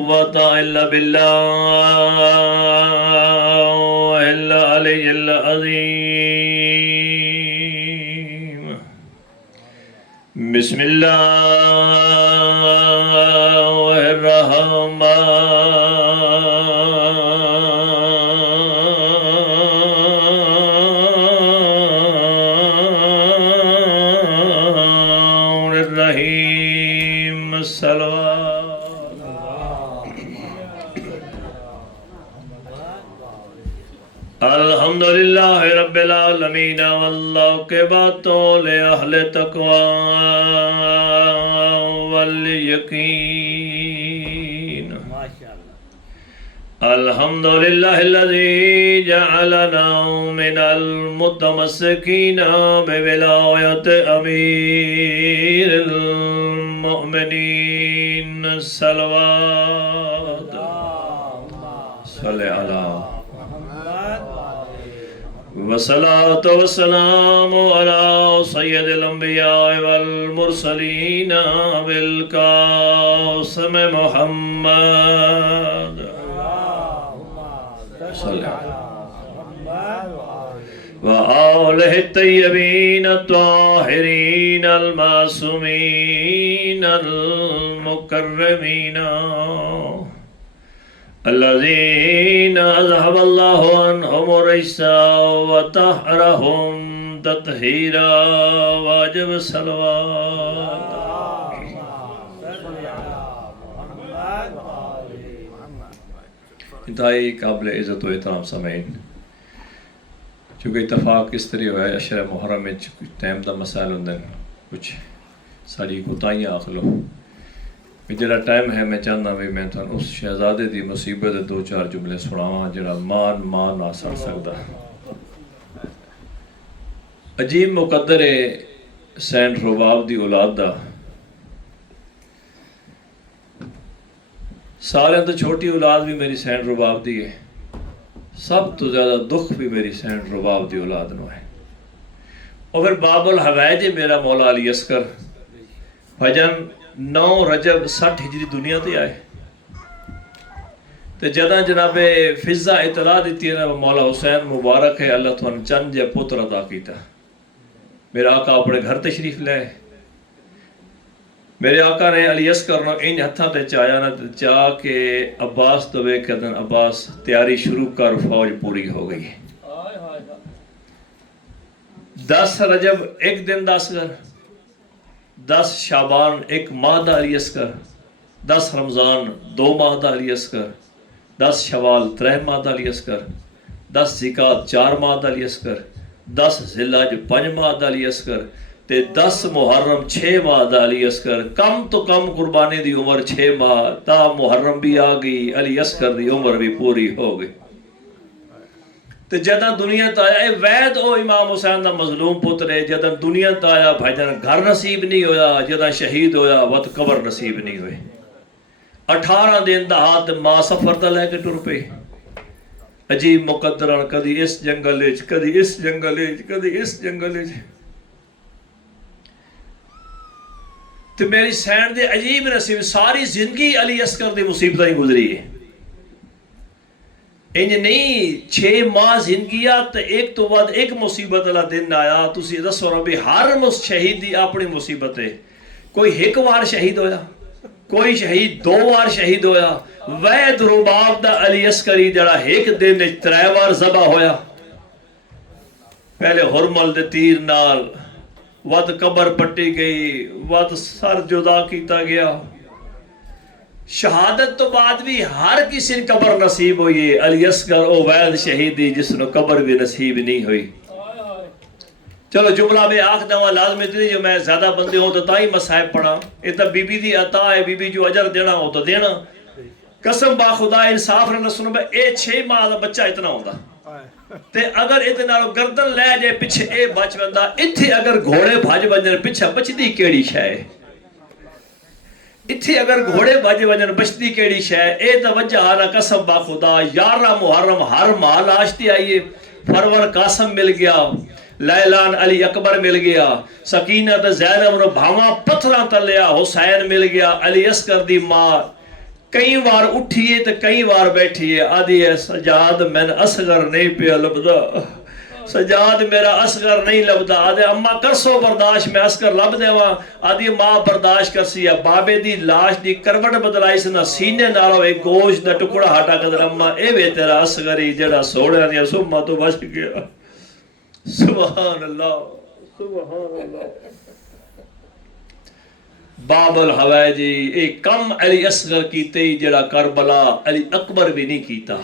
قوة إلا بالله العلي العظيم. بسم الله الرحمن الرحيم. الصلوات. الحمد لله رب العالمين والعاقبة لأهل التقوى واليقين. الحمد لله الذي جعلنا من المتمسكين بولاية أمير المؤمنين. الصلوات. صل على والصلاة والسلام على سيد الأنبياء والمرسلين بالقاسم محمد صلى وآله الطيبين الطاهرين المعصومين المكرمين الذين أذهب الله عنهم الرجس وطهرهم تطهيرا. واجب الصلوات. انتہائی قابل عزت و احترام سامعین، چونکہ اتفاق اس طرح ہوا ہے اشرا محرم میں ٹائم دا مسائل ہوندے کچھ ساری کوتاہیاں آکھ لو. جڑا ٹائم ہے میں چاہنا بھی میں تھان اس شہزادے دی مصیبت دو چار جملے سناواں جڑا مان نہ سڑ سکدا. عجیب مقدر ہے سینٹ رباب دی اولاد دا. سارے تو چھوٹی اولاد بھی میری سینٹ رباب دی ہے، سب تو زیادہ دکھ بھی میری سینٹ رباب دی اولاد نو ہے. اور پھر باب الحوائج میرا مولا علی اصغر بھجن 9 رجب 60 ہجری دنیا تے آئے تے جدہ جناب فضا اطلاع دیتی ہے نا مولا حسین مبارک ہے اللہ تھوان چند جے پتر عطا کیتا. میرا آقا اپنے گھر تشریف لائے. میرے آقا نے علی اصغر نو ان ہتھاں تے چایا نہ چاہ کے عباس تو وے کدن عباس تیاری شروع کر فوج پوری ہو گئی. 10 رجب ایک دن دا اصغر، 10 شعبان ایک ماہ دا علی اصغر، 10 رمضان 2 ماہ دا علی اصغر، 10 شوال 3 ماہ دا علی اصغر، 10 ذکات 4 ماہ دا علی اصغر، 10 ذی-الحج 5 ماہ دا علی اصغر تے 10 محرم 6 ماہ دا علی اصغر. کم تو کم قربانی دی عمر 6 ماہ تا محرم بھی آ گئی، علی اصغر دی عمر بھی پوری ہو گئی. تے جدہ دنیا تایا اے وید او امام حسین دا مظلوم پتر ہے. جدہ دنیا تایا بھائی گھر نصیب نہیں ہویا، جدہ شہید ہویا وقت قبر نصیب نہیں ہوئے. 18 دن دا ہاتھ ماں سفر دا لے کے ٹر پے. عجیب مقدران کدی اس جنگل اچ کدی اس جنگل اچ کدی اس جنگل اچ. تے میری سینٹ دے عجیب نصیب ساری زندگی علی اصغر دی مصیبتیں ہی گزری ہے. انج نہیں 6 ماہ زندگی آت ایک تو بعد ایک مصیبت اللہ دن آیا. تسی دسو ربی ہر شہید دی اپنی مصیبت ہے. کوئی 1 وار شہید ہویا، کوئی شہید 2 وار شہید ہویا. وید رباب دا علی اصغری جڑا 1 دن 3 وار ذبح ہویا. پہلے ہرمل دے تیر نال وقت قبر پٹی گئی، وقت سر جدا کیتا گیا. شہادت تو بعد بھی ہر کسی نے قبر نصیب ہوئی ہے. علی اصغر او وید شہیدی جس نے قبر بھی نصیب نہیں ہوئی. چلو جملہ میں آخ دوا لازم اتنی جو میں زیادہ بندے ہوں تو تاہی مسائب پڑھا. یہ تو بی بی دی عطا ہے، بی بی جو اجر دینا ہو تو دینا. قسم با خدا انصاف رہنا سنو میں 6 ماہ دا بچہ اتنا ہوندہ تے اگر اتنا گردن لے جائے پچھے اے بچ بندہ اتھے اگر گھوڑے بھاج بندے پچھے بچدی کیڑی شاہ اتھے اگر گھوڑے بھاج بندے بچدی کیڑی شاہ اے دا وجہ آنا قسم با خدا 11 محرم ہر مال آشتی آئیے. فرور قاسم مل گیا، لیلان علی اکبر مل گیا، سکینہ زینب نو بھاواں پتھراں تلیا، حسین مل گیا، علی اصغر دی ماں کئی وار اٹھیے تو کئی وار بیٹھیے آدھی ہے سجاد میں اصغر نہیں پیا لبدا سجاد میرا اصغر نہیں لبدا آدھے اماں کرسو برداشت میں اصغر لب دے وہاں آدھی ماں برداشت کرسی ہے بابے دی لاش دی کروٹ بدلائی سنا سینے نالو ایک گوشت دا ٹکڑا ہٹا کر اماں اے وے تیرا اصغری جڑا سوڑا دیا سمہ تو بچ گیا سبحان اللہ سبحان اللہ باب الحوائجی ایک کم علی اصغر کیتے جڑا کربلا علی اکبر بھی نہیں کیتا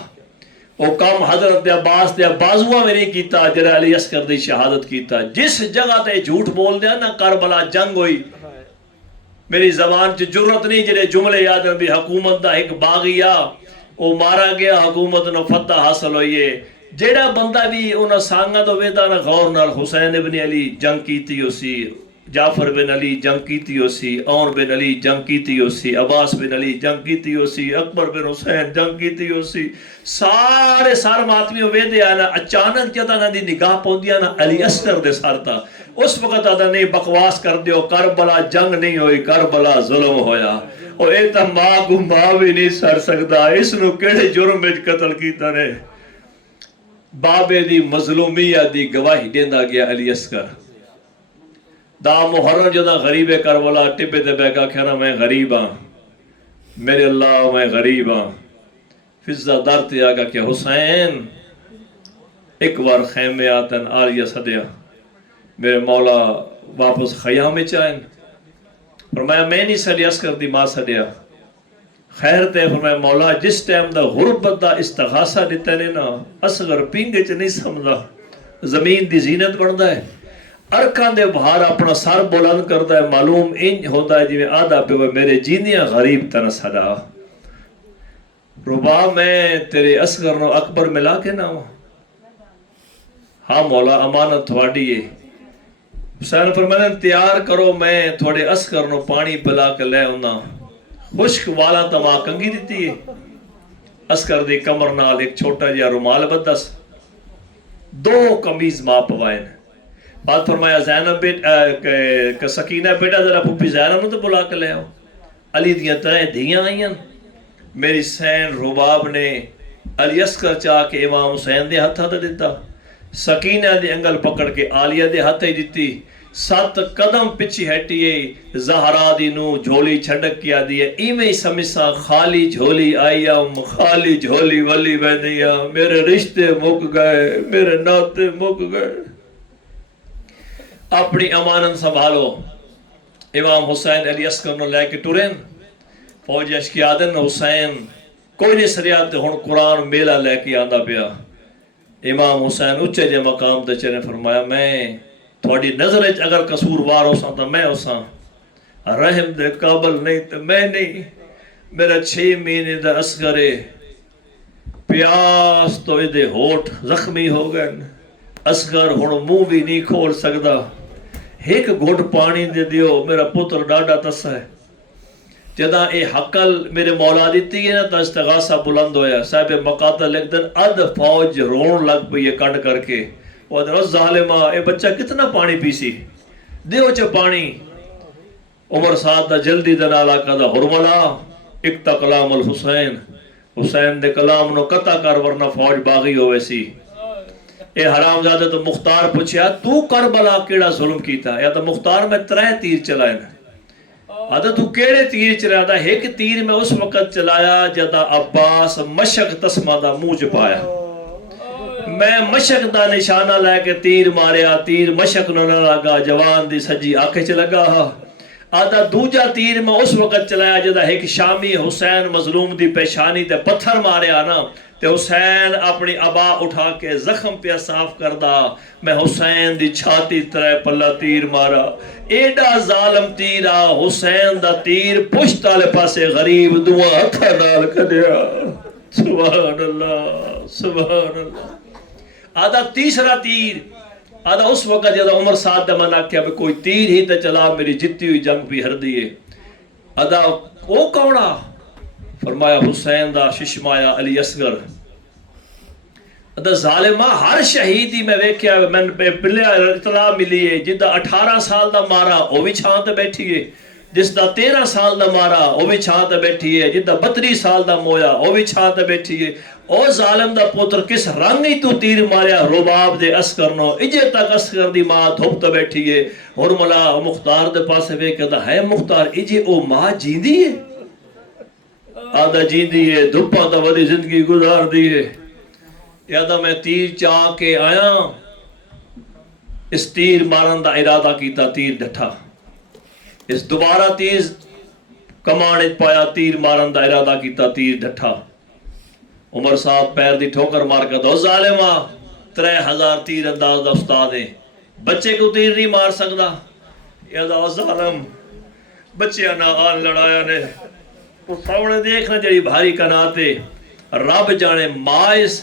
وہ کم حضرت عباس دے بازوہ میں نہیں کیتا جڑا علی اصغر دی شہادت کیتا جس جگہ تے جھوٹ بول دیا نا کربلا جنگ ہوئی میری زبان چ جرت نہیں جڑے جملے یاد ہیں بھی حکومت دا ایک باغیا وہ مارا گیا حکومت نو فتح حاصل ہوئیے جیڑا بندہ بھی انہاں سانگا تو ویدہ نا غور نال حسین ابن علی جنگ کیتی ہو سی جعفر بن علی جنگ کیتی ہو سی عمر بن علی جنگ کیتی ہو سی عباس بن علی جنگ کیتی ہو سی اکبر بن حسین جنگ کیتی ہو سی سارے سار ماتمی ویدے آنا اچانک جدا نا دی نگاہ پوندیا نا علی اصغر دے سارتا اس وقت آدھا نہیں بکواس کر دیو کربلا جنگ نہیں ہوئی کربلا ظلم ہویا اور اے تا ماں کو ماں بھی نہیں سر سکتا اس نو کیڑے جرم میں قتل کیتا نے بابے دی مظلومیہ دی گواہی دیندہ گیا علی اصغر دا محرم جدا غریب کربلا ٹپے تے بیگا کہنا میں غریب ہاں میرے اللہ میں غریب ہاں فضہ دارتے آگا کہ حسین ایک بار خیمے آتن آلیا صدیہ میرے مولا واپس خیام میں چاہیں فرمایا میں نہیں سڑی اسکر دی ماں صدیہ خیر تے فرمایا مولا جس ٹائم دا غربت دا استغاثہ دیتے نے نا اصغر پینگے چ نہیں سمجھا زمین دی زینت بڑھتا ہے ارکان دے بہار اپنا سار بلند کرتا ہے معلوم انج ہوتا ہے جی میں آدھا پہ وہ میرے جینیاں غریب تن صدا ربا میں تیرے اصغر نو اکبر ملا کے نہ ہوں ہاں مولا امانت تھوڑی ہے حسین فرمایا تیار کرو میں تھوڑے اصغر نو پانی پلا کے لے ہونا خشک والا تما کنگی دیتی ہے اصغر دی کمر نال ایک چھوٹا جیا رومال بدس 2 قمیض ماں پوائن بات فرمایا زینب سکینہ بیٹا ذرا پھوپھی زینب نو تو بلا کے لے آؤ علی دیاں طرح دھیاں آئیں میری سین رباب نے علی اصغر چاہ کے امام حسین دے ہتھا تے دیتا سکینہ دے انگل پکڑ کے عالیہ دے ہتھے دیتی 7 قدم پچھی ہٹیے زہرا دی نو جھولی چھڑک کیا دیئے ایمیں سمسا خالی جھولی آئیا خالی جھولی ولی بینیا میرے رشتے مک گئے میرے ناتے مک گئے اپنی امانت سنبھالو امام حسین علی اصغر نو لے کے ٹورین فوج اشکی آدن حسین کوئی نہیں سریعت ہون قرآن میلہ لے کے آندہ پیا امام حسین اچھے جے مقام تے چلے فرمایا میں تھوڑی نظر اگر قصوروار ہو سا تو میں ہو سا رحم دے قابل نہیں تو میں نہیں میرا 6 مہینے دا اصغرے پیاس تو ادھے ہوٹ زخمی ہو گئے اصغر ہون منہ بھی نہیں کھول سکدا ایک گھٹ پانی دے دیو میرا پتر ڈاڈا تسا ہے جدا اے حقل میرے مولا دیتی ہے نا تا استغاثہ بلند ہویا صاحب مقاتل ایک دن اد فوج رون لگ پئی یہ کٹ کر کے وہ دن ظالمہ اے بچہ کتنا پانی پیسی دیو چے پانی عمر ساتھ دا جلدی دن علاقہ دا حرملا اکتا کلام الحسین حسین دے کلام نو قطع کر ورنہ فوج باغی ہوئے سی اے حرام زادہ تو مختار پوچھیا تو کربلا کیڑا ظلم کیتا یا تو مختار میں 3 تیر چلائے نا آدھا تو کیڑے تیر چلایا دا ایک تیر میں اس وقت چلایا جدا عباس مشک تسمہ دا موج پایا میں مشک دا نشانہ لے کے تیر ماریا تیر مشک نہ لگا جوان دی سجی آنکھیں چ لگا آدھا دوجا تیر میں اس وقت چلایا جدا ایک شامی حسین مظلوم دی پیشانی تے پتھر ماریا نا تے حسین اپنی عبا اٹھا کے زخم پہ صاف کردہ میں حسین دی چھاتی 3 پلہ تیر مارا ایڈا ظالم تیرا حسین دا تیر پشت آلے پاسے غریب دعا ہتھا نال کدیا سبحان اللہ سبحان اللہ آدھا تیسرا تیر آدھا اس وقت جدا عمر ساتھ دے منا کیا کوئی تیر ہی تے چلا میری جتی ہوئی جنگ بھی ہر دیئے آدھا وہ کونا فرمایا حسین دا ششمایا علی اصغر ظالمہ ہر شہیدی میں ویکھیا میں پلے اطلاع ملی ہے جدہ 18 سال دا مارا وہ بھی چھانتے بیٹھی ہے جس دا 13 سال دا مارا وہ بھی چھاں تے بیٹھی ہے، جس دا 32 سال دا مویا وہ بھی چھاں تے بیٹھی ہے۔ او ظالم دا پتر کس رنگ ہی تو تیر ماریا رباب دے اسکر نو، اجے تک اسکر دی ماں دھوپ تے بیٹھی ہے۔ اور ملا مختار دے پاسے وے کہتا ہے مختار اجے او ماں جیندی ہے؟ آدھا جیندی ہے، دھوپاں تا ودی زندگی گزار دی ہے۔ یادا میں تیر چاہ کے آیا، اس تیر مارن دا ارادہ کیتا، تیر ڈٹھا۔ اس دوبارہ تیر کمانت پایا، تیر مارن دا ارادہ کیتا، تیر ڈٹھا۔ عمر صاحب پیر دی ٹھوکر مار کے دو ظالمہ 3000 تیر انداز دا استاد ہے، بچے کو تیر نہیں مار سکتا۔ یادا ظالم بچے نہ آن لڑایا نے، اس سامنے دیکھنا جڑی بھاری کناتے رب جانے مائس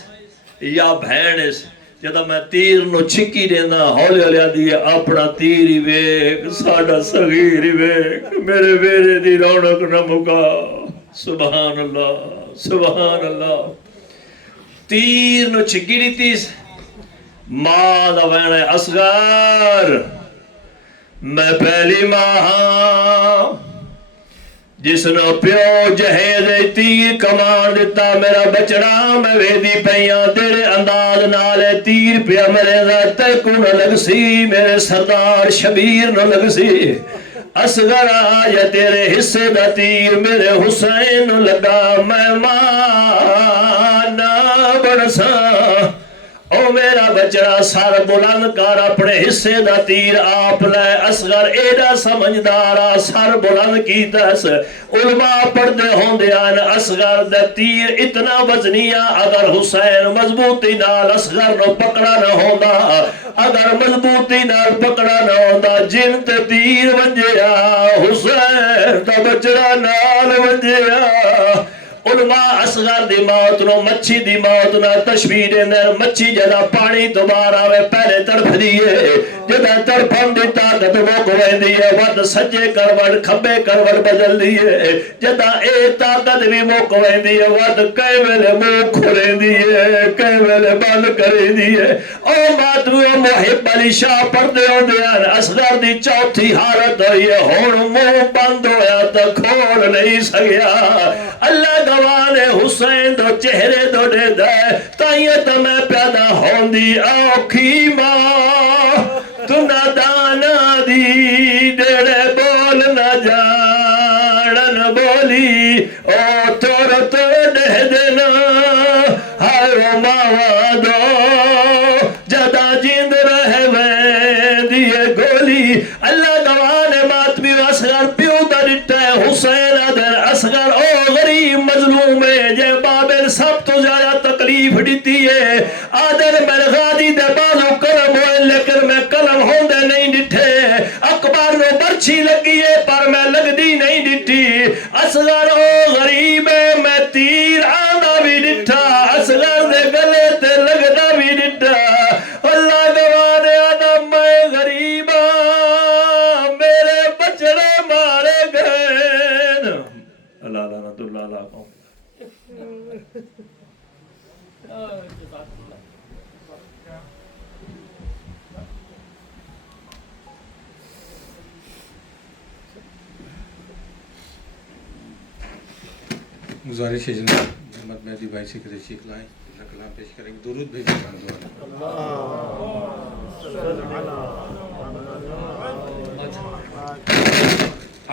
یا بھینس۔ جدہ میں تیر نو چھکی دینا ہولے ہولے دیئے اپنا تیر ہی ویک، ساڑھا صغیر ہی ویک، میرے بیرے دی رونق نہ مکا۔ سبحان اللہ سبحان اللہ۔ تیر نو چھکی دیتیس، ماں دا وینے اصغر میں پہلی ماں ہاں جس نو پیو جہیز تیر کمان دیتا، میرا بچڑا میں ویدی پیاں تیرے انداز نالے تیر پیا میرے ذاتے کو نہ لگ سی، میرے سردار شبیر نہ لگ سی۔ اصغر آیا تیرے حصے دا تیر میرے حسین نہ لگا، میں ماں نہ بڑسا۔ او میرا بچڑا سار بلند کر اپنے حصے دا تیر آپ لے۔ اصغر ایڈا سمجھدارا سار بلند کی تس، علماء پڑھتے ہوں دیان اصغر دا تیر اتنا وزنیا، اگر حسین مضبوطی نال اصغر نو پکڑا نہ ہوندہ، اگر مضبوطی نال پکڑا نہ ہوندہ، جن تے تیر ونجیا حسین دا بچڑا نال ونجیا۔ علماء اصغر دی موت نو مچھی دی موت نو تشبیہ دیندے، مچھی جدا پانی تو باہر آوے پہلے تڑپ دیئے، جدا تڑپن دی طاقت موک ویندی ہے، ود سجے کروڑ کھبے کروڑ بدل دیئے، جدا اے طاقت بھی موک ویندی ہے، ود کئی ویلے موک کھولیں دیئے، کئی ویلے بند کریں دیئے۔ او ماتو محب علی شاہ پردے ہوں دیان اصغر دی چوتھی حالت ہوئی ہے، ہون منہ بند ہویا تو کھول نہیں سکیا۔ اللہ گوانے حسین دو چہرے دو دے دے، تائیت میں پیدا ہوندی اوکھی ماں، تو نادانا دی دیڑے بول نہ جاڑن بولی، او تور تو دے دینا ہائے ماں دو جدا جیند رہے وین دیئے گولی۔ اللہ گوانے ماتمی اصغر پیو دا ڈٹا ہے حسین ادھر اصغر او غریب مظلوم ہے، جے بابر سب تو زیادہ تکلیف دیتی ہے۔ آدھر میں غادی دے بازو قلم ہوئے لیکن میں قلم ہوندے نہیں ڈٹھے، اکبر نو برچھی لگی ہے پر میں لگ دی نہیں ڈٹھی۔ اصغر او غریب ہے میں تیر آنا بھی ڈٹھا، اصغر دے گلے تے لگنا بھی ڈٹھا۔ اللہ گوانے آنا میں غریب میرے بچڑے مارے گئے۔ اللہ لعنت اللہ علیہ قوم۔ گزارش ہے جناب محمد مہدی بھائی سے کہ تشریف لائیں، اپنا کلام پیش کریں گے، درود بھیجیں گے۔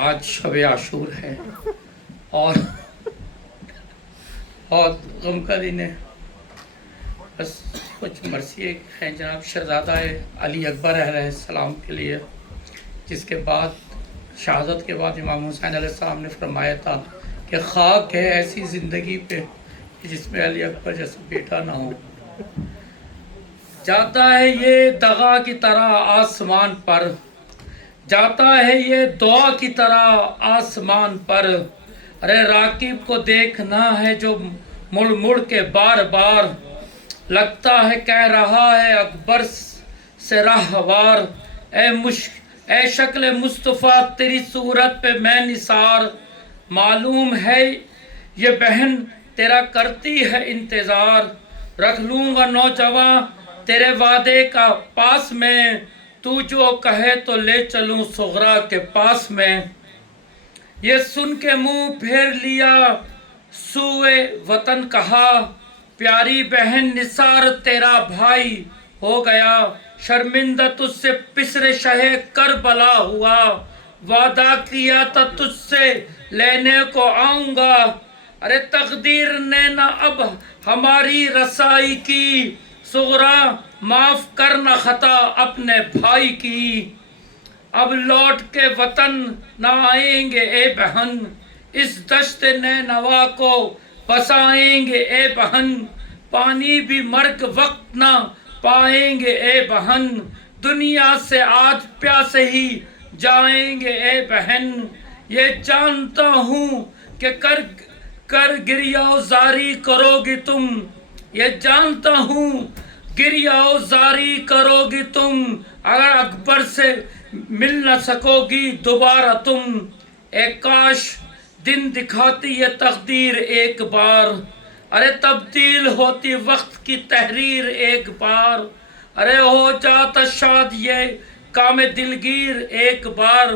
آج شب عاشور ہے اور بہت غم کا دن ہے، بس کچھ مرثیے ہیں جناب شہزادہ علی اکبر علیہ السلام کے لیے، جس کے بعد شہادت کے بعد امام حسین علیہ السلام نے فرمایا تھا کہ خاک ہے ایسی زندگی پہ جس میں علی اکبر جیسا بیٹا نہ ہو۔ جاتا ہے یہ دغا کی طرح آسمان پر، جاتا ہے یہ دعا کی طرح آسمان پر، ارے راکب کو دیکھنا ہے جو مڑ مڑ کے بار بار، لگتا ہے کہہ رہا ہے اکبر سے راہوار، اے شکل مصطفیٰ تیری صورت پہ میں نثار، معلوم ہے یہ بہن تیرا کرتی ہے انتظار، رکھ لوں گا نوجوان تیرے وعدے کا پاس میں، تو جو کہے تو لے چلوں صغرا کے پاس میں۔ یہ سن کے منہ پھیر لیا سوئے وطن کہا پیاری بہن نثار تیرا بھائی ہو گیا شرمندہ تجھ سے پسر شہ کربلا ہوا وعدہ کیا تھا تجھ سے لینے کو آؤں گا ارے تقدیر نے نہ اب ہماری رسائی کی صغرا معاف کرنا خطا اپنے بھائی کی اب لوٹ کے وطن نہ آئیں گے اے بہن اس دشت نینوا کو بسائیں گے اے بہن پانی بھی مرگ وقت نہ پائیں گے اے بہن دنیا سے آج پیاسے ہی جائیں گے اے بہن یہ جانتا ہوں کہ کر گریہ زاری کرو گی تم یہ جانتا ہوں گریہ زاری کرو گی تم اگر اکبر سے مل نہ سکو گی دوبارہ تم اے کاش دن دکھاتی یہ تقدیر ایک بار ارے تبدیل ہوتی وقت کی تحریر ایک بار ارے ہو جاتا شاد یہ کام دلگیر ایک بار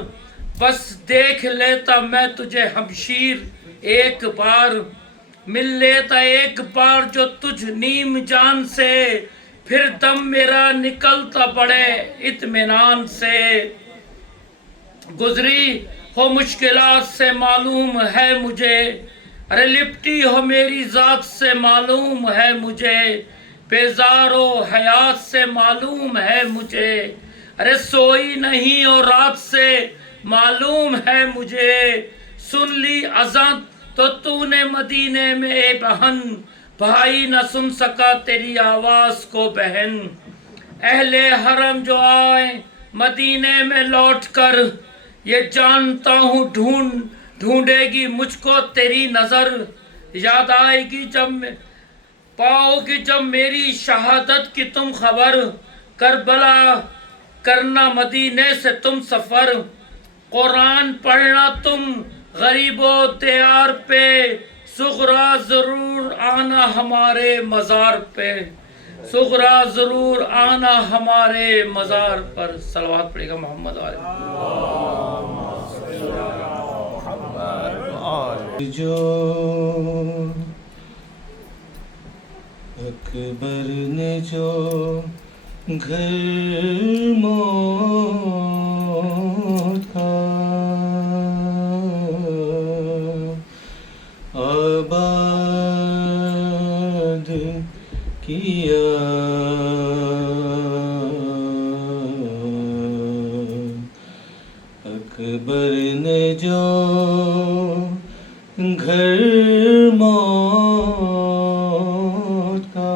بس دیکھ لیتا میں تجھے ہمشیر ایک بار مل لیتا ایک بار جو تجھ نیم جان سے پھر دم میرا نکلتا بڑے اطمینان سے گزری ہو مشکلات سے معلوم ہے مجھے ارے لپٹی ہو میری ذات سے معلوم ہے مجھے بیزار و حیات سے معلوم ہے مجھے ارے سوئی نہیں اور رات سے معلوم ہے مجھے سن لی اذان تو نے مدینے میں اے بہن بھائی نہ سن سکا تیری آواز کو بہن اہل حرم جو آئے مدینے میں لوٹ کر یہ جانتا ہوں ڈھونڈے گی مجھ کو تیری نظر یاد آئے گی جب پاؤ گی جب میری شہادت کی تم خبر کربلا کرنا مدینے سے تم سفر قرآن پڑھنا تم غریب و دیار پہ صغرا ضرور آنا ہمارے مزار پہ صغرا ضرور آنا ہمارے مزار پر صلوات پڑھے گا محمد علیہ جو اکبر نے جو گھر موت کا آباد کیا اکبر نے جو گھر موت کا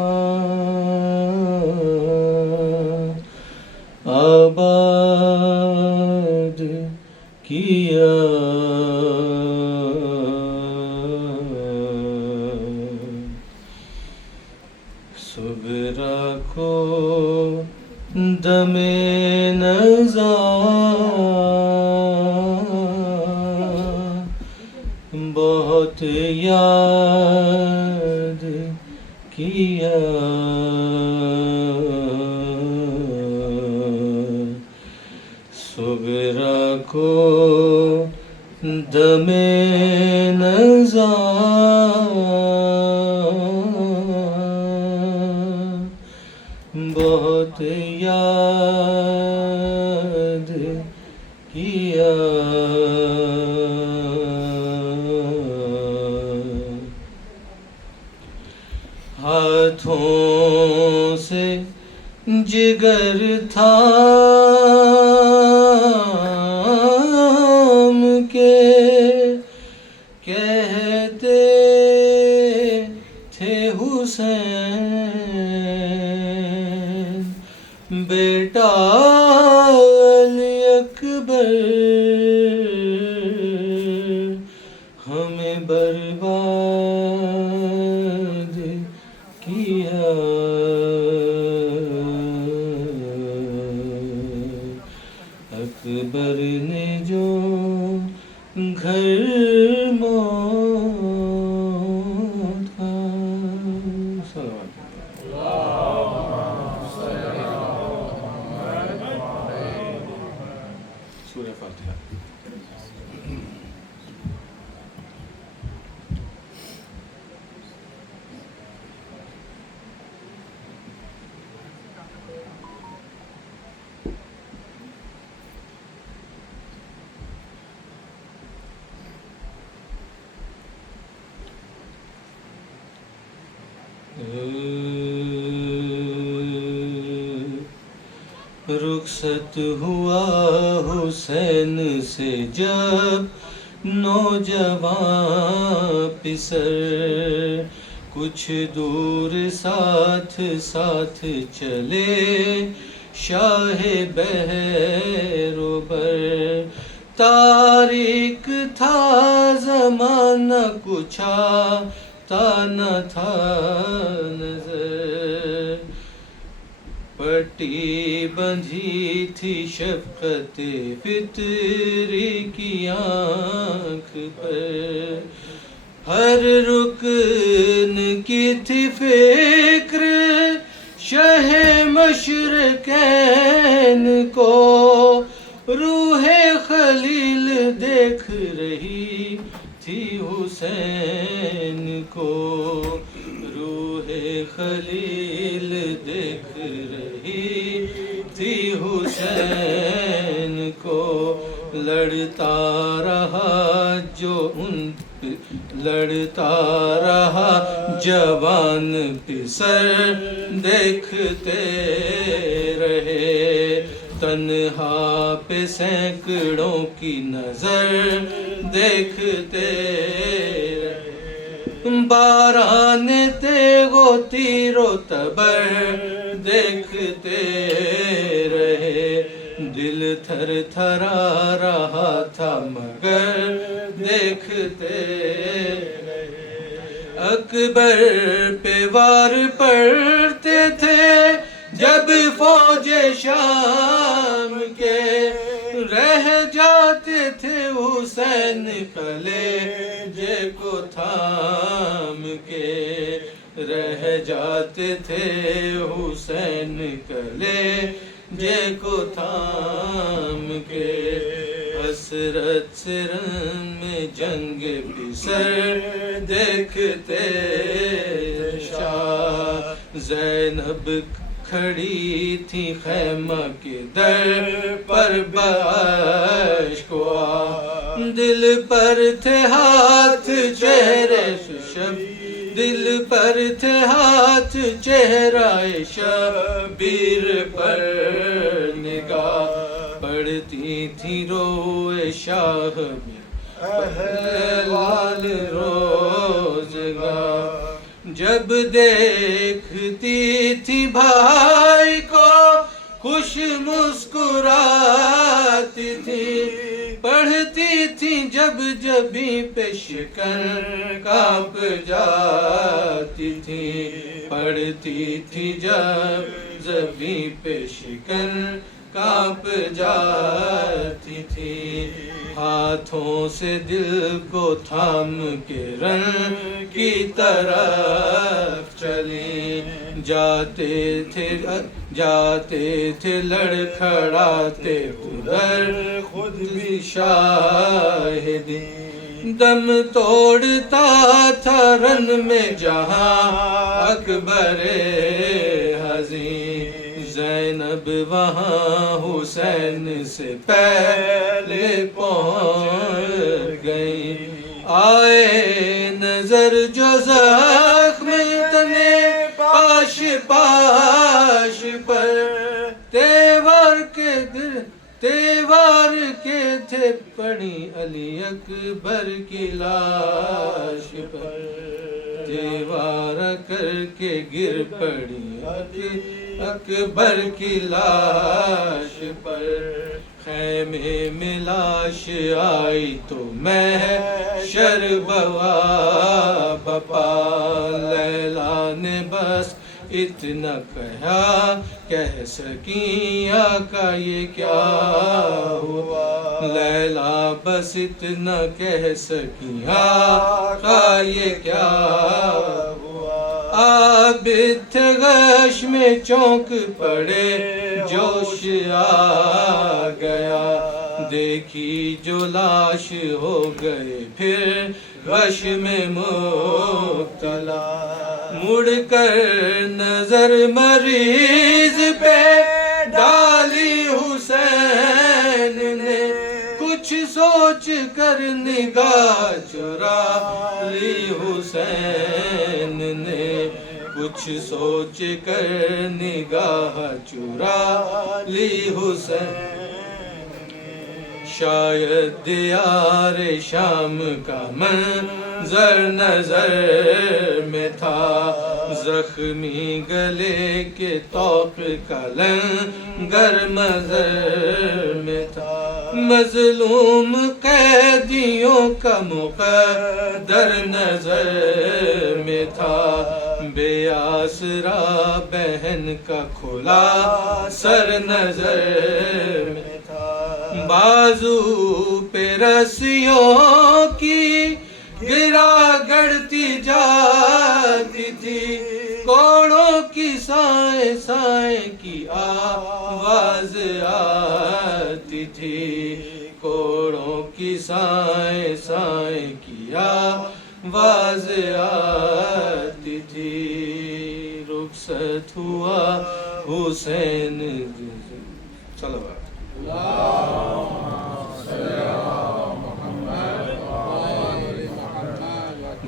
آباد کیا صغرا کو دم نزا بہت یاد کیا صغرا کو دم نزا بہت یاد کیا ہاتھوں سے جگر تھام کے کہتے تھے حسین بیٹا علی اکبر ہمیں برباد کیا اکبر نے جو گھر موت کا سورہ فاتحہ رخصت ہوا حسین سے جب نوجوان پسر، کچھ دور ساتھ ساتھ چلے شاہ بہروبر، تاریک تھا زمانہ کچھ آتا نہ تھا نظر، پٹی بندھی تھی شفقت فطری کی آنکھ پر، ہر رکن کی تھی فکر شہ مشرقین کو، روح خلیل دیکھ رہی تھی حسین کو، روح خلیل دیکھ رہی تھی حسین کو، لڑتا رہا جو لڑتا رہا جوان پسر، دیکھتے رہے تنہا پہ سینکڑوں کی نظر، دیکھتے رہے باران تیغ و تیر و تبر، دیکھتے رہے دل تھر تھرا رہا تھا مگر دیکھتے رہے، اکبر پہ وار پڑتے تھے جب فوج شام کے، رہ جاتے تھے حسین کلیجے کو تھام کے، رہ جاتے تھے حسین کلیجے کو تھام کے، حسرت سے رن میں جنگ پسر، دیکھتے شاہ زینب کھڑی تھی خیمہ کے در پر باشک دل پر تھے ہاتھ چہرے شب، دل پر تھے ہاتھ چہرہ شبیر پر، نگاہ پڑتی تھی روئے شاہ میں احوال روزگار، جب دیکھتی تھی بھائی کو خوش مسکراتی تھی، پڑھتی تھی جب جبیں پہ شکن کانپ جاتی تھی، پڑھتی تھی جب جبیں پہ شکن کانپ جاتی تھی، ہاتھوں سے دل کو تھام کے رن کی طرف چلی، جاتے تھے لڑکھڑاتے ادھر خود بھی شاہدی، دم توڑتا تھا رن میں جہاں اکبر حزین، زینب وہاں حسین سے پہلے پہنچ گئی، آئے نظر جو زخم تنے پاش پاش پر، تیوار کے تھے پڑی علی اکبر کی لاش پر، تیوار کر کے گر پڑی علی اکبر کی لاش پر، خیمے میں لاش آئی تو محشر بپا، لیلا نے بس اتنا کہا کہہ سکیں آقا یہ کیا ہوا، لیلا بس اتنا کہہ سکیں آقا یہ کیا ہوا، آپ غش میں چونک پڑے جوش آ گیا، دیکھی جو لاش ہو گئے پھر غش میں مبتلا، مڑ کر نظر مریض پہ ڈالی حسین نے، کچھ سوچ کر نگاہ چرا لی حسین نے، کچھ سوچ کر نگاہ چرا لی حسین، شاید دیار شام کا منظر نظر میں تھا، زخمی گلے کے طوق کا لنگر نظر میں تھا، مظلوم قیدیوں کا مقدر نظر میں تھا، بے آسرا بہن کا کھلا سر نظر میں تھا، بازو پہ رسیوں کی گرا گڑتی جاتی تھی، کوڑوں کی سائیں سائیں کی آواز آتی تھی، کوڑوں کی سائیں سائیں کی آواز آتی تھی، رخصت ہوا حسین صلوات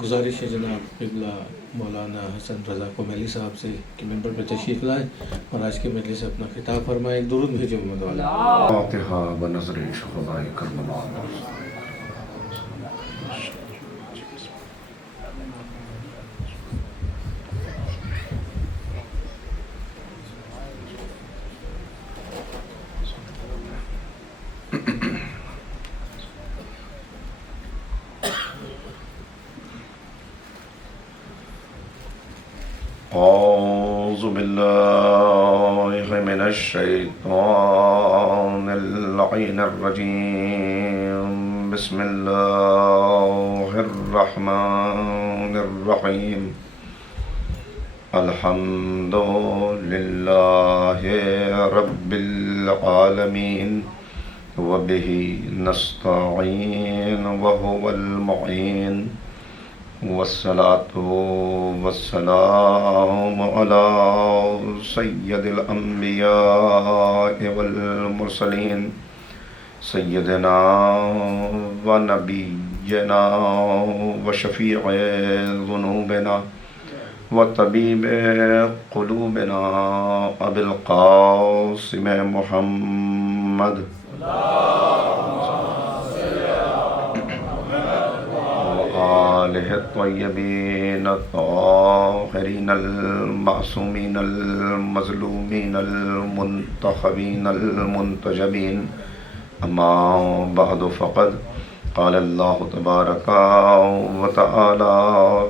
گزارش ہے جناب قبلہ مولانا حسن رضا کومیلی صاحب سے کہ ممبر پہ تشریف لائیں اور آج کے مجلس سے اپنا خطاب فرمائیں، ایک درود بھیجیں محمد والا۔ فاتحہ بنظر شہدائے کربلا۔ اعوذ باللہ من الشیطان اللعین الرجیم، بسم اللہ الرحمن الرحیم، الحمد للہ رب العالمین، وبہ نستعین وہو المعین، والصلاة والسلام على سید الانبیاء والمرسلین، سیدنا و نبینا و شفیع ذنوبنا و طبیب قلوبنا ابی القاسم محمد آلہ الطیبین الطاہرین المعصومین المظلومین المنتخبین المنتجبین، اما بعد فقد قال اللہ تبارک و تعالی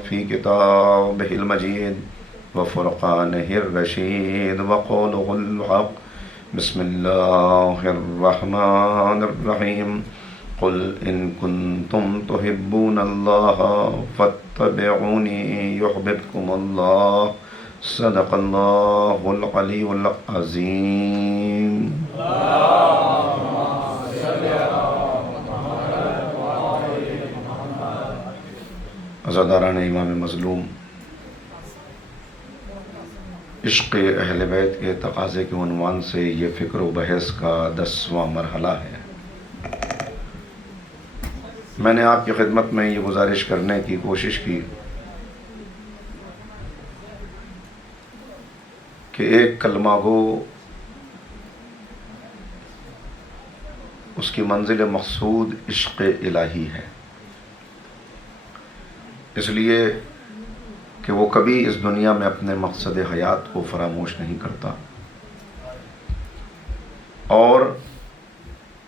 فی کتابہ المجید وفرقانہ الرشید وقولہ الحق، بسم اللہ الرحمن الرحیم، قل ان کنتم تحبون اللہ فاتبعونی یحببکم اللہ، صدق اللہ العلی العظیم۔ عزاداران امام مظلوم، عشق اہل بیت کے تقاضے کے عنوان سے یہ فکر و بحث کا 10واں مرحلہ ہے۔ میں نے آپ کی خدمت میں یہ گزارش کرنے کی کوشش کی کہ ایک کلمہ گو اس کی منزل مقصود عشق الہی ہے، اس لیے کہ وہ کبھی اس دنیا میں اپنے مقصد حیات کو فراموش نہیں کرتا، اور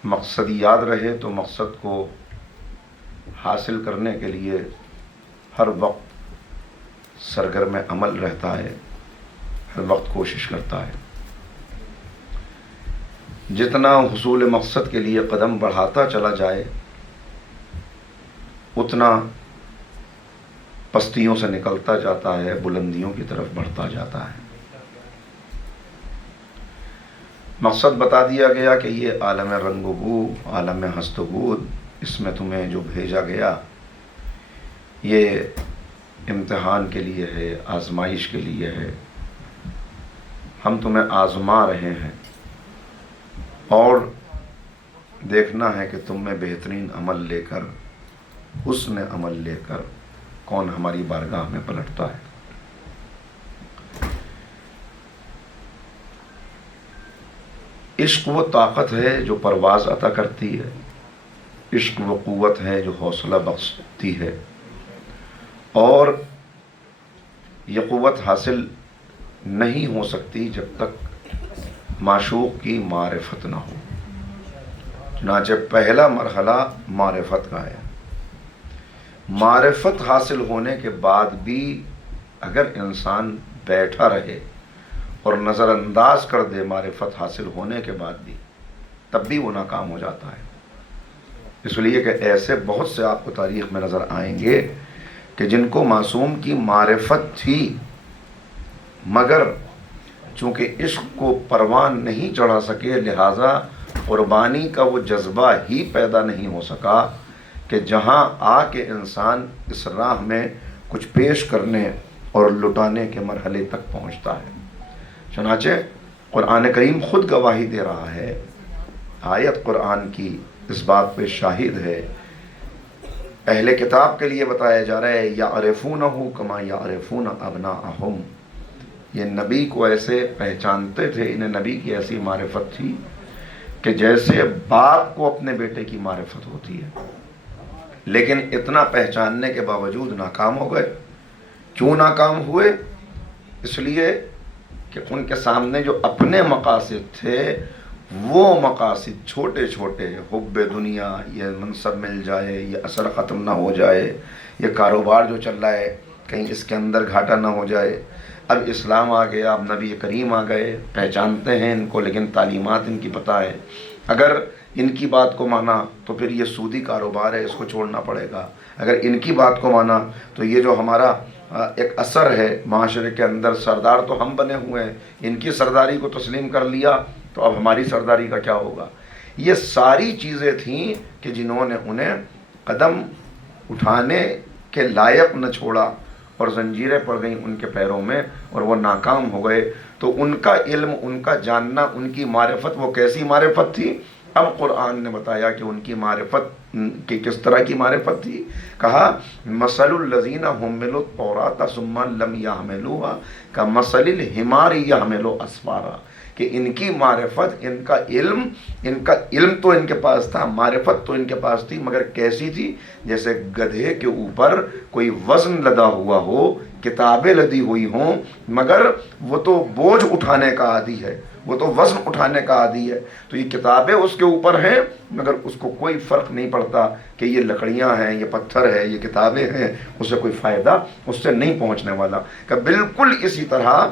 مقصد یاد رہے تو مقصد کو حاصل کرنے کے لیے ہر وقت سرگرم عمل رہتا ہے، ہر وقت کوشش کرتا ہے۔ جتنا حصول مقصد کے لیے قدم بڑھاتا چلا جائے اتنا پستیوں سے نکلتا جاتا ہے، بلندیوں کی طرف بڑھتا جاتا ہے۔ مقصد بتا دیا گیا کہ یہ عالم رنگ و بو، عالم ہست و بود، اس میں تمہیں جو بھیجا گیا یہ امتحان کے لیے ہے، آزمائش کے لیے ہے، ہم تمہیں آزما رہے ہیں اور دیکھنا ہے کہ تم میں بہترین عمل لے کر، حسن عمل لے کر کون ہماری بارگاہ میں پلٹتا ہے۔ عشق وہ طاقت ہے جو پرواز عطا کرتی ہے، عشق وہ قوت ہے جو حوصلہ بخشتی ہے، اور یہ قوت حاصل نہیں ہو سکتی جب تک معشوق کی معرفت نہ ہو۔ چنانچہ پہلا مرحلہ معرفت کا ہے۔ معرفت حاصل ہونے کے بعد بھی اگر انسان بیٹھا رہے اور نظر انداز کر دے معرفت حاصل ہونے کے بعد بھی، تب بھی وہ ناکام ہو جاتا ہے۔ اس لیے کہ ایسے بہت سے آپ کو تاریخ میں نظر آئیں گے کہ جن کو معصوم کی معرفت تھی، مگر چونکہ عشق کو پروان نہیں چڑھا سکے، لہٰذا قربانی کا وہ جذبہ ہی پیدا نہیں ہو سکا کہ جہاں آ کے انسان اس راہ میں کچھ پیش کرنے اور لٹانے کے مرحلے تک پہنچتا ہے۔ چنانچہ قرآن کریم خود گواہی دے رہا ہے، آیت قرآن کی اس بات پہ شاہد ہے۔ اہل کتاب کے لیے بتایا جا رہا ہے یعرفونہ کما یعرفون ابناءہم، یہ نبی کو ایسے پہچانتے تھے، انہیں نبی کی ایسی معرفت تھی کہ جیسے باپ کو اپنے بیٹے کی معرفت ہوتی ہے، لیکن اتنا پہچاننے کے باوجود ناکام ہو گئے۔ کیوں ناکام ہوئے؟ اس لیے کہ ان کے سامنے جو اپنے مقاصد تھے وہ مقاصد چھوٹے چھوٹے، حب دنیا، یہ منصب مل جائے، یہ اثر ختم نہ ہو جائے، یہ کاروبار جو چل رہا ہے کہیں اس کے اندر گھاٹا نہ ہو جائے۔ اب اسلام آ گیا، اب نبی کریم آ گئے، پہچانتے ہیں ان کو لیکن تعلیمات ان کی پتہ ہے۔ اگر ان کی بات کو مانا تو پھر یہ سودی کاروبار ہے، اس کو چھوڑنا پڑے گا۔ اگر ان کی بات کو مانا تو یہ جو ہمارا ایک اثر ہے معاشرے کے اندر، سردار تو ہم بنے ہوئے ہیں، ان کی سرداری کو تسلیم کر لیا تو اب ہماری سرداری کا کیا ہوگا؟ یہ ساری چیزیں تھیں کہ جنہوں نے انہیں قدم اٹھانے کے لائق نہ چھوڑا اور زنجیریں پڑ گئیں ان کے پیروں میں اور وہ ناکام ہو گئے۔ تو ان کا علم، ان کا جاننا، ان کی معرفت وہ کیسی معرفت تھی؟ اب قرآن نے بتایا کہ ان کی معرفت کی کس طرح کی معرفت تھی۔ کہا مثل الذین حملوا التوراۃ ثم لم یحملوها کمثل الحمار یحمل اسفارا، کہ ان کی معرفت، ان کا علم تو ان کے پاس تھا، معرفت تو ان کے پاس تھی، مگر کیسی تھی؟ جیسے گدھے کے اوپر کوئی وزن لدا ہوا ہو، کتابیں لدی ہوئی ہوں، مگر وہ تو بوجھ اٹھانے کا عادی ہے، وہ تو وزن اٹھانے کا عادی ہے، تو یہ کتابیں اس کے اوپر ہیں مگر اس کو کوئی فرق نہیں پڑتا کہ یہ لکڑیاں ہیں، یہ پتھر ہے، یہ کتابیں ہیں، اسے کوئی فائدہ اس سے نہیں پہنچنے والا۔ کہ بالکل اسی طرح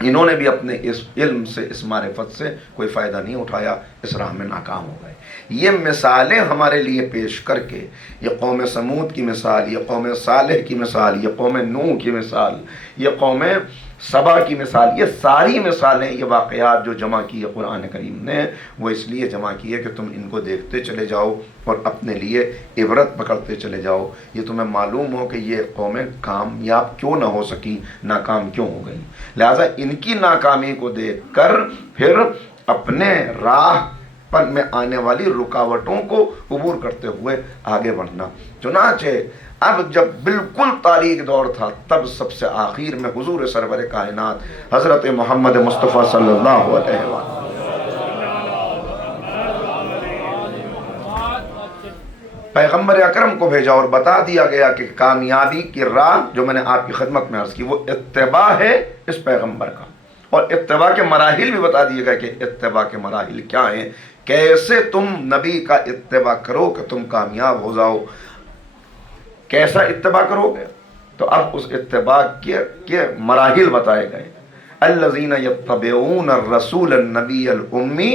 انہوں نے بھی اپنے اس علم سے، اس معرفت سے کوئی فائدہ نہیں اٹھایا، اس راہ میں ناکام ہو گئے۔ یہ مثالیں ہمارے لیے پیش کر کے، یہ قوم سمود کی مثال، یہ قوم صالح کی مثال، یہ قوم نوح کی مثال، یہ قوم سبا کی مثال، یہ ساری مثالیں، یہ واقعات جو جمع کی ہے قرآن کریم نے، وہ اس لیے جمع کی ہے کہ تم ان کو دیکھتے چلے جاؤ اور اپنے لیے عبرت پکڑتے چلے جاؤ، یہ تمہیں معلوم ہو کہ یہ قومیں کامیاب کیوں نہ ہو سکی، ناکام کیوں ہو گئی۔ لہٰذا ان کی ناکامی کو دیکھ کر پھر اپنے راہ پر میں آنے والی رکاوٹوں کو عبور کرتے ہوئے آگے بڑھنا۔ چنانچہ اب جب بالکل تاریک دور تھا، تب سب سے آخر میں حضور سرور کائنات حضرت محمد مصطفیٰ صلی اللہ علیہ وسلم پیغمبر اکرم کو بھیجا اور بتا دیا گیا کہ کامیابی کی راہ جو میں نے آپ کی خدمت میں عرض کی وہ اتباع ہے اس پیغمبر کا، اور اتباع کے مراحل بھی بتا دیے گئے کہ اتباع کے مراحل کیا ہیں، کیسے تم نبی کا اتباع کرو کہ تم کامیاب ہو جاؤ، کیسا اتباع کرو گے۔ تو اب اس اتباع کے مراحل بتائے گئے۔ الذین یتبعون الرسول النبی الامی،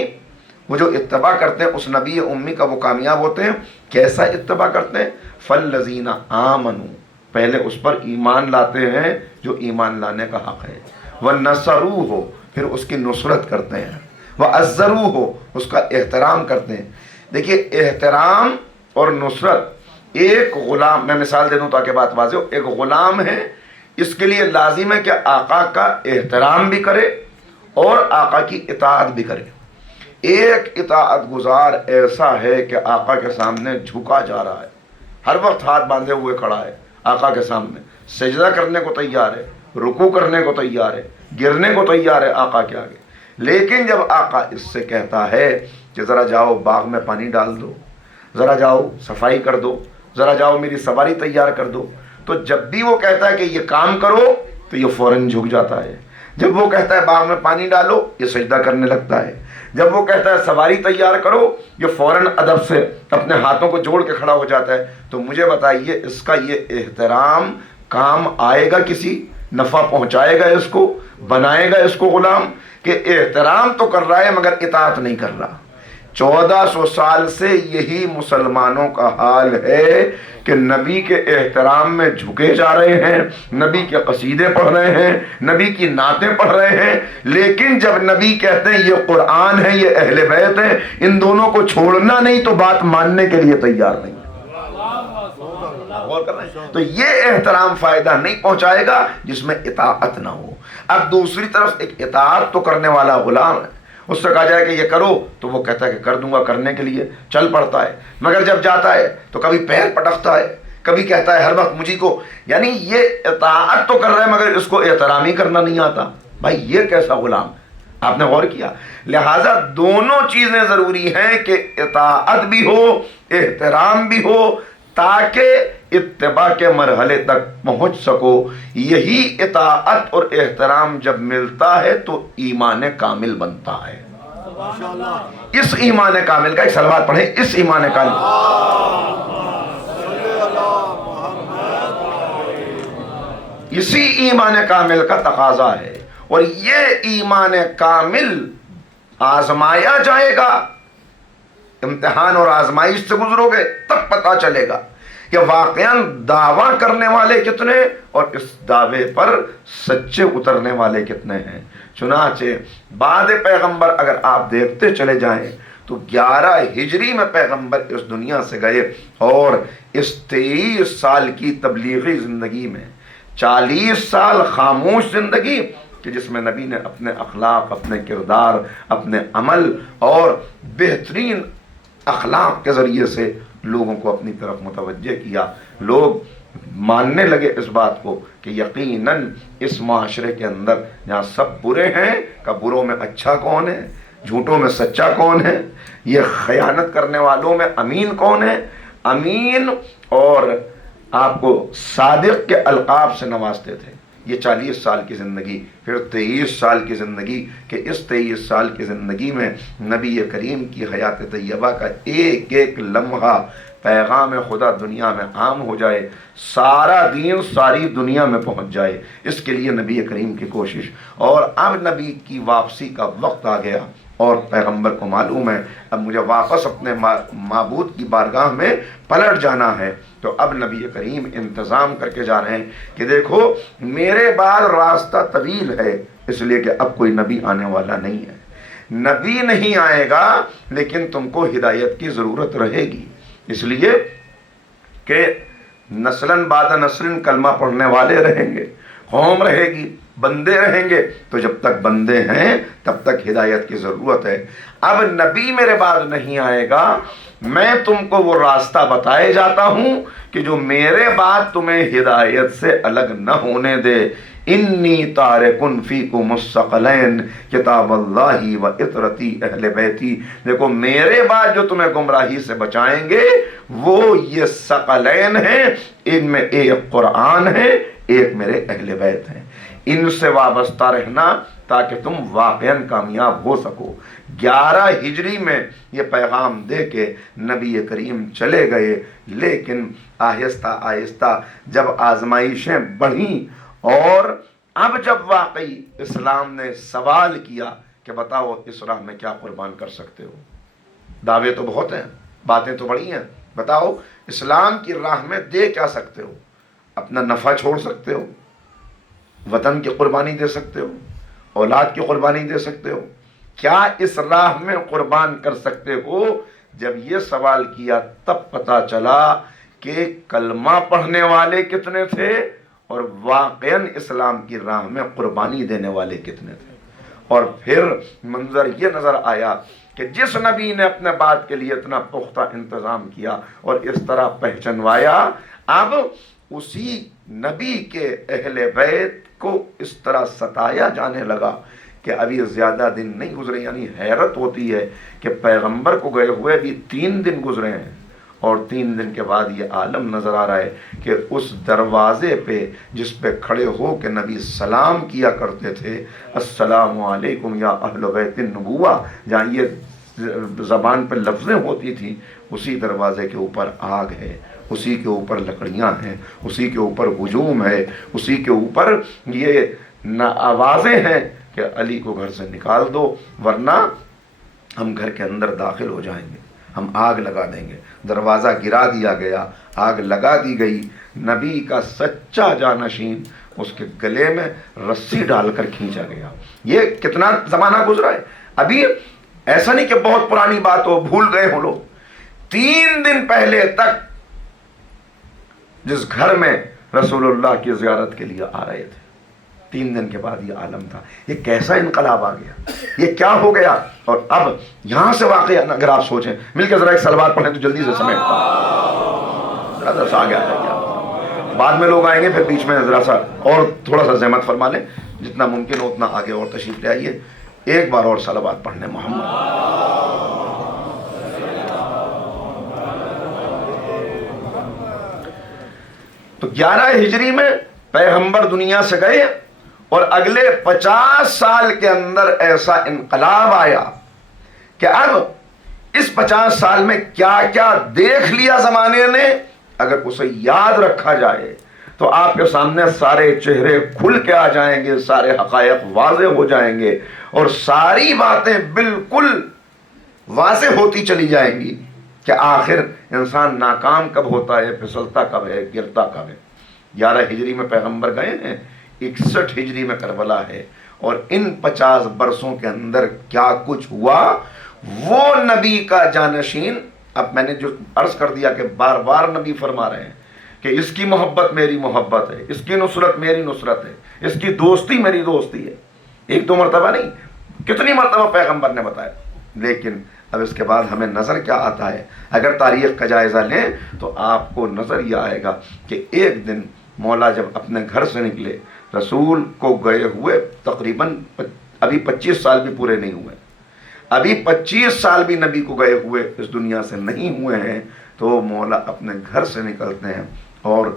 وہ جو اتباع کرتے ہیں اس نبی امی کا وہ کامیاب ہوتے ہیں۔ کیسا اتباع کرتے ہیں؟ فالذین آمنوا، پہلے اس پر ایمان لاتے ہیں جو ایمان لانے کا حق ہے، ونصروہ، پھر اس کی نصرت کرتے ہیں، وعزروہ، اس کا احترام کرتے ہیں۔ دیکھیے احترام اور نصرت، ایک غلام، میں مثال دے دوں تاکہ بات واضح ہو، ایک غلام ہے، اس کے لیے لازم ہے کہ آقا کا احترام بھی کرے اور آقا کی اطاعت بھی کرے۔ ایک اطاعت گزار ایسا ہے کہ آقا کے سامنے جھکا جا رہا ہے، ہر وقت ہاتھ باندھے ہوئے کھڑا ہے آقا کے سامنے، سجدہ کرنے کو تیار ہے، رکوع کرنے کو تیار ہے، گرنے کو تیار ہے آقا کے آگے، لیکن جب آقا اس سے کہتا ہے کہ ذرا جاؤ باغ میں پانی ڈال دو، ذرا جاؤ صفائی کر دو، ذرا جاؤ میری سواری تیار کر دو، تو جب بھی وہ کہتا ہے کہ یہ کام کرو تو یہ فوراً جھک جاتا ہے. جب وہ کہتا ہے باغ میں پانی ڈالو یہ سجدہ کرنے لگتا ہے. جب وہ کہتا ہے سواری تیار کرو یہ فوراً ادب سے اپنے ہاتھوں کو جوڑ کے کھڑا ہو جاتا ہے. تو مجھے بتائیے اس کا یہ احترام کام آئے گا؟ کسی نفع پہنچائے گا؟ اس کو بنائے گا اس کو غلام؟ کہ احترام تو کر رہا ہے مگر اطاعت نہیں کر رہا. 1400 سال سے یہی مسلمانوں کا حال ہے کہ نبی کے احترام میں جھکے جا رہے ہیں، نبی کے قصیدے پڑھ رہے ہیں، نبی کی نعتیں پڑھ رہے ہیں، لیکن جب نبی کہتے ہیں یہ قرآن ہے، یہ اہل بیت ہے، ان دونوں کو چھوڑنا نہیں تو بات ماننے کے لیے تیار نہیں. تو یہ احترام فائدہ نہیں پہنچائے گا جس میں اطاعت نہ ہو. اب دوسری طرف ایک اطاعت تو کرنے والا غلام ہے، اس سے کہا جائے کہ یہ کرو تو وہ کہتا ہے کہ کر دوں گا، کرنے کے لیے چل پڑتا ہے، مگر جب جاتا ہے تو کبھی پیر پٹکتا ہے، کبھی کہتا ہے ہر وقت مجھے کو، یعنی یہ اطاعت تو کر رہا ہے مگر اس کو احترام ہی کرنا نہیں آتا. بھائی یہ کیسا غلام؟ آپ نے غور کیا؟ لہٰذا دونوں چیزیں ضروری ہیں کہ اطاعت بھی ہو، احترام بھی ہو، تاکہ اتباع کے مرحلے تک پہنچ سکو. یہی اطاعت اور احترام جب ملتا ہے تو ایمان کامل بنتا ہے. اس ایمان کامل کا ایک صلوات پڑھیں، اس ایمان کامل، اسی ایمان کامل کا تقاضا ہے. اور یہ ایمان کامل آزمایا جائے گا، امتحان اور آزمائش سے گزرو گے تب پتہ چلے گا کہ واقعاً دعویٰ کرنے والے کتنے اور اس دعوے پر سچے اترنے والے کتنے ہیں. چنانچہ بعد پیغمبر اگر آپ دیکھتے چلے جائیں تو 11 ہجری میں پیغمبر اس دنیا سے گئے، اور اس 23 سال کی تبلیغی زندگی میں 40 سال خاموش زندگی کہ جس میں نبی نے اپنے اخلاق، اپنے کردار، اپنے عمل اور بہترین اخلاق کے ذریعے سے لوگوں کو اپنی طرف متوجہ کیا. لوگ ماننے لگے اس بات کو کہ یقیناً اس معاشرے کے اندر جہاں سب برے ہیں کہ بروں میں اچھا کون ہے، جھوٹوں میں سچا کون ہے، یہ خیانت کرنے والوں میں امین کون ہے. امین اور آپ کو صادق کے القاب سے نوازتے تھے. یہ 40 سال کی زندگی، پھر 23 سال کی زندگی کہ اس 23 سال کی زندگی میں نبی کریم کی حیات طیبہ کا ایک ایک لمحہ پیغام خدا دنیا میں عام ہو جائے، سارا دین ساری دنیا میں پہنچ جائے. اس کے لیے نبی کریم کی کوشش. اور اب نبی کی واپسی کا وقت آ گیا اور پیغمبر کو معلوم ہے اب مجھے واپس اپنے معبود کی بارگاہ میں پلٹ جانا ہے. تو اب نبی کریم انتظام کر کے جا رہے ہیں کہ دیکھو میرے بعد راستہ طویل ہے، اس لیے کہ اب کوئی نبی آنے والا نہیں ہے. نبی نہیں آئے گا لیکن تم کو ہدایت کی ضرورت رہے گی، اس لیے کہ نسلاً بعد نسل کلمہ پڑھنے والے رہیں گے، قوم رہے گی، بندے رہیں گے. تو جب تک بندے ہیں تب تک ہدایت کی ضرورت ہے. اب نبی میرے بعد نہیں آئے گا، میں تم کو وہ راستہ بتائے جاتا ہوں کہ جو میرے بعد تمہیں ہدایت سے الگ نہ ہونے دے. انی تارکن فیکم الثقلین کتاب اللہ و اطرتی اہل بیتی. دیکھو میرے بعد جو تمہیں گمراہی سے بچائیں گے وہ یہ ثقلین ہیں، ان میں ایک قرآن ہے، ایک میرے اہل بیت ہیں. ان سے وابستہ رہنا تاکہ تم واقعاً کامیاب ہو سکو. 11 ہجری میں یہ پیغام دے کے نبی کریم چلے گئے. لیکن آہستہ آہستہ جب آزمائشیں بڑھیں اور اب جب واقعی اسلام نے سوال کیا کہ بتاؤ اس راہ میں کیا قربان کر سکتے ہو، دعوے تو بہت ہیں، باتیں تو بڑی ہیں، بتاؤ اسلام کی راہ میں دے کیا سکتے ہو؟ اپنا نفع چھوڑ سکتے ہو، وطن کی قربانی دے سکتے ہو، اولاد کی قربانی دے سکتے ہو، کیا اس راہ میں قربان کر سکتے ہو؟ جب یہ سوال کیا تب پتہ چلا کہ کلمہ پڑھنے والے کتنے تھے اور واقعاً اسلام کی راہ میں قربانی دینے والے کتنے تھے. اور پھر منظر یہ نظر آیا کہ جس نبی نے اپنے بات کے لیے اتنا پختہ انتظام کیا اور اس طرح پہچنوایا، اب اسی نبی کے اہل بیت کو اس طرح ستایا جانے لگا کہ ابھی زیادہ دن نہیں گزرے. یعنی حیرت ہوتی ہے کہ پیغمبر کو گئے ہوئے ابھی 3 دن گزرے ہیں اور 3 دن کے بعد یہ عالم نظر آ رہا ہے کہ اس دروازے پہ جس پہ کھڑے ہو کے نبی سلام کیا کرتے تھے، السلام علیکم یا اہل بیت النبوہ، جہاں یہ زبان پہ لفظیں ہوتی تھیں، اسی دروازے کے اوپر آگ ہے، اسی کے اوپر لکڑیاں ہیں، اسی کے اوپر ہجوم ہے، اسی کے اوپر یہ آوازیں ہیں کہ علی کو گھر سے نکال دو ورنہ ہم گھر کے اندر داخل ہو جائیں گے، ہم آگ لگا دیں گے. دروازہ گرا دیا گیا، آگ لگا دی گئی. نبی کا سچا جانشین اس کے گلے میں رسی ڈال کر کھینچا گیا. یہ کتنا زمانہ گزرا ہے. ابھی ایسا نہیں کہ بہت پرانی بات ہو، بھول گئے ہوں لوگ. 3 دن پہلے تک جس گھر میں رسول اللہ کی زیارت کے لیے آ رہے تھے، 3 دن کے بعد یہ عالم تھا. یہ کیسا انقلاب آ گیا، یہ کیا ہو گیا. اور اب یہاں سے واقعہ اگر آپ سوچیں، مل کے ذرا ایک صلوات پڑھیں تو جلدی سے سمیٹتا ذرا سا آگے آ جائیے. بعد میں لوگ آئیں گے، پھر بیچ میں ذرا سا اور تھوڑا سا زحمت فرما لیں، جتنا ممکن ہو اتنا آگے اور تشریف لے آئیے. ایک بار اور صلوات پڑھنے محمد. تو 11 ہجری میں پیغمبر دنیا سے گئے اور اگلے 50 سال کے اندر ایسا انقلاب آیا کہ اب اس 50 سال میں کیا کیا دیکھ لیا زمانے نے، اگر اسے یاد رکھا جائے تو آپ کے سامنے سارے چہرے کھل کے آ جائیں گے، سارے حقائق واضح ہو جائیں گے اور ساری باتیں بالکل واضح ہوتی چلی جائیں گی کہ آخر انسان ناکام کب ہوتا ہے، پھسلتا کب ہے، گرتا کب ہے. 11 ہجری میں پیغمبر گئے ہیں، 61 ہجری میں کربلا ہے، اور ان 50 برسوں کے اندر کیا کچھ ہوا. وہ نبی کا جانشین، اب میں نے جو عرض کر دیا کہ بار بار نبی فرما رہے ہیں کہ اس کی محبت میری محبت ہے، اس کی نصرت میری نصرت ہے، اس کی دوستی میری دوستی ہے. 1-2 مرتبہ نہیں، کتنی مرتبہ پیغمبر نے بتایا. لیکن اب اس کے بعد ہمیں نظر کیا آتا ہے؟ اگر تاریخ کا جائزہ لیں تو آپ کو نظر یہ آئے گا کہ ایک دن مولا جب اپنے گھر سے نکلے، رسول کو گئے ہوئے تقریباً ابھی 25 سال بھی پورے نہیں ہوئے، ابھی 25 سال بھی نبی کو گئے ہوئے اس دنیا سے نہیں ہوئے ہیں، تو مولا اپنے گھر سے نکلتے ہیں اور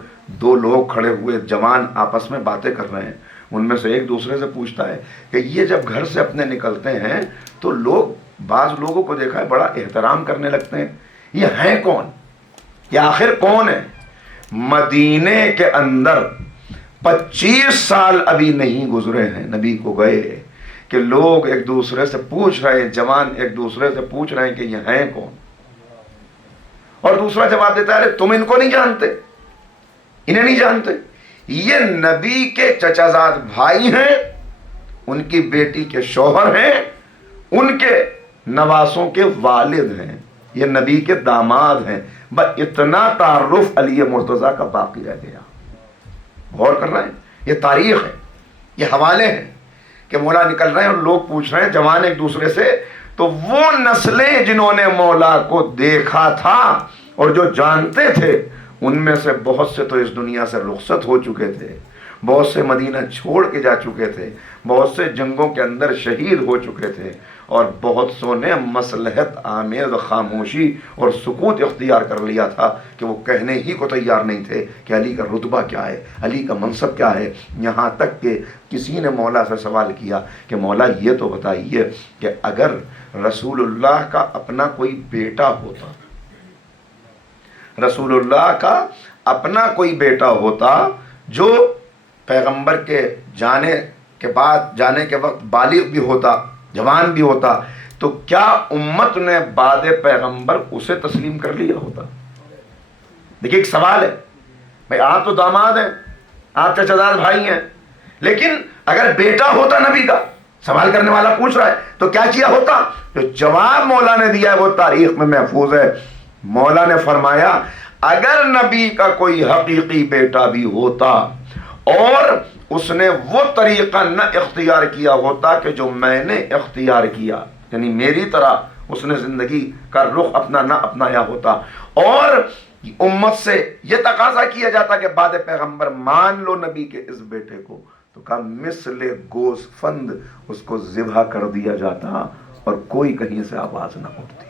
2 لوگ کھڑے ہوئے جوان آپس میں باتیں کر رہے ہیں. ان میں سے ایک دوسرے سے پوچھتا ہے کہ یہ جب گھر سے اپنے نکلتے ہیں تو لوگ، بعض لوگوں کو دیکھا ہے بڑا احترام کرنے لگتے ہیں، یہ ہیں کون، یہ آخر کون ہے؟ مدینے کے اندر 25 سال ابھی نہیں گزرے ہیں نبی کو گئے کہ لوگ ایک دوسرے سے پوچھ رہے ہیں، جوان ایک دوسرے سے پوچھ رہے ہیں کہ یہ ہیں کون. اور دوسرا جواب دیتا ہے ارے تم ان کو نہیں جانتے، انہیں نہیں جانتے، یہ نبی کے چچا زاد بھائی ہیں، ان کی بیٹی کے شوہر ہیں، ان کے نواسوں کے والد ہیں، یہ نبی کے داماد ہیں. بس اتنا تعارف علی مرتضیٰ کا باقی رہ گیا. غور کر رہے ہیں، یہ تاریخ ہے، یہ حوالے ہیں کہ مولا نکل رہے ہیں اور لوگ پوچھ رہے ہیں جوان ایک دوسرے سے. تو وہ نسلیں جنہوں نے مولا کو دیکھا تھا اور جو جانتے تھے، ان میں سے بہت سے تو اس دنیا سے رخصت ہو چکے تھے، بہت سے مدینہ چھوڑ کے جا چکے تھے، بہت سے جنگوں کے اندر شہید ہو چکے تھے، اور بہت سو نے مصلحت آمیز خاموشی اور سکوت اختیار کر لیا تھا کہ وہ کہنے ہی کو تیار نہیں تھے کہ علی کا رتبہ کیا ہے، علی کا منصب کیا ہے. یہاں تک کہ کسی نے مولا سے سوال کیا کہ مولا یہ تو بتائیے کہ اگر رسول اللہ کا اپنا کوئی بیٹا ہوتا، رسول اللہ کا اپنا کوئی بیٹا ہوتا جو پیغمبر کے جانے کے بعد، جانے کے وقت بالغ بھی ہوتا، جوان بھی ہوتا، تو کیا امت نے بعد پیغمبر اسے تسلیم کر لیا ہوتا؟ دیکھیے ایک سوال ہے بھائی، آپ تو داماد ہیں، آپ چچا زاد بھائی ہیں، لیکن اگر بیٹا ہوتا نبی کا، سوال کرنے والا پوچھ رہا ہے، تو کیا کیا ہوتا؟ جو جواب مولا نے دیا ہے وہ تاریخ میں محفوظ ہے. مولا نے فرمایا اگر نبی کا کوئی حقیقی بیٹا بھی ہوتا اور اس نے وہ طریقہ نہ اختیار کیا ہوتا کہ جو میں نے اختیار کیا، یعنی میری طرح اس نے زندگی کا رخ اپنا نہ اپنایا ہوتا، اور امت سے یہ تقاضا کیا جاتا کہ بعد پیغمبر مان لو نبی کے اس بیٹے کو، تو تو کہا مثل گوسفند اس کو ذبح کر دیا جاتا اور کوئی کہیں سے آواز نہ اٹھتی.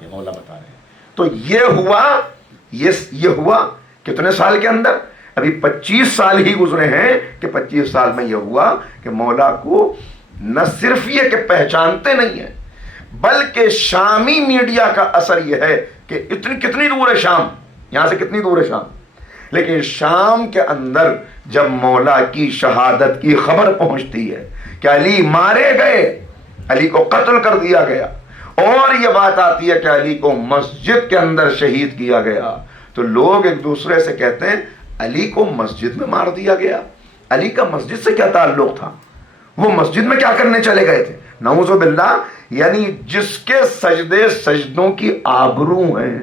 یہ مولا بتا رہے ہیں. تو یہ ہوا کتنے سال کے اندر؟ ابھی 25 سال ہی گزرے ہیں کہ 25 سال میں یہ ہوا کہ مولا کو نہ صرف یہ کہ پہچانتے نہیں ہیں بلکہ شامی میڈیا کا اثر یہ ہے کہ کتنی دور ہے شام، یہاں سے کتنی دور ہے شام، لیکن شام کے اندر جب مولا کی شہادت کی خبر پہنچتی ہے کہ علی مارے گئے، علی کو قتل کر دیا گیا، اور یہ بات آتی ہے کہ علی کو مسجد کے اندر شہید کیا گیا، تو لوگ ایک دوسرے سے کہتے ہیں علی کو مسجد میں مار دیا گیا. علی کا مسجد سے کیا تعلق تھا؟ وہ مسجد میں کیا کرنے چلے گئے تھے؟ نعوذ باللہ. یعنی جس کے سجدوں کی آبرو ہیں،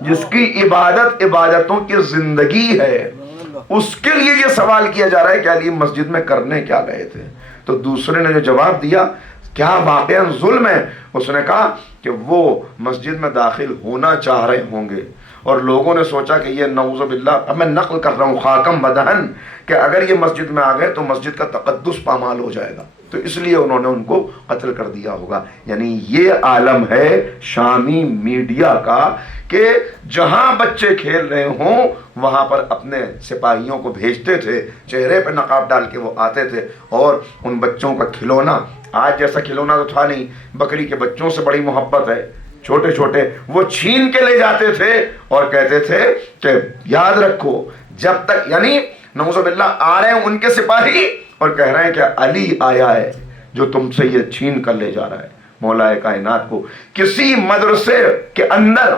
جس کی عبادتوں کی زندگی ہے، اس کے لیے یہ سوال کیا جا رہا ہے کہ علی مسجد میں کرنے کیا گئے تھے. تو دوسرے نے جو جواب دیا کیا واقعا ظلم ہے، اس نے کہا کہ وہ مسجد میں داخل ہونا چاہ رہے ہوں گے اور لوگوں نے سوچا کہ یہ نعوذ باللہ، اب میں نقل کر رہا ہوں خاکم بدہن، کہ اگر یہ مسجد میں آ گئے تو مسجد کا تقدس پامال ہو جائے گا، تو اس لیے انہوں نے ان کو قتل کر دیا ہوگا. یعنی یہ عالم ہے شامی میڈیا کا کہ جہاں بچے کھیل رہے ہوں وہاں پر اپنے سپاہیوں کو بھیجتے تھے، چہرے پہ نقاب ڈال کے وہ آتے تھے اور ان بچوں کا کھلونا، آج جیسا کھلونا تو تھا نہیں، بکری کے بچوں سے بڑی محبت ہے، چھوٹے چھوٹے، وہ چھین کے لے جاتے تھے اور کہتے تھے کہ یاد رکھو جب تک، یعنی نعوذ باللہ آ رہے ہیں ان کے سپاہی اور کہہ رہے ہیں کہ علی آیا ہے جو تم سے یہ چھین کر لے جا رہا ہے. مولا کائنات کو کسی مدرسے کے اندر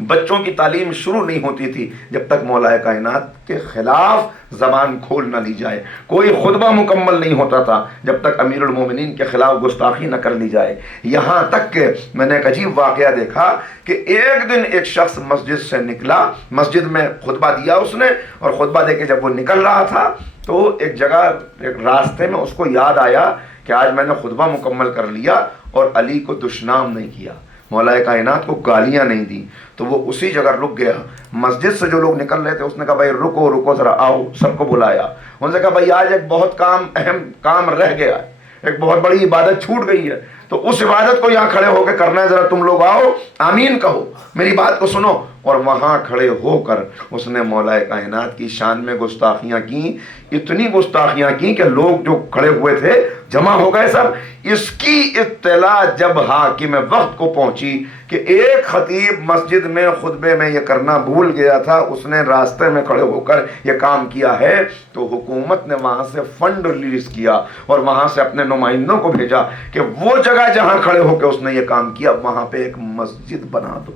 بچوں کی تعلیم شروع نہیں ہوتی تھی جب تک مولا کائنات کے خلاف زبان کھول نہ لی جائے. کوئی خطبہ مکمل نہیں ہوتا تھا جب تک امیر المومنین کے خلاف گستاخی نہ کر لی جائے. یہاں تک کہ میں نے ایک عجیب واقعہ دیکھا کہ ایک دن ایک شخص مسجد سے نکلا، مسجد میں خطبہ دیا اس نے، اور خطبہ دے کے جب وہ نکل رہا تھا تو ایک جگہ ایک راستے میں اس کو یاد آیا کہ آج میں نے خطبہ مکمل کر لیا اور علی کو دشنام نہیں کیا، مولا کائنات کو گالیاں نہیں دی. تو وہ اسی جگہ رک گیا. مسجد سے جو لوگ نکل رہے تھے اس نے کہا بھائی رکو ذرا آؤ، سب کو بلایا. ان سے کہا بھائی آج ایک بہت اہم کام رہ گیا ہے، ایک بہت بڑی عبادت چھوٹ گئی ہے، تو اس عبادت کو یہاں کھڑے ہو کے کرنا ہے، ذرا تم لوگ آؤ، آمین کہو، میری بات کو سنو. اور وہاں کھڑے ہو کر اس نے مولا کائنات کی شان میں گستاخیاں کی، اتنی گستاخیاں کی کہ لوگ جو کھڑے ہوئے تھے جمع ہو گئے سب. اس کی اطلاع جب حاکم وقت کو پہنچی کہ ایک خطیب مسجد میں خطبے میں یہ کرنا بھول گیا تھا، اس نے راستے میں کھڑے ہو کر یہ کام کیا ہے، تو حکومت نے وہاں سے فنڈ ریلیز کیا اور وہاں سے اپنے نمائندوں کو بھیجا کہ وہ جگہ جہاں کھڑے ہو کے اس نے یہ کام کیا وہاں پہ ایک مسجد بنا دو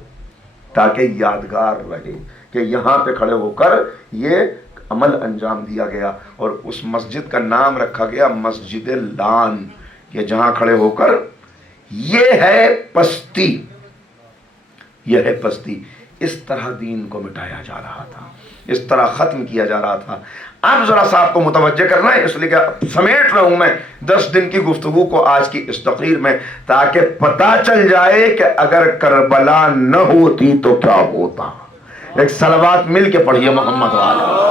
تاکہ یادگار رہے کہ یہاں پہ کھڑے ہو کر یہ عمل انجام دیا گیا. اور اس مسجد کا نام رکھا گیا مسجد لان، کہ جہاں کھڑے ہو کر یہ ہے پستی، یہ ہے پستی. اس طرح دین کو مٹایا جا رہا تھا، اس طرح ختم کیا جا رہا تھا. اب ذرا سا آپ کو متوجہ کرنا ہے، اس لیے کہ سمیٹ رہا ہوں میں 10 دن کی گفتگو کو آج کی اس تقریر میں، تاکہ پتہ چل جائے کہ اگر کربلا نہ ہوتی تو کیا ہوتا. ایک صلوات مل کے پڑھیے محمد والے.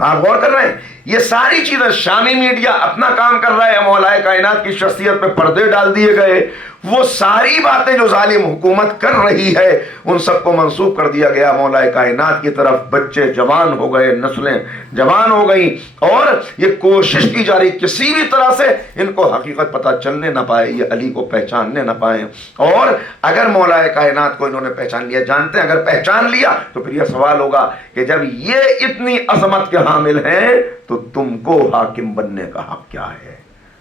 آپ غور کر رہے ہیں، یہ ساری چیزیں شامی میڈیا اپنا کام کر رہا ہے، مولا کائنات کی شخصیت پہ پردے ڈال دیے گئے. وہ ساری باتیں جو ظالم حکومت کر رہی ہے ان سب کو منسوب کر دیا گیا مولا کائنات کی طرف. بچے جوان ہو گئے، نسلیں جوان ہو گئیں، اور یہ کوشش کی جا رہی کسی بھی طرح سے ان کو حقیقت پتہ چلنے نہ پائے، یہ علی کو پہچاننے نہ پائیں. اور اگر مولا کائنات کو انہوں نے پہچان لیا، جانتے ہیں اگر پہچان لیا تو پھر یہ سوال ہوگا کہ جب یہ اتنی عظمت کے حامل ہیں تو تم کو حاکم بننے کا حق کیا ہے،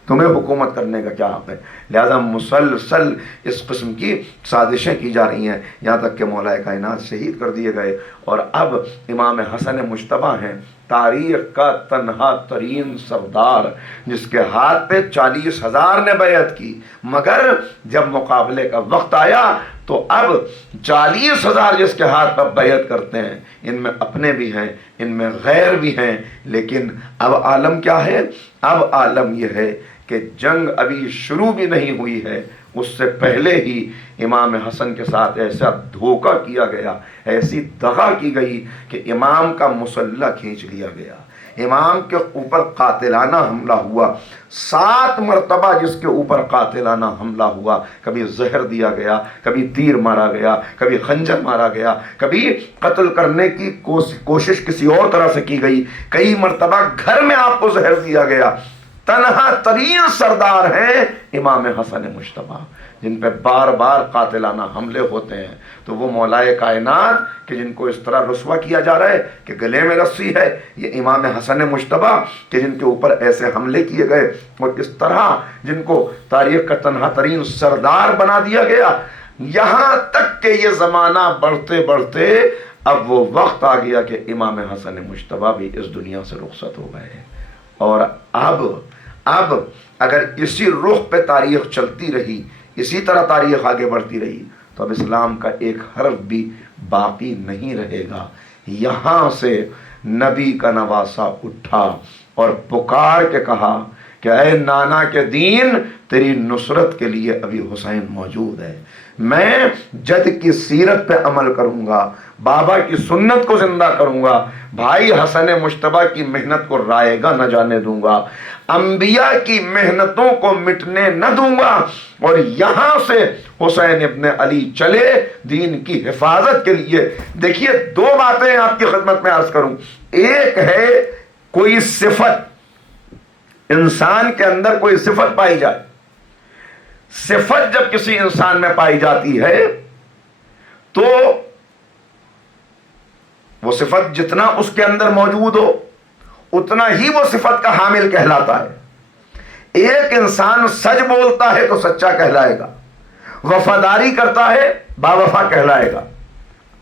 تمہیں حکومت کرنے کا کیا حق ہے. لہذا مسلسل اس قسم کی سازشیں کی جا رہی ہیں، یہاں تک کہ مولا کائنات شہید کر دیے گئے. اور اب امام حسن مجتبیٰ ہیں، تاریخ کا تنہا ترین سردار، جس کے ہاتھ پہ 40,000 نے بیعت کی، مگر جب مقابلے کا وقت آیا تو اب 40,000 جس کے ہاتھ پر بیعت کرتے ہیں، ان میں اپنے بھی ہیں، ان میں غیر بھی ہیں. لیکن اب عالم کیا ہے؟ اب عالم یہ ہے کہ کہ جنگ ابھی شروع بھی نہیں ہوئی ہے، اس سے پہلے ہی امام حسن کے ساتھ ایسا دھوکہ کیا گیا، ایسی دغا کی گئی کہ امام کا مسلح کھینچ لیا گیا، امام کے اوپر قاتلانہ حملہ ہوا، 7 مرتبہ جس کے اوپر قاتلانہ حملہ ہوا، کبھی زہر دیا گیا، کبھی تیر مارا گیا، کبھی خنجر مارا گیا، کبھی قتل کرنے کی کوشش کسی اور طرح سے کی گئی، کئی مرتبہ گھر میں آپ کو زہر دیا گیا۔ تنہا ترین سردار ہیں امام حسن مجتبیٰ، جن پہ بار بار قاتلانہ حملے ہوتے ہیں، تو وہ مولائے کائنات کہ جن کو اس طرح رسوا کیا جا رہا ہے کہ گلے میں رسی ہے، یہ امام حسن مجتبیٰ کہ جن کے اوپر ایسے حملے کیے گئے اور اس طرح جن کو تاریخ کا تنہا ترین سردار بنا دیا گیا، یہاں تک کہ یہ زمانہ بڑھتے بڑھتے اب وہ وقت آ گیا کہ امام حسن مجتبیٰ بھی اس دنیا سے رخصت ہو گئے، اور اب اگر اسی رخ پہ تاریخ چلتی رہی، اسی طرح تاریخ آگے بڑھتی رہی، تو اب اسلام کا ایک حرف بھی باقی نہیں رہے گا۔ یہاں سے نبی کا نواسا اٹھا اور پکار کے کہا کہ اے نانا کے دین، تیری نصرت کے لیے ابھی حسین موجود ہے، میں جد کی سیرت پہ عمل کروں گا، بابا کی سنت کو زندہ کروں گا، بھائی حسن مجتبیٰ کی محنت کو رائے گا نہ جانے دوں گا، انبیاء کی محنتوں کو مٹنے نہ دوں گا، اور یہاں سے حسین ابن علی چلے دین کی حفاظت کے لیے۔ دیکھیے 2 باتیں آپ کی خدمت میں عرض کروں، ایک ہے کوئی صفت، انسان کے اندر کوئی صفت پائی جائے، صفت جب کسی انسان میں پائی جاتی ہے تو وہ صفت جتنا اس کے اندر موجود ہو اتنا ہی وہ صفت کا حامل کہلاتا ہے۔ ایک انسان سچ بولتا ہے تو سچا کہلائے گا، وفاداری کرتا ہے باوفا کہلائے گا،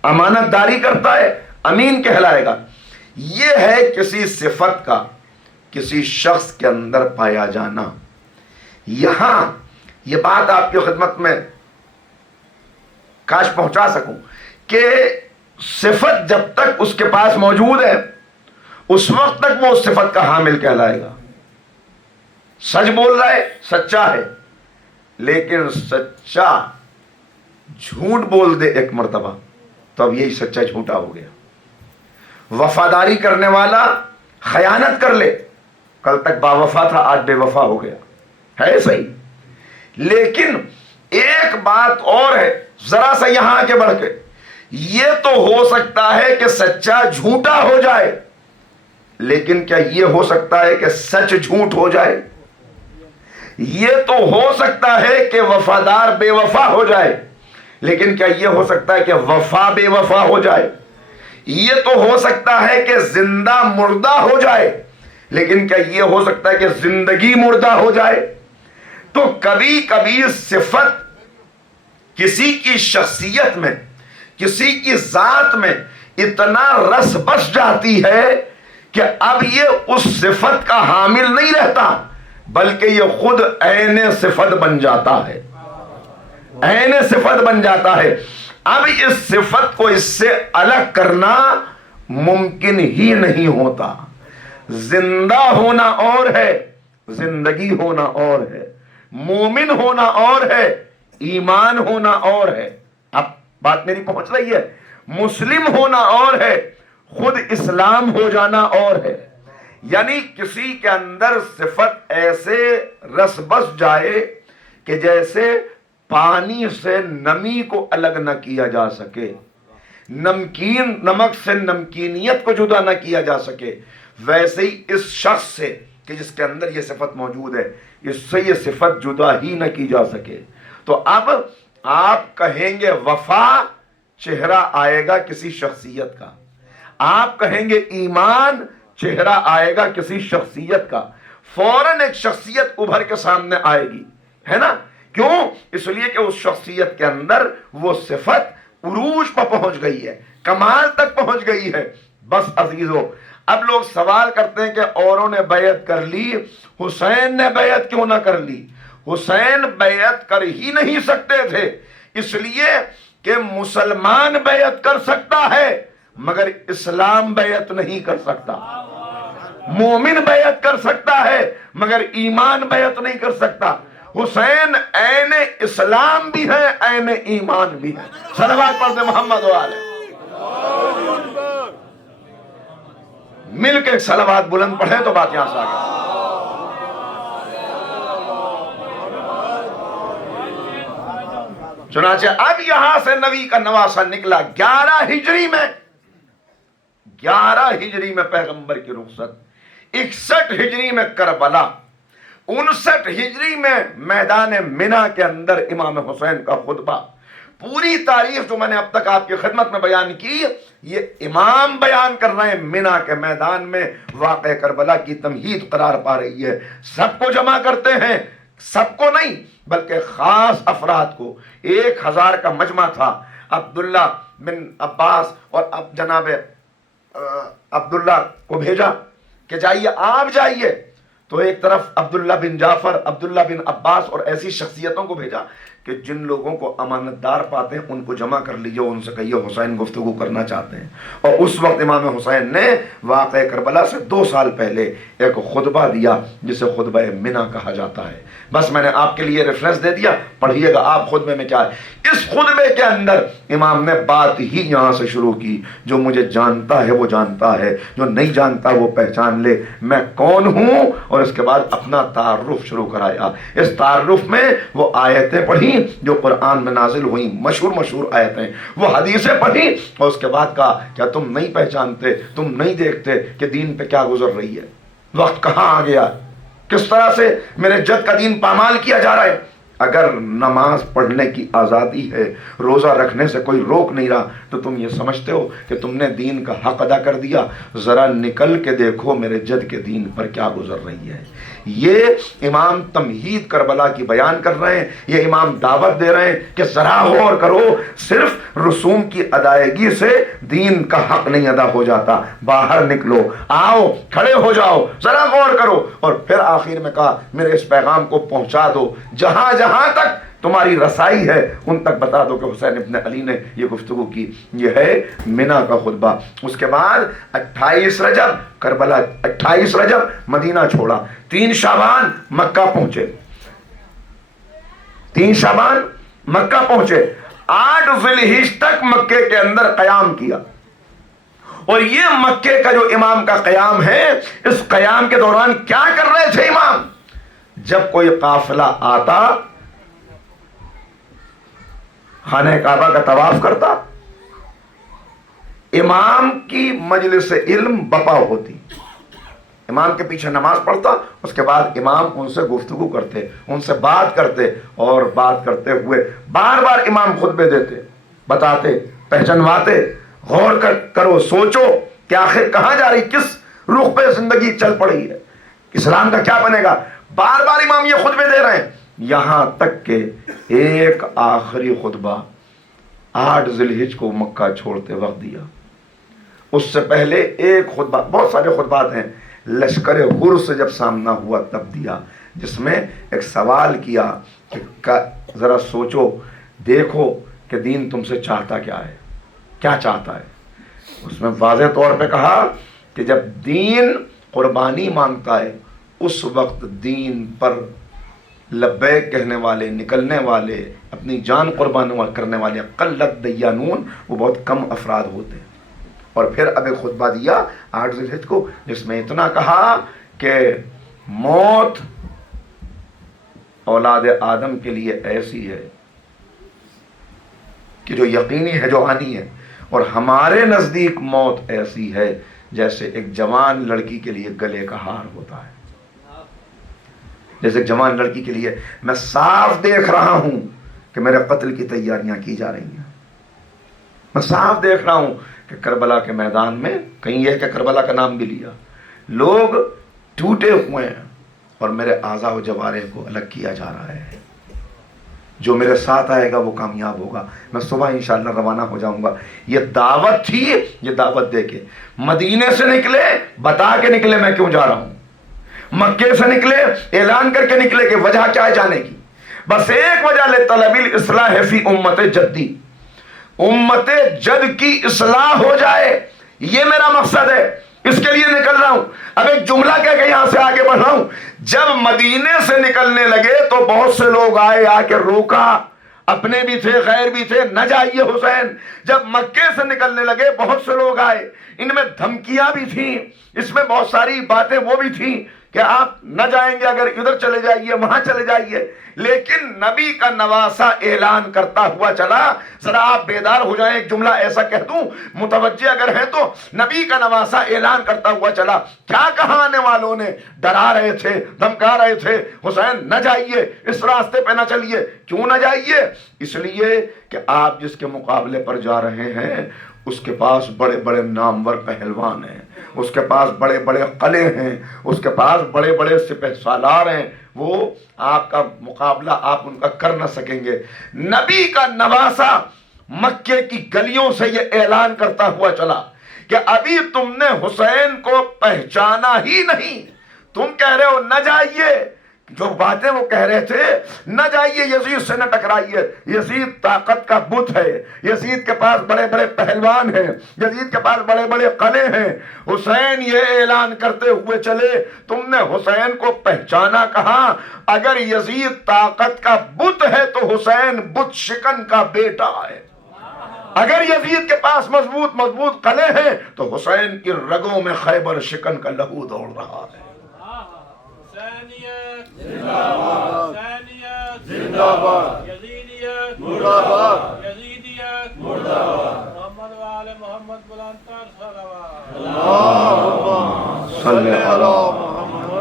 امانت داری کرتا ہے امین کہلائے گا۔ یہ ہے کسی صفت کا کسی شخص کے اندر پایا جانا۔ یہاں یہ بات آپ کی خدمت میں کاش پہنچا سکوں کہ صفت جب تک اس کے پاس موجود ہے اس وقت تک وہ اس صفت کا حامل کہلائے گا۔ سچ بول رہا ہے، سچا ہے، لیکن سچا جھوٹ بول دے ایک مرتبہ تو اب یہی سچا جھوٹا ہو گیا۔ وفاداری کرنے والا خیانت کر لے، کل تک باوفا تھا آج بے وفا ہو گیا، ہے صحیح، لیکن ایک بات اور ہے ذرا سا یہاں آگے بڑھ کے، یہ تو ہو سکتا ہے کہ سچا جھوٹا ہو جائے، لیکن کیا یہ ہو سکتا ہے کہ سچ جھوٹ ہو جائے؟ یہ تو ہو سکتا ہے کہ وفادار بے وفا ہو جائے، لیکن کیا یہ ہو سکتا ہے کہ وفا بے وفا ہو جائے؟ یہ تو ہو سکتا ہے کہ زندہ مردہ ہو جائے، لیکن کیا یہ ہو سکتا ہے کہ زندگی مردہ ہو جائے؟ تو کبھی کبھی صفت کسی کی شخصیت میں، کسی کی ذات میں اتنا رس بس جاتی ہے کہ اب یہ اس صفت کا حامل نہیں رہتا، بلکہ یہ خود عین صفت بن جاتا ہے، عین صفت بن جاتا ہے۔ اب اس صفت کو اس سے الگ کرنا ممکن ہی نہیں ہوتا۔ زندہ ہونا اور ہے، زندگی ہونا اور ہے، مومن ہونا اور ہے، ایمان ہونا اور ہے۔ اب بات میری پہنچ رہی ہے؟ مسلم ہونا اور ہے، خود اسلام ہو جانا اور ہے۔ یعنی کسی کے اندر صفت ایسے رس بس جائے کہ جیسے پانی سے نمی کو الگ نہ کیا جا سکے، نمک سے نمکینیت کو جدا نہ کیا جا سکے، ویسے ہی اس شخص سے کہ جس کے اندر یہ صفت موجود ہے، اس سے یہ صفت جدا ہی نہ کی جا سکے۔ تو اب آپ کہیں گے وفا، چہرہ آئے گا کسی شخصیت کا، آپ کہیں گے ایمان، چہرہ آئے گا کسی شخصیت کا، فوراً ایک شخصیت ابھر کے سامنے آئے گی، ہے نا؟ کیوں؟ اس لیے کہ اس شخصیت کے اندر وہ صفت عروج پر پہنچ گئی ہے، کمال تک پہنچ گئی ہے۔ بس عزیزو، اب لوگ سوال کرتے ہیں کہ اوروں نے بیعت کر لی، حسین نے بیعت کیوں نہ کر لی؟ حسین بیعت کر ہی نہیں سکتے تھے، اس لیے کہ مسلمان بیعت کر سکتا ہے مگر اسلام بیعت نہیں کر سکتا۔ مومن بیعت کر سکتا ہے مگر ایمان بیعت نہیں کر سکتا. حسین عین اسلام بھی ہے، عین ایمان بھی ہے. صلوات پڑھتے محمد و آلہ. مل کے صلوات بلند پڑھے تو بات یہاں سے آگے. چنانچہ اب یہاں سے نبی کا نواسہ نکلا 11 ہجری میں پیغمبر کی رخصت، 61 ہجری میں کربلا، 59 ہجری میں میدان منی کے اندر امام حسین کا خطبہ. پوری تاریخ جو میں نے اب تک آپ کی خدمت میں بیان کی، یہ امام بیان کر رہے ہیں. منی کے میدان میں واقع کربلا کی تمہید قرار پا رہی ہے. سب کو جمع کرتے ہیں، سب کو نہیں بلکہ خاص افراد کو. 1000 کا مجمع تھا. عبداللہ بن عباس اور اب جناب عبداللہ کو بھیجا کہ جائیے، آپ جائیے. تو ایک طرف عبداللہ بن جعفر، عبداللہ بن عباس اور ایسی شخصیتوں کو بھیجا کہ جن لوگوں کو امانت دار پاتے ہیں ان کو جمع کر لیجئے، ان سے کہیے حسین گفتگو کرنا چاہتے ہیں. اور اس وقت امام حسین نے واقع کربلا سے 2 سال پہلے ایک خطبہ دیا جسے خطبہ منی کہا جاتا ہے. بس میں نے آپ کے لیے ریفرنس دے دیا، پڑھیے گا آپ خطبے میں کیا ہے. اس خطبے کے اندر امام نے بات ہی یہاں سے شروع کی. جو مجھے جانتا ہے وہ جانتا ہے، جو نہیں جانتا وہ پہچان لے میں کون ہوں. اور اس کے بعد اپنا تعارف شروع کرایا. اس تعارف میں وہ آیتیں پڑھی جو قرآن میں نازل ہوئی، مشہور آیتیں، وہ حدیثیں پڑھی اور اس کے بعد کہا کیا تم نہیں پہچانتے، تم نہیں دیکھتے کہ دین پہ کیا گزر رہی ہے، وقت کہاں آ گیا، کس طرح سے میرے جد کا دین پامال کیا جا رہا ہے. اگر نماز پڑھنے کی آزادی ہے، روزہ رکھنے سے کوئی روک نہیں رہا، تو تم یہ سمجھتے ہو کہ تم نے دین کا حق ادا کر دیا. ذرا نکل کے دیکھو میرے جد کے دین پر کیا گزر رہی ہے. یہ امام تمہید کربلا کی بیان کر رہے ہیں. یہ امام دعوت دے رہے ہیں کہ ذرا غور کرو، صرف رسوم کی ادائیگی سے دین کا حق نہیں ادا ہو جاتا. باہر نکلو، آؤ، کھڑے ہو جاؤ، ذرا غور کرو. اور پھر آخر میں کہا میرے اس پیغام کو پہنچا دو، جہاں جہاں تک تمہاری رسائی ہے ان تک بتا دو کہ حسین ابن علی نے یہ گفتگو کی. یہ ہے منی کا خطبہ. اس کے بعد 28 رجب کربلا، 28 رجب مدینہ چھوڑا، 3 شعبان مکہ پہنچے، 3 شعبان مکہ پہنچے، 8 ذی الحجہ تک مکے کے اندر قیام کیا. اور یہ مکے کا جو امام کا قیام ہے، اس قیام کے دوران کیا کر رہے تھے امام؟ جب کوئی قافلہ آتا خانہ کعبہ کا طواف کرتا، امام کی مجلس علم بپا ہوتی، امام کے پیچھے نماز پڑھتا، اس کے بعد امام ان سے گفتگو کرتے، ان سے بات کرتے، اور بات کرتے ہوئے بار بار امام خطبے دیتے، بتاتے، پہچنواتے. غور کرو، سوچو کہ آخر کہاں جا رہی، کس رخ پہ زندگی چل پڑی ہے، اسلام کا کیا بنے گا. بار بار امام یہ خطبے دے رہے ہیں، یہاں تک کہ ایک آخری خطبہ 8 ذی الحجہ کو مکہ چھوڑتے وقت دیا. اس سے پہلے ایک خطبہ، بہت سارے خطبات ہیں، لشکر غر سے جب سامنا ہوا تب دیا، جس میں ایک سوال کیا کہ ذرا سوچو، دیکھو کہ دین تم سے چاہتا کیا ہے، کیا چاہتا ہے. اس میں واضح طور پہ کہا کہ جب دین قربانی مانگتا ہے اس وقت دین پر لبیک کہنے والے، نکلنے والے، اپنی جان قربان کرنے والے، قلت دیانون، وہ بہت کم افراد ہوتے ہیں. اور پھر اب ایک خطبہ دیا 8 ذی الحجہ کو، جس میں اتنا کہا کہ موت اولاد آدم کے لیے ایسی ہے کہ جو یقینی ہے، جو آنی ہے، اور ہمارے نزدیک موت ایسی ہے جیسے ایک جوان لڑکی کے لیے گلے کا ہار ہوتا ہے. جیسے ایک جوان لڑکی کے لیے میں صاف دیکھ رہا ہوں کہ میرے قتل کی تیاریاں کی جا رہی ہیں. میں صاف دیکھ رہا ہوں کہ کربلا کے میدان میں، کہیں یہ کہ کربلا کا نام بھی لیا، لوگ ٹوٹے ہوئے ہیں اور میرے اعضاء و جوارح کو الگ کیا جا رہا ہے. جو میرے ساتھ آئے گا وہ کامیاب ہوگا. میں صبح انشاءاللہ روانہ ہو جاؤں گا. یہ دعوت تھی. یہ دعوت دے کے مدینے سے نکلے، بتا کے نکلے میں کیوں جا رہا ہوں. مکے سے نکلے، اعلان کر کے نکلے کہ وجہ کیا ہے جانے کی. بس ایک وجہ، لطلب الاصلاح فی امت جدی، امت جد کی اصلاح ہو جائے، یہ میرا مقصد ہے. اس کے لیے نکل رہا ہوں. اب ایک جملہ کہہ کے یہاں سے آگے بڑھ رہا ہوں. جب مدینے سے نکلنے لگے تو بہت سے لوگ آئے، آ کے روکا، اپنے بھی تھے غیر بھی تھے، نہ جائیے حسین. جب مکے سے نکلنے لگے بہت سے لوگ آئے، ان میں دھمکیاں بھی تھیں، اس میں بہت ساری باتیں وہ بھی تھیں کہ آپ نہ جائیں گے، اگر ادھر چلے جائیے، وہاں چلے جائیے. لیکن نبی کا نواسہ اعلان کرتا ہوا چلا. ذرا آپ بیدار ہو جائیں، ایک جملہ ایسا کہہ دوں، متوجہ اگر ہیں تو. نبی کا نواسہ اعلان کرتا ہوا چلا. کیا کہا آنے والوں نے؟ ڈرا رہے تھے، دھمکا رہے تھے، حسین نہ جائیے، اس راستے پہ نہ چلیے. کیوں نہ جائیے؟ اس لیے کہ آپ جس کے مقابلے پر جا رہے ہیں اس کے پاس بڑے بڑے نامور پہلوان ہیں، اس کے پاس بڑے بڑے قلعے ہیں، اس کے پاس بڑے بڑے سپہ سالار ہیں، وہ آپ کا مقابلہ آپ ان کا کر نہ سکیں گے. نبی کا نواسہ مکے کی گلیوں سے یہ اعلان کرتا ہوا چلا کہ ابھی تم نے حسین کو پہچانا ہی نہیں، تم کہہ رہے ہو نہ جائیے. جو باتیں وہ کہہ رہے تھے، نہ جائیے، یزید سے نہ ٹکرائیے، یزید طاقت کا بت ہے، یزید کے پاس بڑے بڑے پہلوان ہیں، یزید کے پاس بڑے بڑے قلعے ہیں. حسین یہ اعلان کرتے ہوئے چلے، تم نے حسین کو پہچانا کہاں؟ اگر یزید طاقت کا بت ہے تو حسین بت شکن کا بیٹا ہے. اگر یزید کے پاس مضبوط قلعے ہیں تو حسین کی رگوں میں خیبر شکن کا لہو دوڑ رہا ہے. زندہ باد، یزیدیت مردہ باد، یزیدیت مردہ باد. محمد و آل محمد بلند تر صلوات. اللہم صلی علی محمد.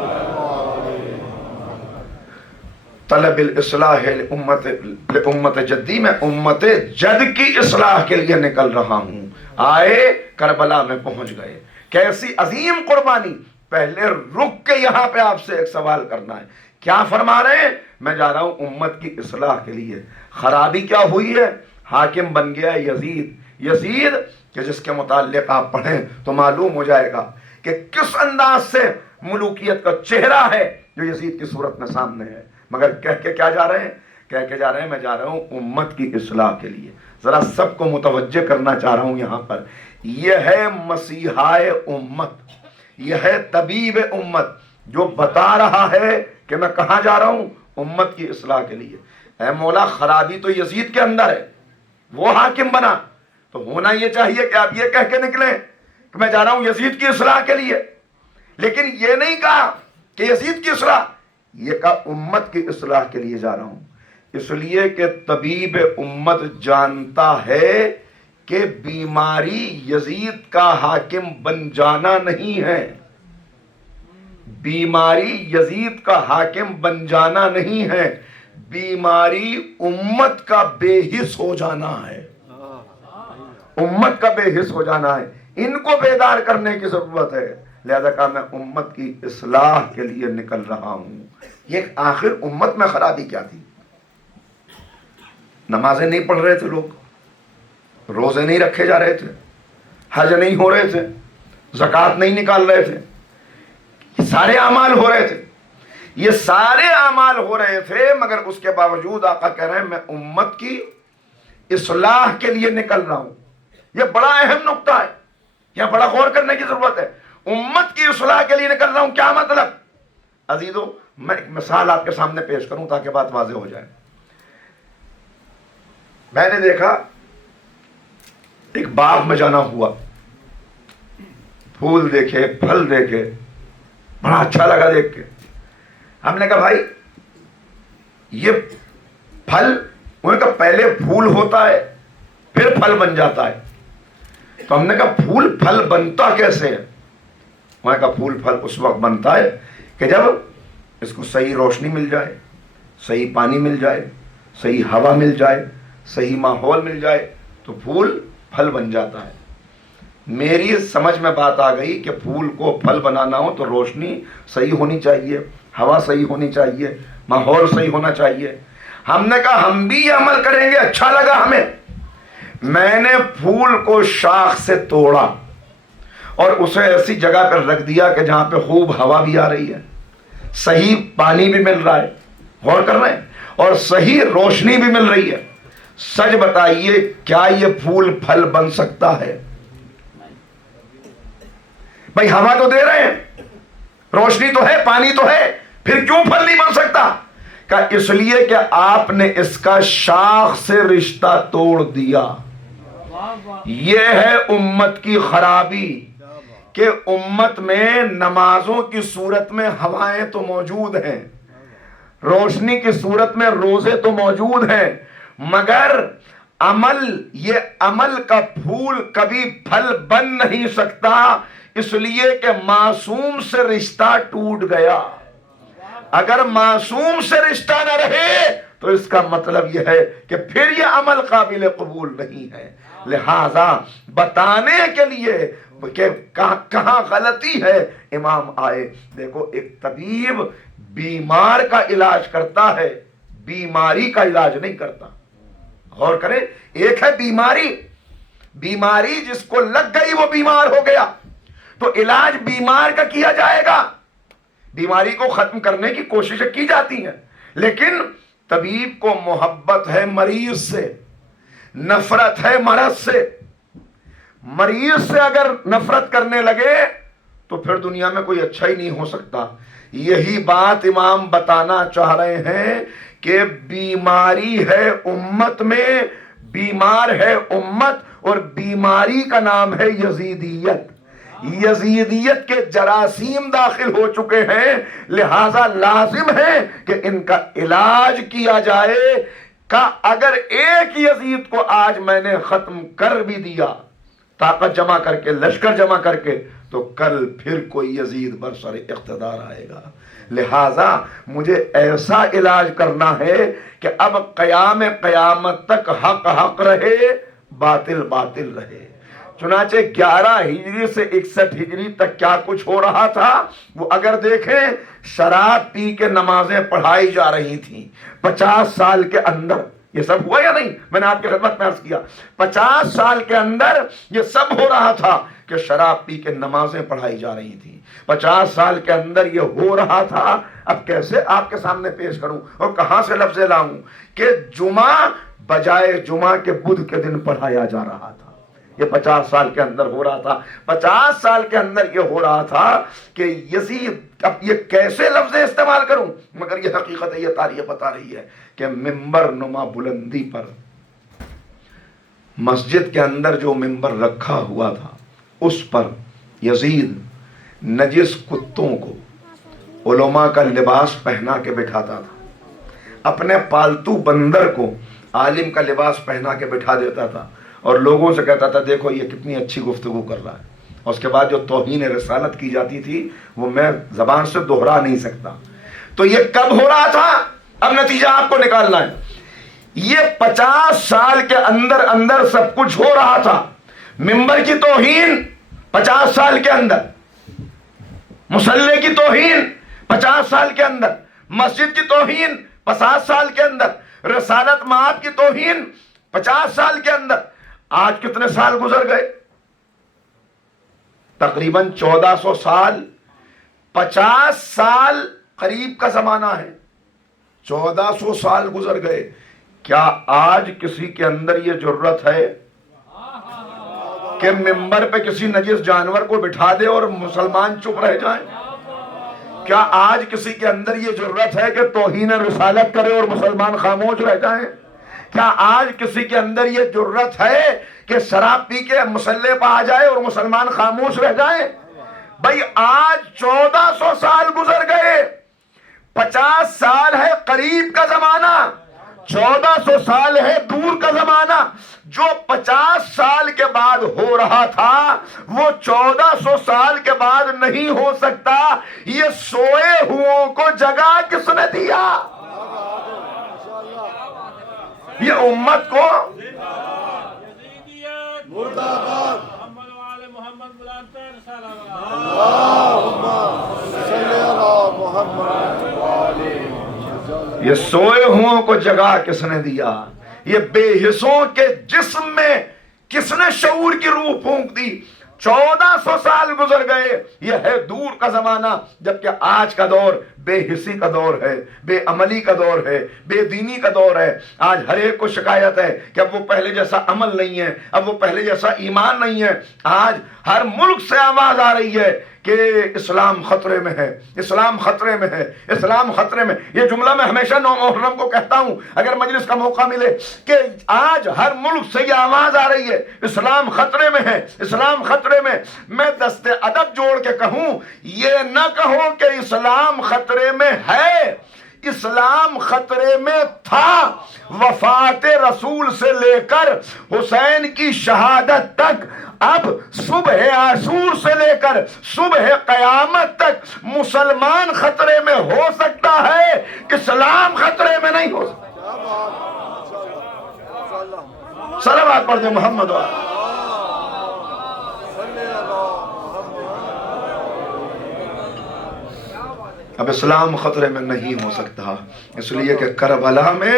طلب الاصلاح لامت جدی، میں امت جد کی اصلاح کے لیے نکل رہا ہوں. آئے کربلا میں پہنچ گئے. کیسی عظیم قربانی. پہلے رک کے یہاں پہ آپ سے ایک سوال کرنا ہے. کیا فرما رہے ہیں؟ میں جا رہا ہوں امت کی اصلاح کے لیے. خرابی کیا ہوئی ہے؟ حاکم بن گیا یزید کہ جس کے متعلق آپ پڑھیں تو معلوم ہو جائے گا کہ کس انداز سے ملوکیت کا چہرہ ہے جو یزید کی صورت میں سامنے ہے. مگر کہہ کے کیا جا رہے ہیں؟ کہہ کے جا رہے ہیں میں جا رہا ہوں امت کی اصلاح کے لیے. ذرا سب کو متوجہ کرنا چاہ رہا ہوں یہاں پر. یہ ہے مسیحائے امت، یہ ہے طبیب امت جو بتا رہا ہے کہ میں کہاں جا رہا ہوں؟ امت کی اصلاح کے لیے. اے مولا، خرابی تو یزید کے اندر ہے، وہ حاکم بنا تو ہونا یہ چاہیے کہ آپ یہ کہہ کے نکلیں کہ میں جا رہا ہوں یزید کی اصلاح کے لیے. لیکن یہ نہیں کہا کہ یزید کی اصلاح، یہ کہا امت کی اصلاح کے لیے جا رہا ہوں. اس لیے کہ طبیب امت جانتا ہے کہ بیماری یزید کا حاکم بن جانا نہیں ہے، بیماری یزید کا حاکم بن جانا نہیں ہے، بیماری امت کا بے حس ہو جانا ہے. امت کا بے حس ہو جانا ہے. ان کو بیدار کرنے کی ضرورت ہے. لہذا کہا میں امت کی اصلاح کے لیے نکل رہا ہوں. یہ آخر امت میں خرابی کیا تھی؟ نمازیں نہیں پڑھ رہے تھے لوگ، روزے نہیں رکھے جا رہے تھے، حج نہیں ہو رہے تھے، زکوٰۃ نہیں نکال رہے تھے. یہ سارے اعمال ہو رہے تھے، یہ سارے اعمال ہو رہے تھے، مگر اس کے باوجود آقا کہہ رہے ہیں میں امت کی اصلاح کے لیے نکل رہا ہوں. یہ بڑا اہم نقطہ ہے، یہ بڑا غور کرنے کی ضرورت ہے. امت کی اصلاح کے لیے نکل رہا ہوں، کیا مطلب؟ عزیزو، میں ایک مثال آپ کے سامنے پیش کروں تاکہ بات واضح ہو جائے. میں نے دیکھا ایک باغ میں جانا ہوا، پھول دیکھے، پھل دیکھے، بڑا اچھا لگا دیکھ کے. ہم نے کہا بھائی یہ پھل، انہوں نے کہا پہلے پھول ہوتا ہے پھر پھل بن جاتا ہے. تو ہم نے کہا پھول پھل بنتا کیسے ہے؟ انہوں نے کہا پھول پھل اس وقت بنتا ہے کہ جب اس کو صحیح روشنی مل جائے، صحیح پانی مل جائے، صحیح ہوا مل جائے، صحیح ماحول مل جائے تو پھول پھل بن جاتا ہے. میری سمجھ میں بات آ گئی کہ پھول کو پھل بنانا ہو تو روشنی صحیح ہونی چاہیے، ہوا صحیح ہونی چاہیے، ماحول صحیح ہونا چاہیے. ہم نے کہا ہم بھی یہ عمل کریں گے. اچھا لگا ہمیں. میں نے پھول کو شاخ سے توڑا اور اسے ایسی جگہ پر رکھ دیا کہ جہاں پہ خوب ہوا بھی آ رہی ہے، صحیح پانی بھی مل رہا ہے، غور کر رہے ہیں، اور صحیح روشنی بھی مل رہی ہے. سچ بتائیے کیا یہ پھول پھل بن سکتا ہے؟ بھائی ہوا تو دے رہے ہیں، روشنی تو ہے، پانی تو ہے، پھر کیوں پھل نہیں بن سکتا؟ کہ اس لیے کہ آپ نے اس کا شاخ سے رشتہ توڑ دیا۔ یہ ہے امت کی خرابی کہ امت میں نمازوں کی صورت میں ہوائیں تو موجود ہیں، روشنی کی صورت میں روزے تو موجود ہیں، مگر عمل، یہ عمل کا پھول کبھی پھل بن نہیں سکتا، اس لیے کہ معصوم سے رشتہ ٹوٹ گیا۔ اگر معصوم سے رشتہ نہ رہے تو اس کا مطلب یہ ہے کہ پھر یہ عمل قابل قبول نہیں ہے۔ لہذا بتانے کے لیے کہ کہاں غلطی ہے امام آئے۔ دیکھو ایک طبیب بیمار کا علاج کرتا ہے، بیماری کا علاج نہیں کرتا۔ غور کریں، ایک ہے بیماری جس کو لگ گئی وہ بیمار ہو گیا، تو علاج بیمار کا کیا جائے گا، بیماری کو ختم کرنے کی کوششیں کی جاتی ہیں، لیکن طبیب کو محبت ہے مریض سے، نفرت ہے مرض سے۔ مریض سے اگر نفرت کرنے لگے تو پھر دنیا میں کوئی اچھا ہی نہیں ہو سکتا۔ یہی بات امام بتانا چاہ رہے ہیں کہ بیماری ہے امت میں، بیمار ہے امت، اور بیماری کا نام ہے یزیدیت۔ یزیدیت کے جراثیم داخل ہو چکے ہیں، لہذا لازم ہے کہ ان کا علاج کیا جائے۔ کہ اگر ایک یزید کو آج میں نے ختم کر بھی دیا، طاقت جمع کر کے، لشکر جمع کر کے، تو کل پھر کوئی یزید برسر اقتدار آئے گا۔ لہذا مجھے ایسا علاج کرنا ہے کہ اب قیام قیامت تک حق حق رہے، باطل باطل رہے۔ چنانچہ 11 ہجری سے 61 ہجری تک کیا کچھ ہو رہا تھا وہ اگر دیکھیں، شراب پی کے نمازیں پڑھائی جا رہی تھیں 50 سال کے اندر۔ یہ سب ہوا یا نہیں؟ میں نے آپ کی خدمت میں عرض کیا 50 سال کے اندر یہ سب ہو رہا تھا کہ شراب پی کے نمازیں پڑھائی جا رہی تھیں۔ 50 سال کے اندر یہ ہو رہا تھا۔ اب کیسے آپ کے سامنے پیش کروں اور کہاں سے لفظ لاؤں کہ جمعہ بجائے جمعہ کے بدھ کے دن پڑھایا جا رہا تھا۔ یہ 50 سال کے اندر ہو رہا تھا۔ 50 سال کے اندر یہ ہو رہا تھا کہ یزید، اب یہ کیسے لفظ استعمال کروں، مگر یہ حقیقت ہے، یہ تاریخ بتا رہی ہے کہ ممبر نما بلندی پر، مسجد کے اندر جو ممبر رکھا ہوا تھا اس پر یزید نجس کتوں کو علماء کا لباس پہنا کے بٹھاتا تھا، اپنے پالتو بندر کو عالم کا لباس پہنا کے بٹھا دیتا تھا، اور لوگوں سے کہتا تھا دیکھو یہ کتنی اچھی گفتگو کر رہا ہے۔ اور اس کے بعد جو توہین رسالت کی جاتی تھی وہ میں زبان سے دہرا نہیں سکتا۔ تو یہ کب ہو رہا تھا؟ اب نتیجہ آپ کو نکالنا ہے۔ یہ 50 سال کے اندر اندر سب کچھ ہو رہا تھا۔ ممبر کی توہین 50 سال کے اندر، مصلی کی توہین 50 سال کے اندر، مسجد کی توہین 50 سال کے اندر، رسالت مآب کی توہین 50 سال کے اندر۔ آج کتنے سال گزر گئے؟ تقریباً 1400 سال، 50 سال قریب کا زمانہ ہے، 1400 سال گزر گئے۔ کیا آج کسی کے اندر یہ جرت ہے کہ ممبر پہ کسی نجس جانور کو بٹھا دے اور مسلمان چپ رہ جائیں؟ کیا آج کسی کے اندر یہ جرت ہے کہ توہین رسالت کرے اور مسلمان خاموش رہ جائیں؟ کیا آج کسی کے اندر یہ جرت ہے کہ شراب پی کے مسلح پہ آ جائے اور مسلمان خاموش رہ جائیں؟ بھائی آج 1400 سال گزر گئے، 50 سال ہے قریب کا زمانہ، 1400 سال ہے دور کا زمانہ۔ جو 50 سال کے بعد ہو رہا تھا وہ 1400 سال کے بعد نہیں ہو سکتا۔ یہ سوئے ہوں کو جگا کس نے دیا؟ یہ امت کو محمد وآل محمد بلانتر صلوات۔ یہ سوئے ہوں کو جگا کس نے دیا؟ یہ بے حسوں کے جسم میں کس نے شعور کی روح پھونک دی؟ 1400 سال گزر گئے، یہ ہے دور کا زمانہ، جبکہ آج کا دور بے حسی کا دور ہے، بے عملی کا دور ہے، بے دینی کا دور ہے۔ آج ہر ایک کو شکایت ہے کہ اب وہ پہلے جیسا عمل نہیں ہے، اب وہ پہلے جیسا ایمان نہیں ہے۔ آج ہر ملک سے آواز آ رہی ہے کہ اسلام خطرے میں ہے، اسلام خطرے میں ہے، اسلام خطرے میں۔ یہ جملہ میں ہمیشہ 9 محرم کو کہتا ہوں اگر مجلس کا موقع ملے، کہ آج ہر ملک سے یہ آواز آ رہی ہے اسلام خطرے میں ہے، اسلام خطرے میں۔ میں دست ادب جوڑ کے کہوں، یہ نہ کہو کہ اسلام خطرے میں ہے، اسلام خطرے میں تھا۔ وفات رسول سے لے کر حسین کی شہادت تک، اب صبح عاشور سے لے کر صبح قیامت تک مسلمان خطرے میں ہو سکتا ہے، اسلام خطرے میں نہیں ہو سکتا۔ صلوات پڑھ دیں محمد وآلہ۔ اب اسلام خطرے میں نہیں ہو سکتا، اس لیے کہ کربلا میں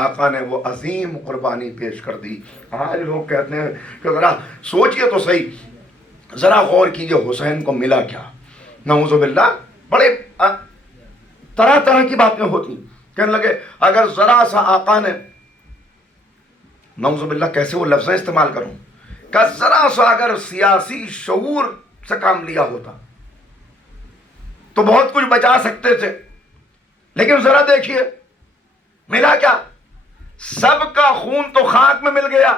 آقا نے وہ عظیم قربانی پیش کر دی۔ آج لوگ کہتے ہیں کہ ذرا سوچئے تو صحیح، ذرا غور کیجئے حسین کو ملا کیا۔ نعوذ باللہ، بڑے طرح طرح کی باتیں ہوتی، کہنے لگے اگر ذرا سا آقا نے، نعوذ باللہ کیسے وہ لفظیں استعمال کروں، کہ ذرا سا اگر سیاسی شعور سے کام لیا ہوتا تو بہت کچھ بچا سکتے تھے، لیکن ذرا دیکھیے ملا کیا۔ سب کا خون تو خاک میں مل گیا،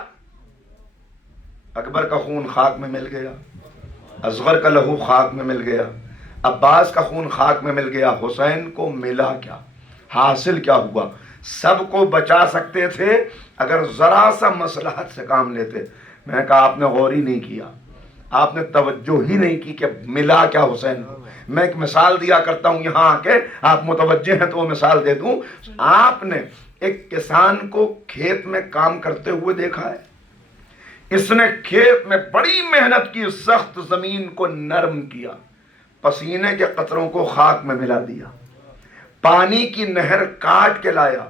اکبر کا خون خاک میں مل گیا، اصغر کا لہو خاک میں مل گیا، عباس کا خون خاک میں مل گیا، حسین کو ملا کیا، حاصل کیا ہوا؟ سب کو بچا سکتے تھے اگر ذرا سا مصلحت سے کام لیتے۔ میں نے کہا آپ نے غور ہی نہیں کیا، آپ نے توجہ ہی نہیں کی کہ ملا کیا حسین کو۔ میں ایک مثال دیا کرتا ہوں یہاں آ کے، آپ متوجہ ہیں تو وہ مثال دے دوں۔ آپ نے ایک کسان کو کھیت میں کام کرتے ہوئے دیکھا ہے؟ اس نے کھیت میں بڑی محنت کی، سخت زمین کو نرم کیا، پسینے کے قطروں کو خاک میں ملا دیا، پانی کی نہر کاٹ کے لایا،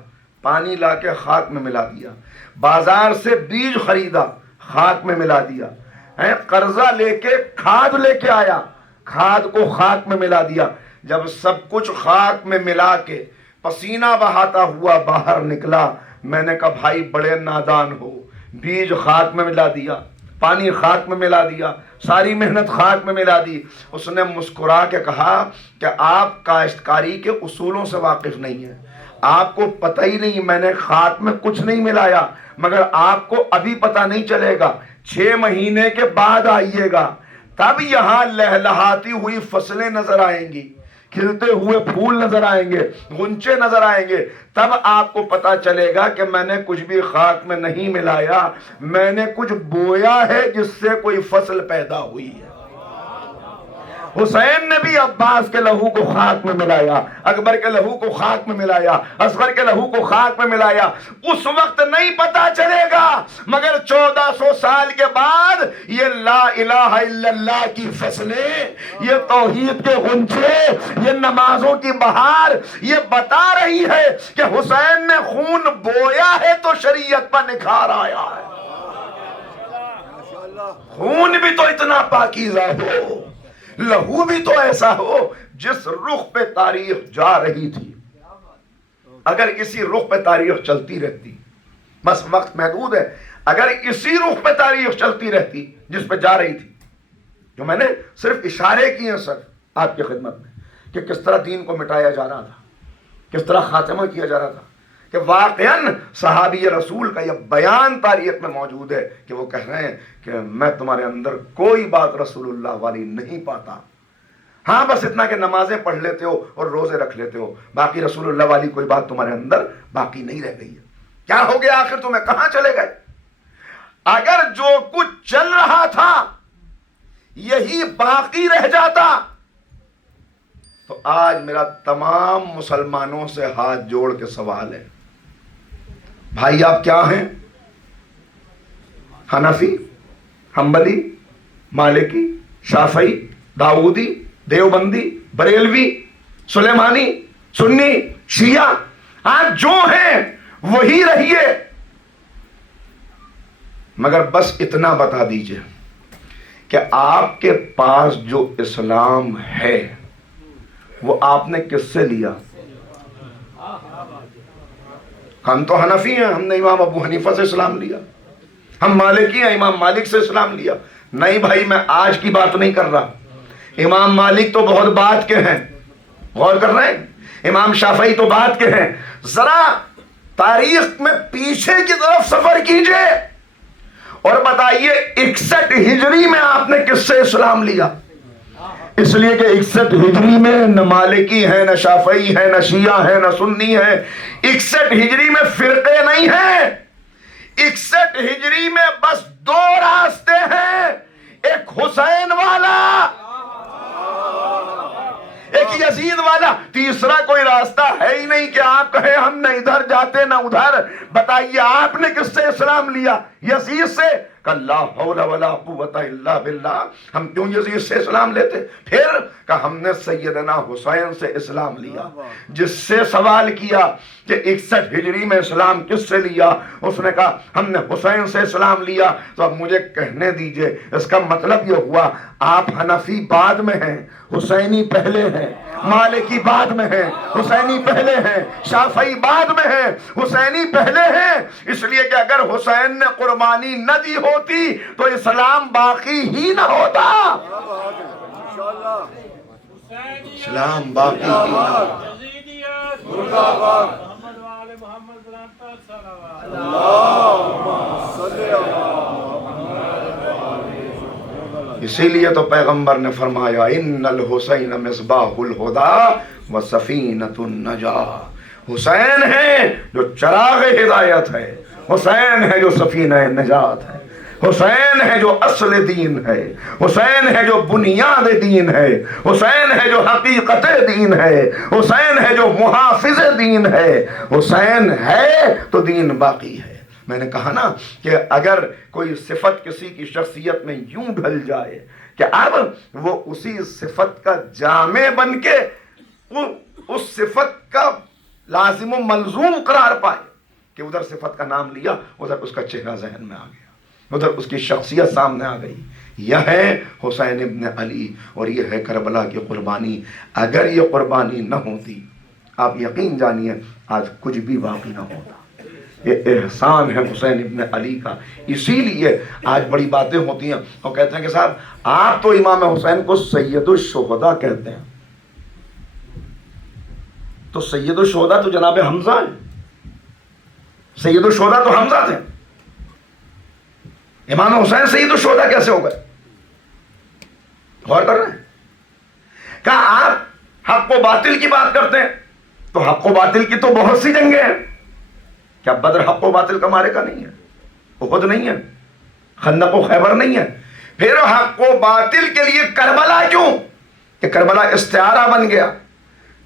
پانی لا کے خاک میں ملا دیا، بازار سے بیج خریدا، خاک میں ملا دیا، قرضہ لے کے کھاد لے کے آیا، کھاد کو خاک میں ملا دیا۔ جب سب کچھ خاک میں ملا کے پسینہ بہاتا ہوا باہر نکلا، میں نے کہا بھائی بڑے نادان ہو، بیج خاک میں ملا دیا، پانی خاک میں ملا دیا، ساری محنت خاک میں ملا دی۔ اس نے مسکرا کے کہا کہ آپ کاشتکاری کے اصولوں سے واقف نہیں ہیں، آپ کو پتہ ہی نہیں، میں نے خاک میں کچھ نہیں ملایا، مگر آپ کو ابھی پتہ نہیں چلے گا، 6 مہینے کے بعد آئیے گا، تب یہاں لہلہاتی ہوئی فصلیں نظر آئیں گی، کھلتے ہوئے پھول نظر آئیں گے، غنچے نظر آئیں گے، تب آپ کو پتا چلے گا کہ میں نے کچھ بھی خاک میں نہیں ملایا، میں نے کچھ بویا ہے جس سے کوئی فصل پیدا ہوئی ہے۔ حسین نے بھی عباس کے لہو کو خاک میں ملایا، اکبر کے لہو کو خاک میں ملایا، اصغر کے لہو کو خاک میں ملایا۔ اس وقت نہیں پتا چلے گا، مگر 1400 سال کے بعد یہ لا الہ الا اللہ کی فصلیں، یہ توحید کے غنچے، یہ نمازوں کی بہار، یہ بتا رہی ہے کہ حسین نے خون بویا ہے تو شریعت پر نکھار آیا ہے۔ خون بھی تو اتنا پاکیزہ ہو، لہو بھی تو ایسا ہو جس رخ پہ تاریخ جا رہی تھی۔ اگر اسی رخ پہ تاریخ چلتی رہتی، بس وقت محدود ہے، اگر اسی رخ پہ تاریخ چلتی رہتی جس پہ جا رہی تھی، جو میں نے صرف اشارے کیے ہیں سر آپ کی خدمت میں کہ کس طرح دین کو مٹایا جا رہا تھا، کس طرح خاتمہ کیا جا رہا تھا، کہ واقعاً صحابی رسول کا یہ بیان تاریخ میں موجود ہے کہ وہ کہہ رہے ہیں کہ میں تمہارے اندر کوئی بات رسول اللہ والی نہیں پاتا، ہاں بس اتنا کہ نمازیں پڑھ لیتے ہو اور روزے رکھ لیتے ہو، باقی رسول اللہ والی کوئی بات تمہارے اندر باقی نہیں رہ گئی ہے۔ کیا ہو گیا آخر تمہیں، کہاں چلے گئے؟ اگر جو کچھ چل رہا تھا یہی باقی رہ جاتا تو آج میرا تمام مسلمانوں سے ہاتھ جوڑ کے سوال ہے، بھائی آپ کیا ہیں؟ حنفی، حنبلی، مالکی، شافعی، داؤدی، دیوبندی، بریلوی، سلیمانی، سنی، شیعہ، آپ جو ہیں وہی رہیے، مگر بس اتنا بتا دیجئے کہ آپ کے پاس جو اسلام ہے وہ آپ نے کس سے لیا؟ ہم تو حنفی ہیں، ہم نے امام ابو حنیفہ سے اسلام لیا. ہم مالکی ہیں، امام مالک سے اسلام لیا. نہیں بھائی، میں آج کی بات نہیں کر رہا. امام مالک تو بہت بعد کے ہیں، غور کر رہے ہیں. امام شافعی تو بعد کے ہیں. ذرا تاریخ میں پیچھے کی طرف سفر کیجئے اور بتائیے 61 ہجری میں آپ نے کس سے اسلام لیا؟ اس لیے کہ 61 ہجری میں نہ مالکی ہے، نہ شافعی ہے، نہ شیعہ ہے، نہ سنی ہے. 61 ہجری میں فرقے نہیں ہیں. 61 ہجری میں بس 2 راستے ہیں، ایک حسین والا، ایک یزید والا. تیسرا کوئی راستہ ہے ہی نہیں کہ آپ کہیں ہم نہ ادھر جاتے نہ ادھر. بتائیے آپ نے کس سے اسلام لیا؟ یزید سے؟ کہ لا حول ولا قوت الا باللہ. ہم کیوں یزید سے اسلام لیتے؟ پھر کہ ہم نے سیدنا حسین سے اسلام لیا. جس سے سوال کیا کہ 61 ہجری میں اسلام کس سے لیا، اس نے کہا ہم نے حسین سے اسلام لیا. تو اب مجھے کہنے دیجئے، اس کا مطلب یہ ہوا آپ حنفی بعد میں ہیں، حسینی پہلے ہیں. مالکی بعد میں ہیں، حسینی پہلے ہیں. شافعی بعد میں ہیں، حسینی پہلے ہیں. اس لیے کہ اگر حسین نے قربانی نہ دی ہوتی تو اسلام باقی ہی نہ ہوتا. اسلام باقی ہی نہ ہوتا. یزیدیت مرد آباد. محمد وآل محمد بلند اسی لیے تو پیغمبر نے فرمایا ان الحسین مصباح الہدی و سفینۃ النجاہ. حسین ہے جو چراغ ہدایت ہے، حسین ہے جو سفینہ نجات ہے، حسین ہے جو اصل دین ہے، حسین ہے جو بنیاد دین ہے، حسین ہے جو حقیقت دین ہے، حسین ہے جو محافظ دین ہے. حسین ہے تو دین باقی ہے. میں نے کہا نا کہ اگر کوئی صفت کسی کی شخصیت میں یوں ڈھل جائے کہ اب وہ اسی صفت کا جامع بن کے اس صفت کا لازم و ملزوم قرار پائے کہ ادھر صفت کا نام لیا، ادھر اس کا چہرہ ذہن میں آ گیا، ادھر اس کی شخصیت سامنے آ گئی. یہ ہے حسین ابن علی اور یہ ہے کربلا کی قربانی. اگر یہ قربانی نہ ہوتی آپ یقین جانیے آج کچھ بھی باقی نہ ہوتا. یہ احسان ہے حسین ابن علی کا. اسی لیے آج بڑی باتیں ہوتی ہیں اور کہتے ہیں کہ صاحب آپ تو امام حسین کو سید الشہداء کہتے ہیں. تو سید الشہداء تو جناب حمزہ ہیں. سید الشہداء تو حمزہ تھے. امام حسین سید الشہداء کیسے ہو گئے؟ غور کر رہے ہیں کہ آپ حق و باطل کی بات کرتے ہیں تو حق و باطل کی تو بہت سی جنگیں ہیں. کیا بدر حق و باطل کا مارے کا نہیں ہے؟ احد نہیں ہے؟ خندق و خیبر نہیں ہے؟ پھر حق و باطل کے لیے کربلا کیوں؟ کہ کربلا استعارہ بن گیا.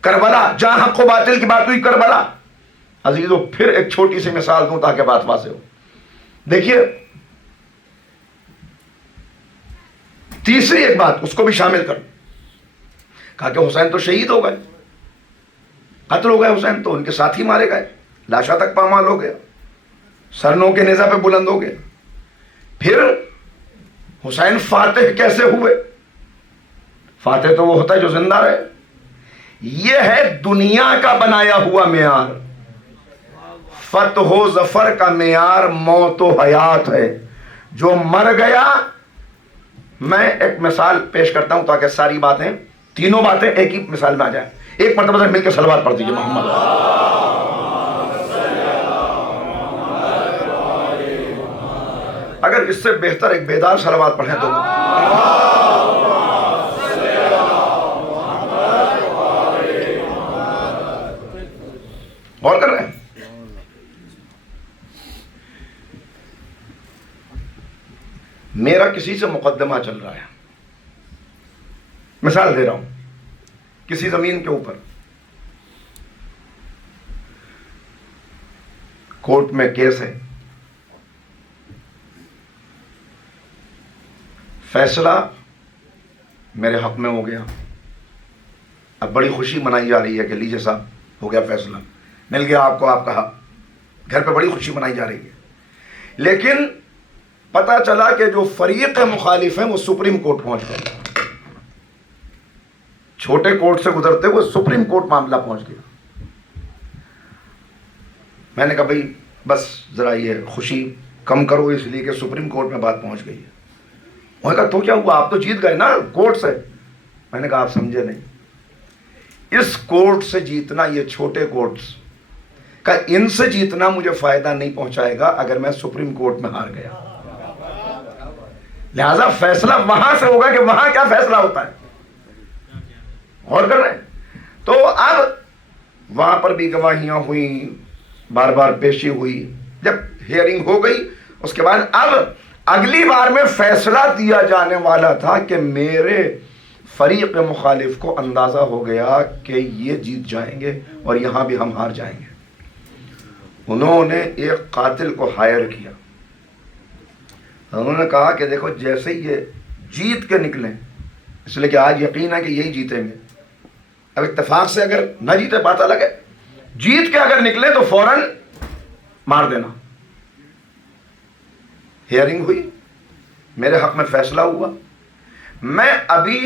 کربلا جہاں حق و باطل کی بات ہوئی کربلا. عزیزو پھر ایک چھوٹی سی مثال دوں تاکہ بات واضح ہو. دیکھیے تیسری ایک بات اس کو بھی شامل کر. کہا کہ حسین تو شہید ہو گئے، قتل ہو گئے. حسین تو ان کے ساتھی مارے گئے، لاشا تک پامال ہو گیا، سرنوں کے نیزہ پہ بلند ہو گیا. پھر حسین فاتح کیسے ہوئے؟ فاتح تو وہ ہوتا ہے جو زندہ رہے. یہ ہے دنیا کا بنایا ہوا معیار. فتح و ظفر کا معیار موت و حیات ہے. جو مر گیا، میں ایک مثال پیش کرتا ہوں تاکہ ساری باتیں، تینوں باتیں ایک ہی مثال میں آ جائیں. ایک مرتبہ سے مل کے صلوات پڑھ دیجیے محمد. اگر اس سے بہتر ایک بیدار صلوات پڑھیں تو غور کر رہے ہیں. میرا کسی سے مقدمہ چل رہا ہے، مثال دے رہا ہوں. کسی زمین کے اوپر کورٹ میں کیس ہے، فیصلہ میرے حق میں ہو گیا. اب بڑی خوشی منائی جا رہی ہے کہ لیجیے صاحب ہو گیا فیصلہ، مل گیا آپ کو آپ کا حق. گھر پہ بڑی خوشی منائی جا رہی ہے. لیکن پتہ چلا کہ جو فریق مخالف ہیں وہ سپریم کورٹ پہنچ گئے. چھوٹے کورٹ سے گزرتے ہوئے سپریم کورٹ معاملہ پہنچ گیا. میں نے کہا بھائی بس ذرا یہ خوشی کم کرو اس لیے کہ سپریم کورٹ میں بات پہنچ گئی ہے. انہوں نے کہا تو کیا ہوا, آپ تو جیت گئے نا کورٹ سے. میں نے کہا آپ سمجھے نہیں, اس کورٹ سے جیتنا, یہ چھوٹے کورٹس کا ان سے جیتنا مجھے فائدہ نہیں پہنچائے گا اگر میں سپریم کورٹ میں ہار گیا. لہذا فیصلہ وہاں سے ہوگا کہ وہاں کیا فیصلہ ہوتا ہے. غور کر رہے ہیں. تو اب وہاں پر بھی گواہیاں ہوئیں, بار بار پیشی ہوئی. جب ہیئرنگ ہو گئی اس کے بعد اب اگلی بار میں فیصلہ دیا جانے والا تھا کہ میرے فریق مخالف کو اندازہ ہو گیا کہ یہ جیت جائیں گے اور یہاں بھی ہم ہار جائیں گے. انہوں نے ایک قاتل کو ہائر کیا. انہوں نے کہا کہ دیکھو جیسے ہی یہ جیت کے نکلیں, اس لیے کہ آج یقین ہے کہ یہی جیتیں گے, اب اتفاق سے اگر نہ جیتے بات الگ ہے, جیت کے اگر نکلے تو فوراً مار دینا. ہیئرنگ ہوئی, میرے حق میں فیصلہ ہوا. میں ابھی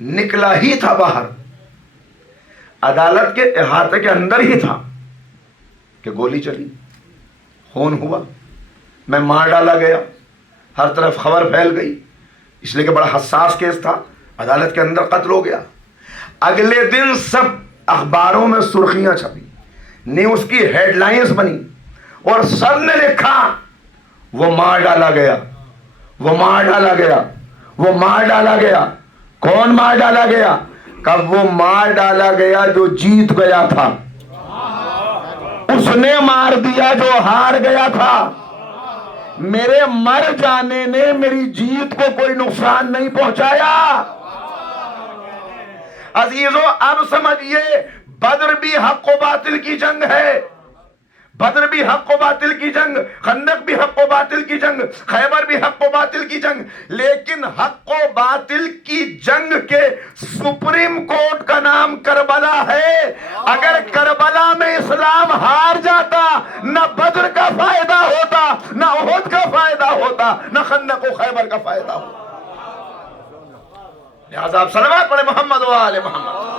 نکلا ہی تھا باہر, عدالت کے احاطے کے اندر ہی تھا کہ گولی چلی, خون ہوا, میں مار ڈالا گیا, ہر طرف خبر پھیل گئی, اس لیے کہ بڑا حساس کیس تھا, عدالت کے اندر قتل ہو گیا. اگلے دن سب اخباروں میں سرخیاں چھپی, نیوز کی ہیڈ لائنز بنی اور سب نے لکھا وہ مار ڈالا گیا, وہ مار ڈالا گیا, وہ مار ڈالا گیا. کون مار ڈالا گیا؟ کب وہ مار ڈالا گیا جو جیت گیا تھا, اس نے مار دیا جو ہار گیا تھا. میرے مر جانے نے میری جیت کو کوئی نقصان نہیں پہنچایا. عزیزو اب سمجھئے بدر بھی حق و باطل کی جنگ ہے, بدر بھی حق و باطل کی جنگ, خندق بھی حق و باطل کی جنگ, خیبر بھی حق و باطل کی جنگ. لیکن حق و باطل کی جنگ کے سپریم کورٹ کا نام کربلا ہے. اگر کربلا میں اسلام ہار جاتا, نہ بدر کا فائدہ ہوتا, نہ احد کا فائدہ ہوتا, نہ خندق و خیبر کا فائدہ ہوتا. لہذا آپ صلوات پڑھیں محمد و آل محمد.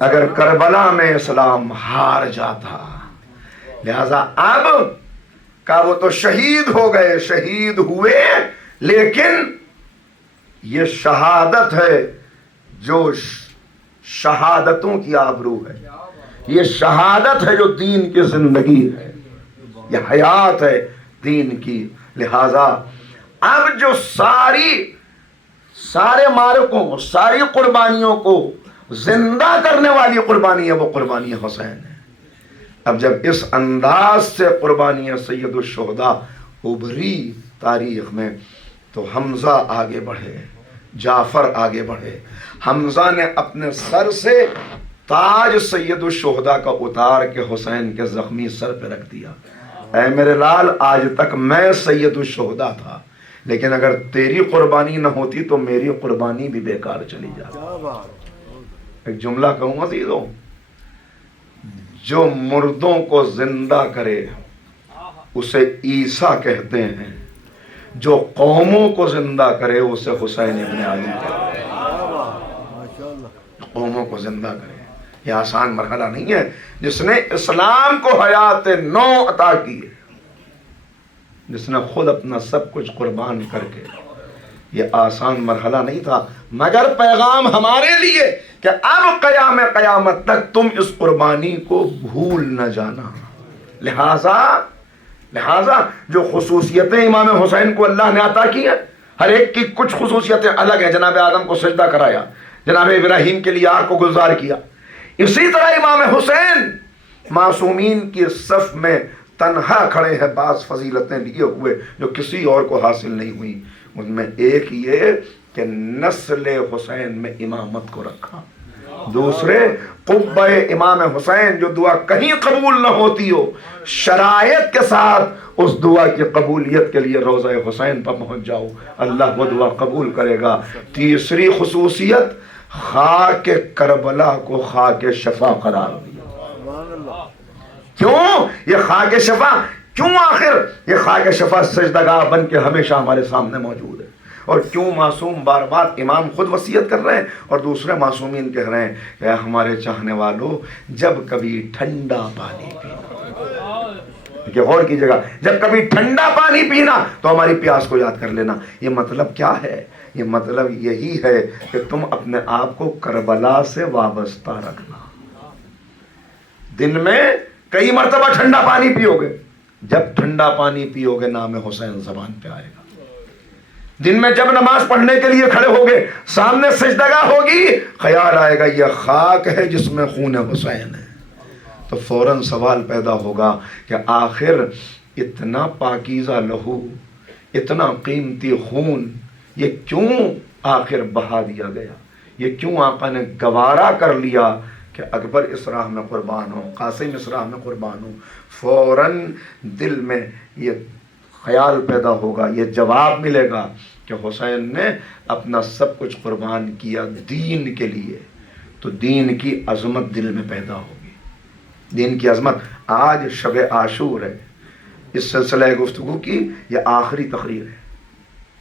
اگر کربلا میں اسلام ہار جاتا, لہذا اب کا وہ تو شہید ہو گئے, شہید ہوئے, لیکن یہ شہادت ہے جو شہادتوں کی آبرو ہے, یہ شہادت ہے جو دین کی زندگی ہے, یہ حیات ہے دین کی. لہذا اب جو سارے مارکوں, ساری قربانیوں کو زندہ کرنے والی قربانی ہے, وہ قربانی حسین ہے. اب جب اس انداز سے قربانی سید الشہداء ابھری تاریخ میں, تو حمزہ آگے بڑھے, جعفر آگے بڑھے. حمزہ نے اپنے سر سے تاج سید الشہداء کا اتار کے حسین کے زخمی سر پہ رکھ دیا. اے میرے لال, آج تک میں سید الشہداء تھا, لیکن اگر تیری قربانی نہ ہوتی تو میری قربانی بھی بیکار چلی جاتی. ایک جملہ کہوں عزیزوں, جو مردوں کو زندہ کرے اسے عیسیٰ کہتے ہیں, جو قوموں کو زندہ کرے اسے حسین ابن علی کہتے ہیں. قوموں کو زندہ کرے, یہ آسان مرحلہ نہیں ہے. جس نے اسلام کو حیات نو عطا کی ہے, جس نے خود اپنا سب کچھ قربان کر کے, یہ آسان مرحلہ نہیں تھا. مگر پیغام ہمارے لیے کہ اب قیامت تک تم اس قربانی کو بھول نہ جانا. لہذا جو خصوصیتیں امام حسین کو اللہ نے عطا کی ہیں, ہر ایک کی کچھ خصوصیتیں الگ ہیں. جناب آدم کو سجدہ کرایا, جناب ابراہیم کے لیے آگ کو گلزار کیا. اسی طرح امام حسین معصومین کی صف میں تنہا کھڑے ہیں, بعض فضیلتیں لیے ہوئے جو کسی اور کو حاصل نہیں ہوئی. ان میں ایک یہ کہ نسل حسین میں امامت کو رکھا. دوسرے قبہ امام حسین, جو دعا کہیں قبول نہ ہوتی ہو, شرائط کے ساتھ اس دعا کی قبولیت کے لیے روضہ حسین پر پہنچ جاؤ, اللہ وہ دعا قبول کرے گا. تیسری خصوصیت, خاک کربلا کو خاک شفا قرار دیا. کیوں یہ خاک شفا؟ کیوں آخر یہ خاک شفا سجدگاہ بن کے ہمیشہ ہمارے سامنے موجود ہے؟ اور کیوں معصوم بار بار امام خود وصیت کر رہے ہیں اور دوسرے معصومین کہہ رہے ہیں کہ ہمارے چاہنے والوں جب کبھی ٹھنڈا پانی پینا، کہ غور کیجیے گا، جب کبھی ٹھنڈا پانی پینا تو ہماری پیاس کو یاد کر لینا۔ یہ مطلب کیا ہے؟ یہ مطلب یہی ہے کہ تم اپنے آپ کو کربلا سے وابستہ رکھنا۔ دن میں کئی مرتبہ ٹھنڈا پانی پیو گے، جب ٹھنڈا پانی پیو گے نام حسین زبان پہ آئے گا۔ دن میں جب نماز پڑھنے کے لیے کھڑے ہوگے، سامنے سجدگاہ ہوگی، خیال آئے گا یہ خاک ہے جس میں خون حسین ہے، تو فوراً سوال پیدا ہوگا کہ آخر اتنا پاکیزہ لہو، اتنا قیمتی خون یہ کیوں آخر بہا دیا گیا؟ یہ کیوں آقا نے گوارا کر لیا کہ اکبر اس راہ میں قربان ہو، قاسم اس راہ میں قربان ہو؟ فوراً دل میں یہ خیال پیدا ہوگا، یہ جواب ملے گا کہ حسین نے اپنا سب کچھ قربان کیا دین کے لیے، تو دین کی عظمت دل میں پیدا ہوگی، دین کی عظمت۔ آج شب عاشور ہے، اس سلسلہ گفتگو کی یہ آخری تقریر ہے،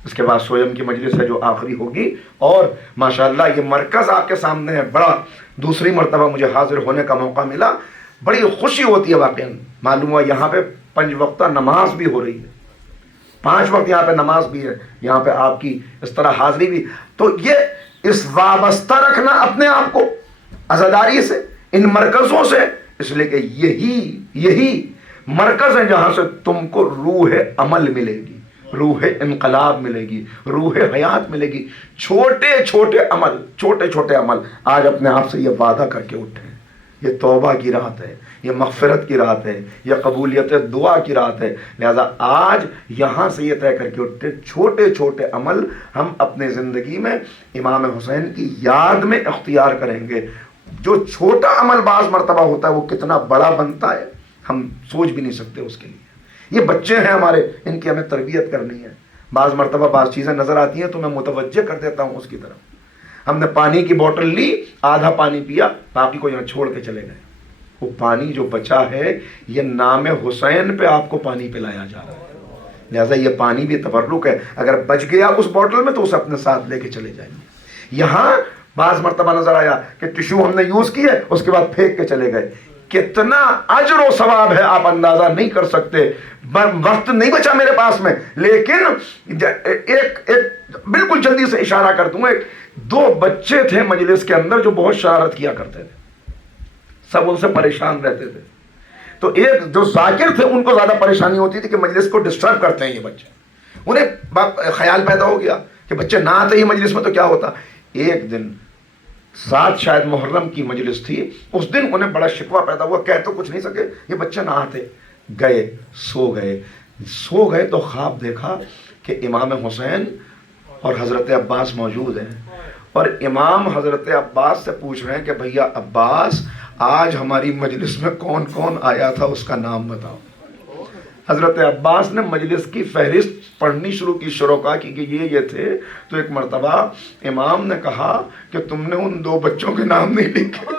اس کے بعد سویم کی مجلس ہے جو آخری ہوگی، اور ماشاءاللہ یہ مرکز آپ کے سامنے ہے۔ بڑا دوسری مرتبہ مجھے حاضر ہونے کا موقع ملا، بڑی خوشی ہوتی ہے واقعا۔ معلوم ہوا یہاں پہ 5 وقتہ نماز بھی ہو رہی ہے، 5 وقت یہاں پہ نماز بھی ہے، یہاں پہ آپ کی اس طرح حاضری بھی، تو یہ اس وابستہ رکھنا اپنے آپ کو عزاداری سے، ان مرکزوں سے، اس لیے کہ یہی مرکز ہے جہاں سے تم کو روح عمل ملے گی، روح انقلاب ملے گی، روح حیات ملے گی۔ چھوٹے چھوٹے عمل آج اپنے آپ سے یہ وعدہ کر کے اٹھیں، یہ توبہ کی رات ہے، یہ مغفرت کی رات ہے، یہ قبولیت دعا کی رات ہے۔ لہذا آج یہاں سے یہ طے کر کے اٹھتے، چھوٹے چھوٹے عمل ہم اپنے زندگی میں امام حسین کی یاد میں اختیار کریں گے۔ جو چھوٹا عمل بعض مرتبہ ہوتا ہے وہ کتنا بڑا بنتا ہے ہم سوچ بھی نہیں سکتے اس کے لیے۔ یہ بچے ہیں ہمارے، ان کی ہمیں تربیت کرنی ہے۔ بعض مرتبہ بعض چیزیں نظر آتی ہیں تو میں متوجہ کر دیتا ہوں اس کی طرف۔ ہم نے پانی کی بوتل لی، آدھا پانی پیا، باقی کو یہاں چھوڑ کے چلے گئے۔ وہ پانی جو بچا ہے یہ نام حسین پہ آپ کو پانی پلایا جا رہا ہے، لہذا یہ پانی بھی تبرک ہے۔ اگر بچ گیا اس بوتل میں تو اسے اپنے ساتھ لے کے چلے جائیں گے۔ یہاں بعض مرتبہ نظر آیا کہ ٹشو ہم نے یوز کی ہے، اس کے بعد پھینک کے چلے گئے، کتنا اجر و ثواب ہے آپ اندازہ نہیں کر سکتے۔ وقت نہیں بچا میرے پاس میں، لیکن ایک بالکل جلدی سے اشارہ کر دوں۔ 2 بچے تھے مجلس کے اندر جو بہت شرارت کیا کرتے تھے، سب ان سے پریشان رہتے تھے۔ تو ایک جو ذاکر تھے ان کو زیادہ پریشانی ہوتی تھی کہ مجلس کو ڈسٹرب کرتے ہیں یہ بچے۔ انہیں خیال پیدا ہو گیا کہ بچے نہ آتے ہی مجلس میں تو کیا ہوتا۔ ایک دن 7 شاید محرم کی مجلس تھی، اس دن انہیں بڑا شکوہ پیدا ہوا، کہہ تو کچھ نہیں سکے، یہ بچے نہ آتے، سو گئے تو خواب دیکھا کہ امام حسین اور حضرت عباس موجود ہیں، اور امام حضرت عباس سے پوچھ رہے ہیں کہ بھیا عباس، آج ہماری مجلس میں کون کون آیا تھا اس کا نام بتاؤ۔ حضرت عباس نے مجلس کی فہرست پڑھنی شروع کی، شروکا کی کہ یہ تھے۔ تو ایک مرتبہ امام نے کہا کہ تم نے ان 2 بچوں کے نام نہیں لکھے،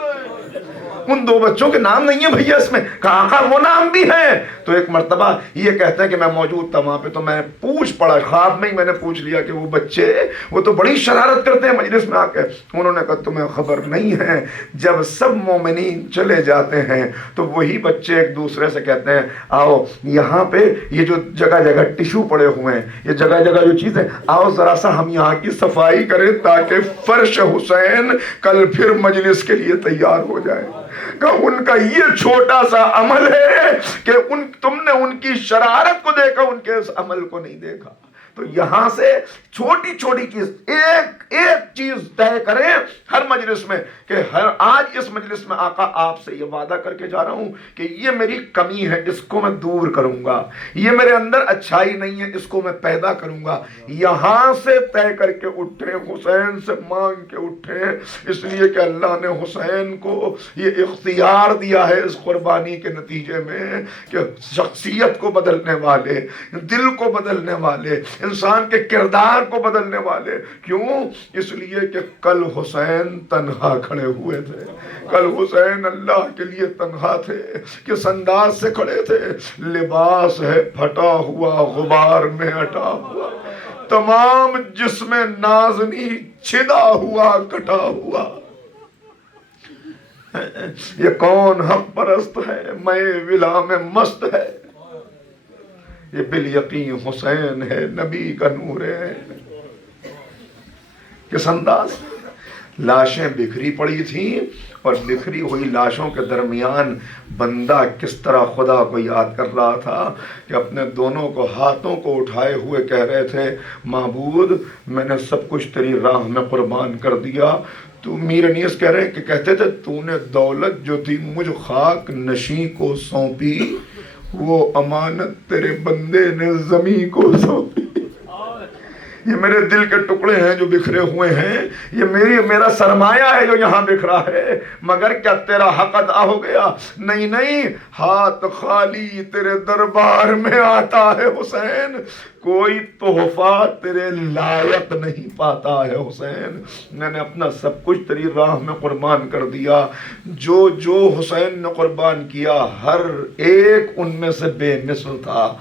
ان 2 بچوں کے نام نہیں ہیں بھیا اس میں۔ کہا آقا وہ نام بھی ہیں۔ تو ایک مرتبہ یہ کہتے ہیں کہ میں موجود تھا وہاں پہ، تو میں پوچھ پڑا، خواب میں ہی میں نے پوچھ لیا کہ وہ بچے وہ تو بڑی شرارت کرتے ہیں مجلس میں آ کے۔ انہوں نے کہا تمہیں خبر نہیں ہے، جب سب مومنین چلے جاتے ہیں تو وہی بچے ایک دوسرے سے کہتے ہیں آؤ یہاں پہ یہ جو جگہ جگہ ٹشو پڑے ہوئے ہیں، یہ جگہ جگہ جو چیزیں، آؤ ذرا سا ہم یہاں کی صفائی کریں تاکہ فرش حسین کل پھر مجلس کے لیے تیار ہو جائے۔ کہ ان کا یہ چھوٹا سا عمل ہے کہ تم نے ان کی شرارت کو دیکھا، ان کے اس عمل کو نہیں دیکھا۔ تو یہاں سے چھوٹی چھوٹی چیز، ایک چیز طے کریں ہر مجلس میں کہ آج اس مجلس میں آقا آپ سے یہ وعدہ کر کے جا رہا ہوں کہ یہ میری کمی ہے، اس کو میں دور کروں گا، یہ میرے اندر اچھائی نہیں ہے، اس کو میں پیدا کروں گا۔ یہاں سے طے کر کے اٹھیں، حسین سے مانگ کے اٹھیں، اس لیے کہ اللہ نے حسین کو یہ اختیار دیا ہے اس قربانی کے نتیجے میں کہ شخصیت کو بدلنے والے، دل کو بدلنے والے، انسان کے کردار کو بدلنے والے. کیوں؟ اس لیے کہ کل حسین تنہا کھڑے ہوئے تھے. کل حسین اللہ کے لیے تنہا تھے. کس انداز سے کھڑے تھے؟ لباس ہے پھٹا ہوا، غبار میں اٹا ہوا، تمام جسم نازنی چھدا ہوا، کٹا ہوا. یہ کون حق پرست ہے؟ میں ولا میں مست ہے. یہ بالیقین حسین ہے، نبی کا نور ہے. کس انداز؟ لاشیں بکھری پڑی تھیں اور بکھری ہوئی لاشوں کے درمیان بندہ کس طرح خدا کو یاد کر رہا تھا کہ اپنے دونوں کو ہاتھوں کو اٹھائے ہوئے کہہ رہے تھے معبود میں نے سب کچھ تیری راہ میں قربان کر دیا. تو میر انیس کہہ رہے کہ کہتے تھے تو نے دولت جو تھی مجھ خاک نشیں کو سونپی، وہ امانت تیرے بندے نے زمین کو سونپی. یہ میرے دل کے ٹکڑے ہیں جو بکھرے ہوئے ہیں، یہ میرا سرمایہ ہے جو یہاں بکھرا ہے، مگر کیا تیرا حق ادا ہو گیا؟ نہیں نہیں، ہاتھ خالی تیرے دربار میں آتا ہے حسین، کوئی تحفہ تیرے لائق نہیں پاتا ہے حسین. میں نے اپنا سب کچھ تیری راہ میں قربان کر دیا. جو جو حسین نے قربان کیا ہر ایک ان میں سے بے مثل تھا،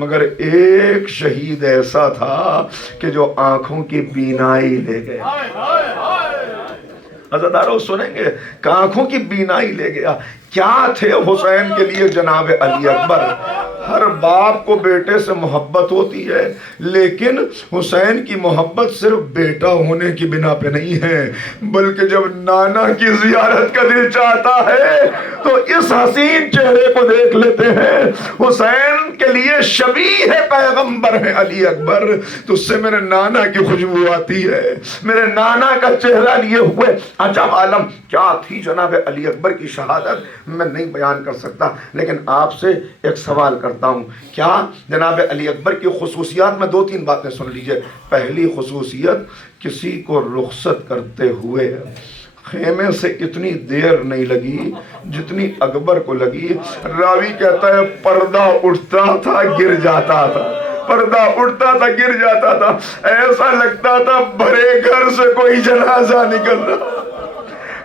مگر ایک شہید ایسا تھا کہ جو آنکھوں کی بینائی لے گیا. عزادارو سنیں گے کہ آنکھوں کی بینائی لے گیا. کیا تھے حسین کے لیے جناب علی اکبر؟ ہر باپ کو بیٹے سے محبت ہوتی ہے، لیکن حسین کی محبت صرف بیٹا ہونے کی بنا پہ نہیں ہے، بلکہ جب نانا کی زیارت کا دل چاہتا ہے تو اس حسین چہرے کو دیکھ لیتے ہیں. حسین کے لیے شبیہ ہے، پیغمبر ہے علی اکبر، تو اس سے میرے نانا کی خوشبو آتی ہے، میرے نانا کا چہرہ لیے ہوئے. عجب عالم کیا تھی جناب علی اکبر کی شہادت، میں نہیں بیان کر سکتا، لیکن آپ سے ایک سوال کرتا ہوں. کیا جناب علی اکبر کی خصوصیات میں 2-3 باتیں سن لیجئے. پہلی خصوصیت، کسی کو رخصت کرتے ہوئے خیمے سے اتنی دیر نہیں لگی جتنی اکبر کو لگی. راوی کہتا ہے پردہ اٹھتا تھا گر جاتا تھا، پردہ اٹھتا تھا گر جاتا تھا، ایسا لگتا تھا بھرے گھر سے کوئی جنازہ نکل رہا،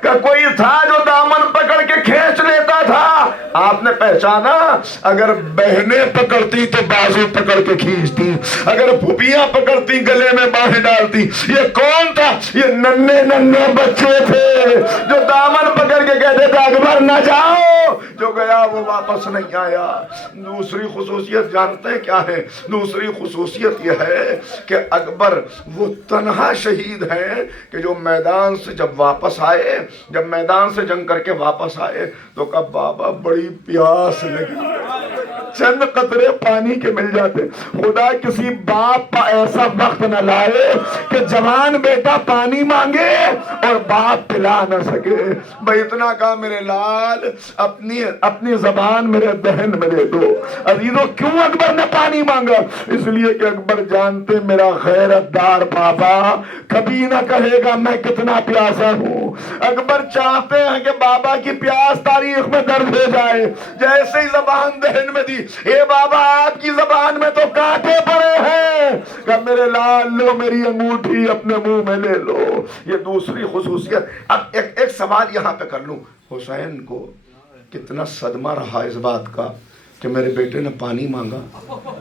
کہ کوئی تھا جو دامن پکڑ کے کھینچ لیتا تھا. آپ نے پہچانا، اگر بہنیں پکڑتی تو بازو پکڑ کے کھینچتی، اگر پھوپیاں پکڑتی گلے میں باہیں ڈالتی. یہ کون تھا؟ یہ ننھے ننھے بچے تھے جو دامن پکڑ کے کہتے تھے اکبر نہ جاؤ، جو گیا وہ واپس نہیں آیا. دوسری خصوصیت جانتے ہیں کیا ہے؟ دوسری خصوصیت یہ ہے کہ اکبر وہ تنہا شہید ہے کہ جو میدان سے جب واپس آئے، جب میدان سے جنگ کر کے واپس آئے تو کہا بابا بڑی پیاس لگی، چند قطرے پانی کے مل جاتے. خدا کسی باپ کا ایسا وقت نہ لائے کہ جوان بیٹا پانی مانگے اور باپ پلا نہ سکے. بھائی اتنا کہا میرے لال اپنی زبان میرے دہن میں دے دو. عزیزو کیوں اکبر نے پانی مانگا؟ اس لیے کہ اکبر جانتے میرا غیرت دار بابا کبھی نہ کہے گا میں کتنا پیاسا ہوں. اکبر چاہتے ہیں کہ بابا کی پیاس تاریخ میں درج ہو جائے. جیسے ہی زبان دہن میں دی، اے بابا آپ کی زبان میں تو کانٹے پڑے ہیں، کہ میرے لال لو میری انگوٹھی اپنے منہ میں لے لو. یہ دوسری خصوصیت. اب ایک سوال یہاں پہ کر لوں، حسین کو کتنا صدمہ رہا اس بات کا کہ میرے بیٹے نے پانی مانگا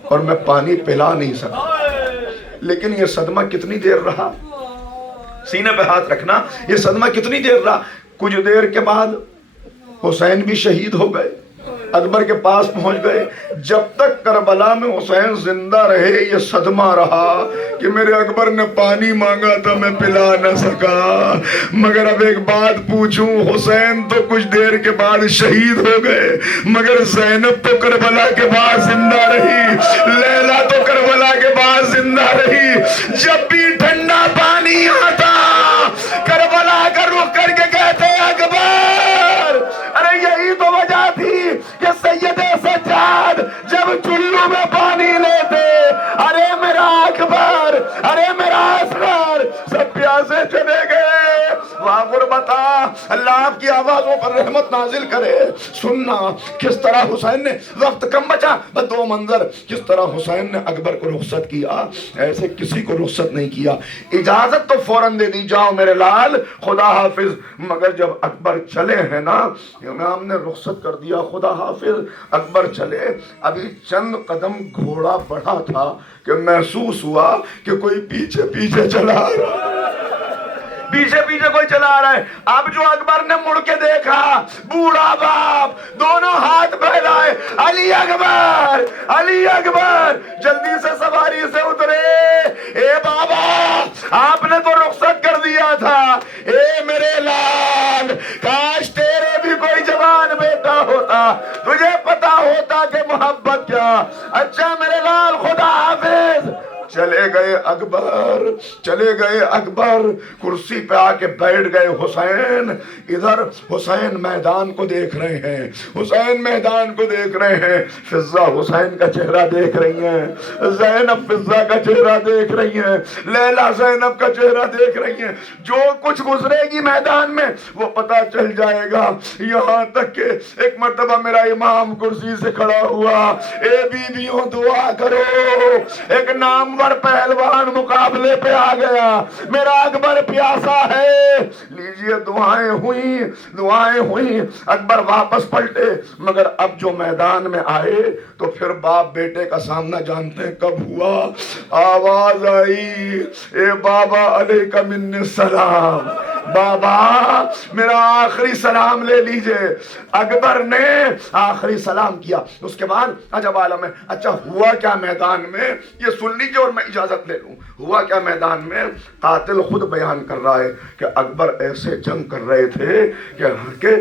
اور میں پانی پلا نہیں سکا. لیکن یہ صدمہ کتنی دیر رہا؟ سینے پہ ہاتھ رکھنا، یہ صدمہ کتنی دیر رہا؟ کچھ دیر کے بعد حسین بھی شہید ہو گئے، اکبر کے پاس پہنچ گئے. جب تک کربلا میں حسین زندہ رہے یہ صدمہ رہا کہ میرے اکبر نے پانی مانگا تھا میں پلا نہ سکا. مگر اب ایک بات پوچھوں، حسین تو کچھ دیر کے بعد شہید ہو گئے، مگر زینب تو کربلا کے بعد زندہ رہی، لیلا تو کربلا کے بعد زندہ رہی. جب بھی ٹھنڈا پانی آتا کربلا کا رخ کر کے کہتے اکبر. ارے یہی تو وجہ تھی کہ سید سجاد جب چلو میں پانی لیتے، ارے میرا اکبر، ارے میرا اصغر، سب پیاسے چلے گئے. وہاں غربت بتا اللہ آپ کی آوازوں پر رحمت نازل کرے. سننا کس طرح حسین نے, وقت کم بچا, بس 2 منظر, کس طرح حسین نے اکبر کو رخصت کیا, ایسے کسی کو رخصت نہیں کیا. اجازت تو فوراً دے دی, جاؤ میرے لال خدا حافظ. مگر جب اکبر چلے ہیں نا, امام نے رخصت کر دیا خدا حافظ, اکبر چلے, ابھی چند قدم گھوڑا بڑھا تھا کہ محسوس ہوا کہ کوئی پیچھے پیچھے چلا رہا, پیچھے پیچھے کوئی چلا رہا ہے. اب جو اکبر نے مڑ کے دیکھا, بوڑھا باپ دونوں ہاتھ پھیلائے, علی اکبر علی اکبر, جلدی سے سواری سے اترے. اے بابا آپ نے تو رخصت کر دیا تھا, اے میرے لال کاش تیرے بھی کوئی جوان بیٹا ہوتا, تجھے پتا ہوتا کہ محبت کیا. اچھا میرے لال خدا حافظ. چلے گئے اکبر, چلے گئے اکبر, کرسی پہ آ کے بیٹھ گئے حسین. ادھر حسین میدان کو دیکھ رہے ہیں, حسین میدان کو دیکھ رہے ہیں. فضہ حسین کا چہرہ دیکھ رہی ہیں, زینب فضہ کا چہرہ دیکھ رہی ہیں, لیلا زینب کا چہرہ دیکھ رہی ہیں. جو کچھ گزرے گی میدان میں وہ پتا چل جائے گا. یہاں تک کہ ایک مرتبہ میرا امام کرسی سے کھڑا ہوا, اے بیویوں دعا کرو, ایک نام پہلوان مقابلے پہ آ گیا, میرا اکبر پیاسا ہے. لیجئے دعائیں ہوئیں, دعائیں ہوئیں. اکبر واپس پلٹے, مگر اب جو میدان میں آئے تو پھر باپ بیٹے کا سامنا جانتے ہیں کب ہوا. آواز آئی, اے بابا علیک منی السلام, بابا میرا آخری سلام لے لیجئے. اکبر نے آخری سلام کیا. اس کے بعد عجب عالم ہے. اچھا ہوا کیا میدان میں, یہ سن لیجئے اور میں اجازت لے لوں. ہوا کیا میدان میں, قاتل خود بیان کر رہا ہے کہ اکبر ایسے جنگ کر رہے تھے کہ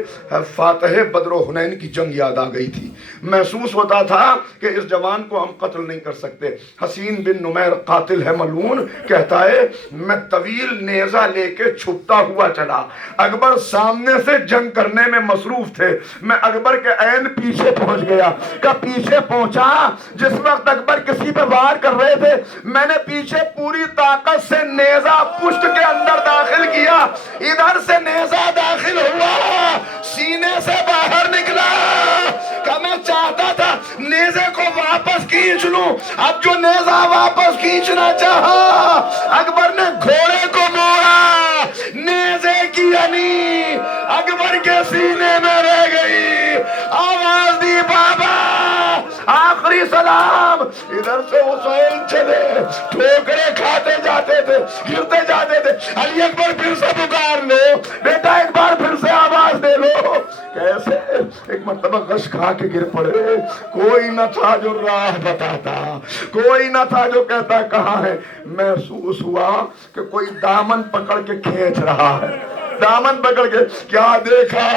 فاتح بدر و حنین کی جنگ یاد آ گئی تھی. محسوس ہوتا تھا کہ اس جوان کو ہم قتل نہیں کر سکتے. حسین بن نمیر قاتل ہے ملعون, کہتا ہے میں طویل نیزہ لے کے چھپتا ہوا چلا. اکبر سامنے سے جنگ کرنے میں مصروف تھے, میں اکبر کے عین پیچھے پہنچ گیا. کب پیچھے پہنچا, جس وقت اکبر کسی پہ وار کر رہے تھے, میں نے پیچھے پوری طاقت سے نیزہ پشت کے اندر داخل کیا. ادھر سے نیزہ داخل ہوا, سینے سے باہر نکلا. کہ میں چاہتا تھا نیزے کو واپس کھینچ لوں, اب جو نیزہ واپس کھینچنا چاہا, اکبر نے گھوڑے کو موڑا, نیزے کی انی اکبر کے سینے میں رہ گئی. آواز دی بابا آخری سلام. ادھر سے حسین چلے, ٹھوکرے کھاتے جاتے تھے, گرتے جاتے تھے. علی اکبر پھر سے پکار لو, بیٹا ایک بار پھر سے آواز دے لو. کیسے ایک مرتبہ غش کھا کے گر پڑے. کوئی نہ تھا جو راہ بتاتا, کوئی نہ تھا جو کہتا کہاں ہے. محسوس ہوا کہ کوئی دامن پکڑ کے کھینچ رہا ہے, دامن پکڑ کے. کیا دیکھا,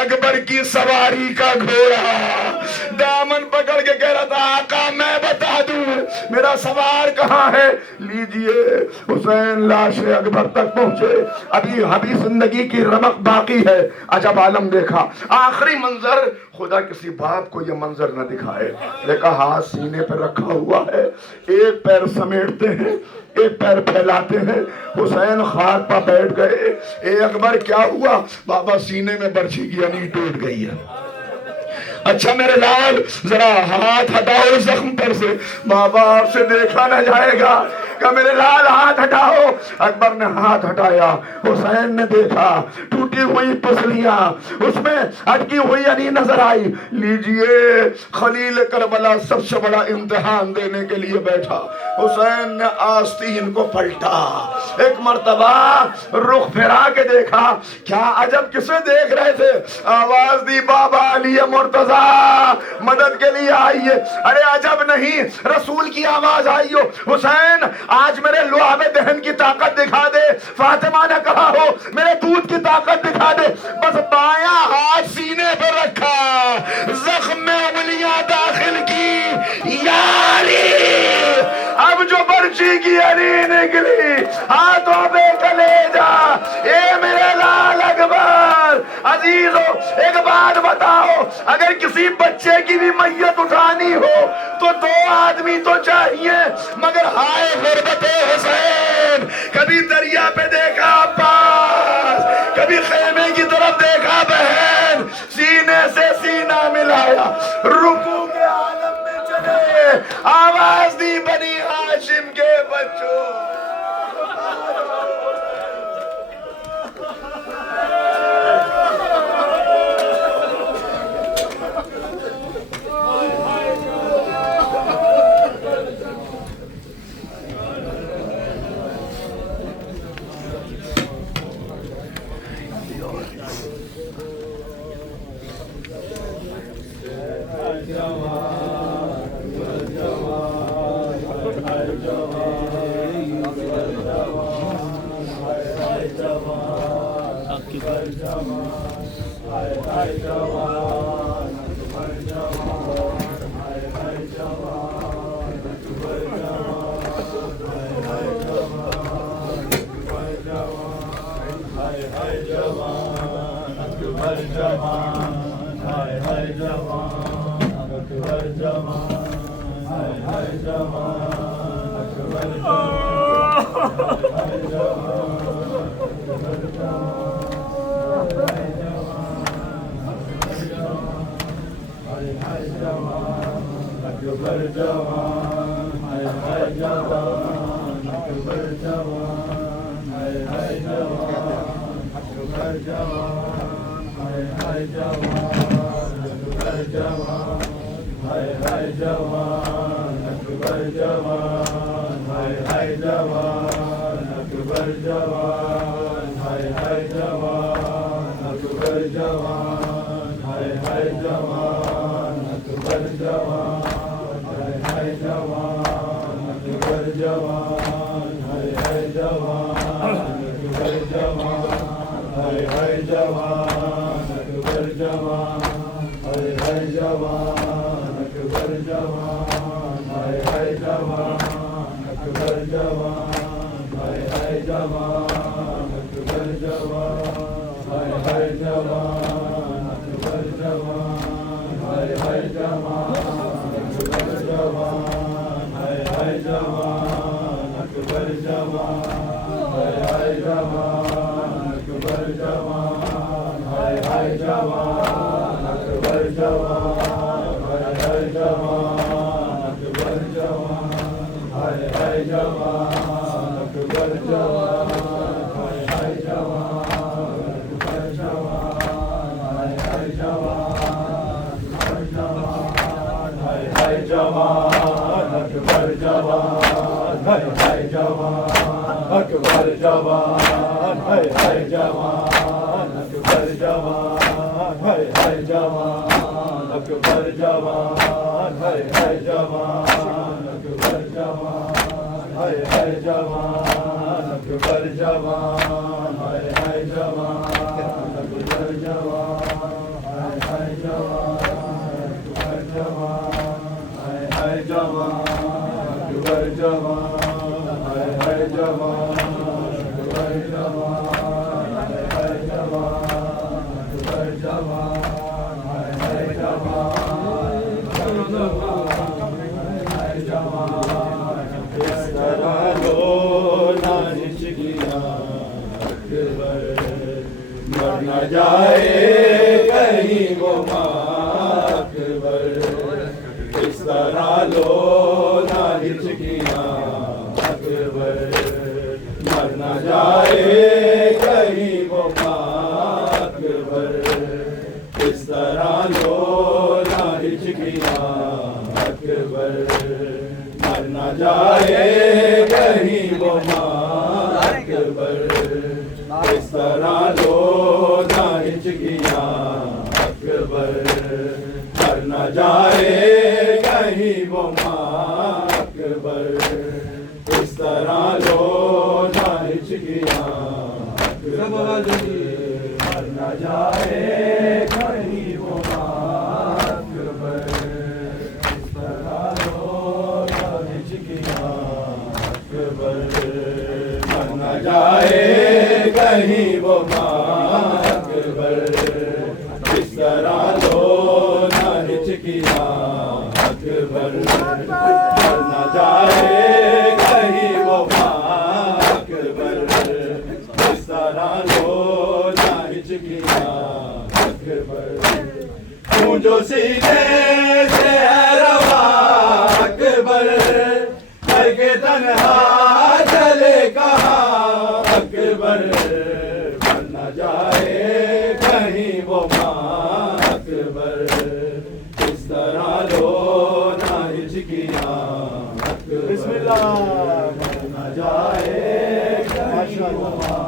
اکبر کی سواری کا گھوڑا دامن پکڑ کے کہہ رہا تھا آقا میں بتا دوں میرا سوار کہاں ہے. لیجئے حسین لاش اکبر تک پہنچے, ابھی زندگی کی رمق باقی ہے. عجب عالم دیکھا. آخری منظر, خدا کسی باپ کو یہ منظر نہ دکھائے. دیکھا ہاتھ سینے پہ رکھا ہوا ہے, ایک پیر سمیٹتے ہیں, ایک پیر پھیلاتے ہیں. حسین خاک پر بیٹھ گئے. اے اکبر کیا ہوا, بابا سینے میں برچھی کی انی ٹوٹ گئی ہے. اچھا میرے لال ذرا ہاتھ ہٹاؤ زخم پر سے, بابا آپ سے دیکھا نہ جائے گا. کہ میرے لال ہاتھ ہٹاؤ. اکبر نے ہاتھ ہٹایا, حسین نے دیکھا ٹوٹی ہوئی پسلیاں, اس میں اٹکی ہوئی انی نظر آئی. لیجئے خلیل کربلا سب سے بڑا امتحان دینے کے لیے بیٹھا. حسین نے آستین کو پلٹا, ایک مرتبہ رخ پھرا کے دیکھا. کیا عجب کسے دیکھ رہے تھے. آواز دی بابا علی مرتضی مدد کے لیے آئیے. ارے عجب نہیں, رسول کی آواز آئی ہو. حسین آج میرے لعاب دہن کی طاقت دکھا دے. فاطمہ نے کہا ہو میرے دودھ کی طاقت دکھا دے. بس بایاں ہاتھ سینے پہ رکھا, زخم میں انگلیاں داخل کی. یاری اب جو برچی کی انی نکلی, ہاتھوں پہ کلیجا. اے میرے لال اکبر عزیزو, ایک بات بتاؤ, اگر کسی بچے کی بھی میت اٹھانی ہو تو 2 آدمی تو چاہیے. مگر ہائے غربت حسین, کبھی دریا پہ دیکھا عباس, کبھی خیمے کی طرف دیکھا بہن، سینے سے سینہ ملایا، رکوع کے عالم میں چلے، آواز دی بنی ہاشم کے بچوں، جو سینے سے ہے روا اکبر کر کے تنہا چلے کہاں اکبر بن نہ جائے کہیں وہ ماں اکبر اس طرح لو نہ ہچکیاں بسم اللہ بن نہ جائے کہیں وہ ماں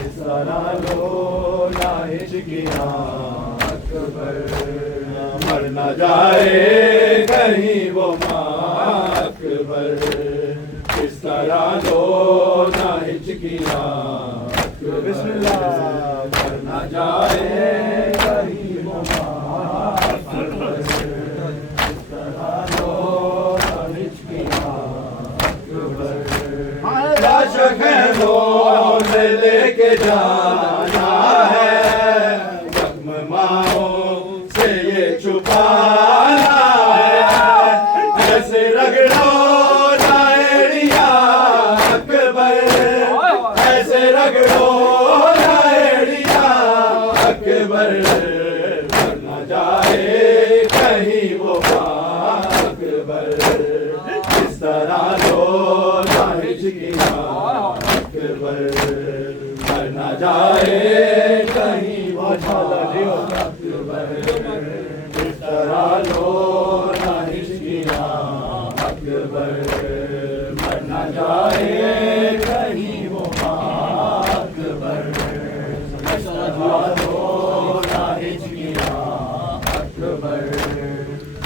اس طرح لو نہ ہچکیاں مر نہ جائے کہیں وہ ماں اکبر اس طرح دو نہ ہچکیاں بسم اللہ مر نہ جائے کہیں وہ ماں اکبر اس طرح دو نہ ہچکیاں لاش خیموں سے لے کے جانا ہے زخم ماؤں سے یہ چھپانا ہے ایسے رگڑو نہ ایڑیاں اکبر ایسے رگڑو نہ ایڑیاں اکبر مر نہ جائے کہیں وہ ماں اکبر اس طرح لو نہ ہچکیاں اکبر مر نہ جائے کہیں وہ اکبر اس طرح لو نہ ہچکیاں اکبر مر نہ جائے کہیں وہ ماں اکبر اس طرح لو نہ ہچکیاں اکبر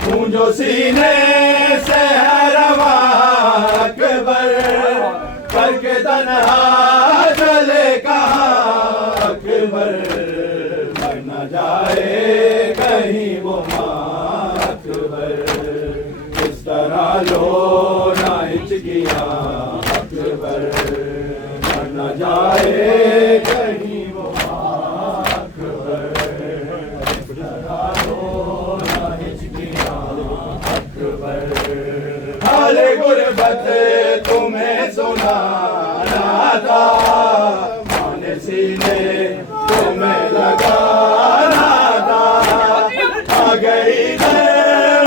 خون جو سینے سے ہے روا اکبر کر کے تنہا چلے کہاں اکبر مر نہ جائے کہیں وہ ماں اکبر اس طرح لو نہ ہچکیاں اکبر مر نہ جائے کہیں وہ ماں اکبر اس طرح لو نہ ہچکیاں اکبر حال غربت تمہیں سنانا تھا مان سینے تمہیں لگانا تھا آ گئی در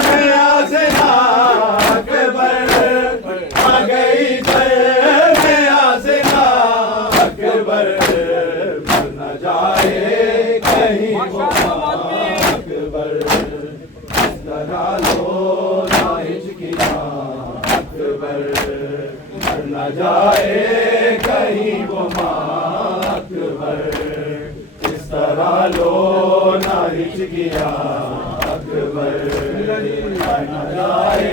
میں آسنا اکبر آ گئی در میں آسنا اکبر مر نہ جائے کہیں وہ اکبر اس طرح لو نہ ہچکیاں اکبر مر نہ جائے کہیں وہ ماں اکبر اس طرح لو نہ ہچکیاں اکبر مر نہ جائے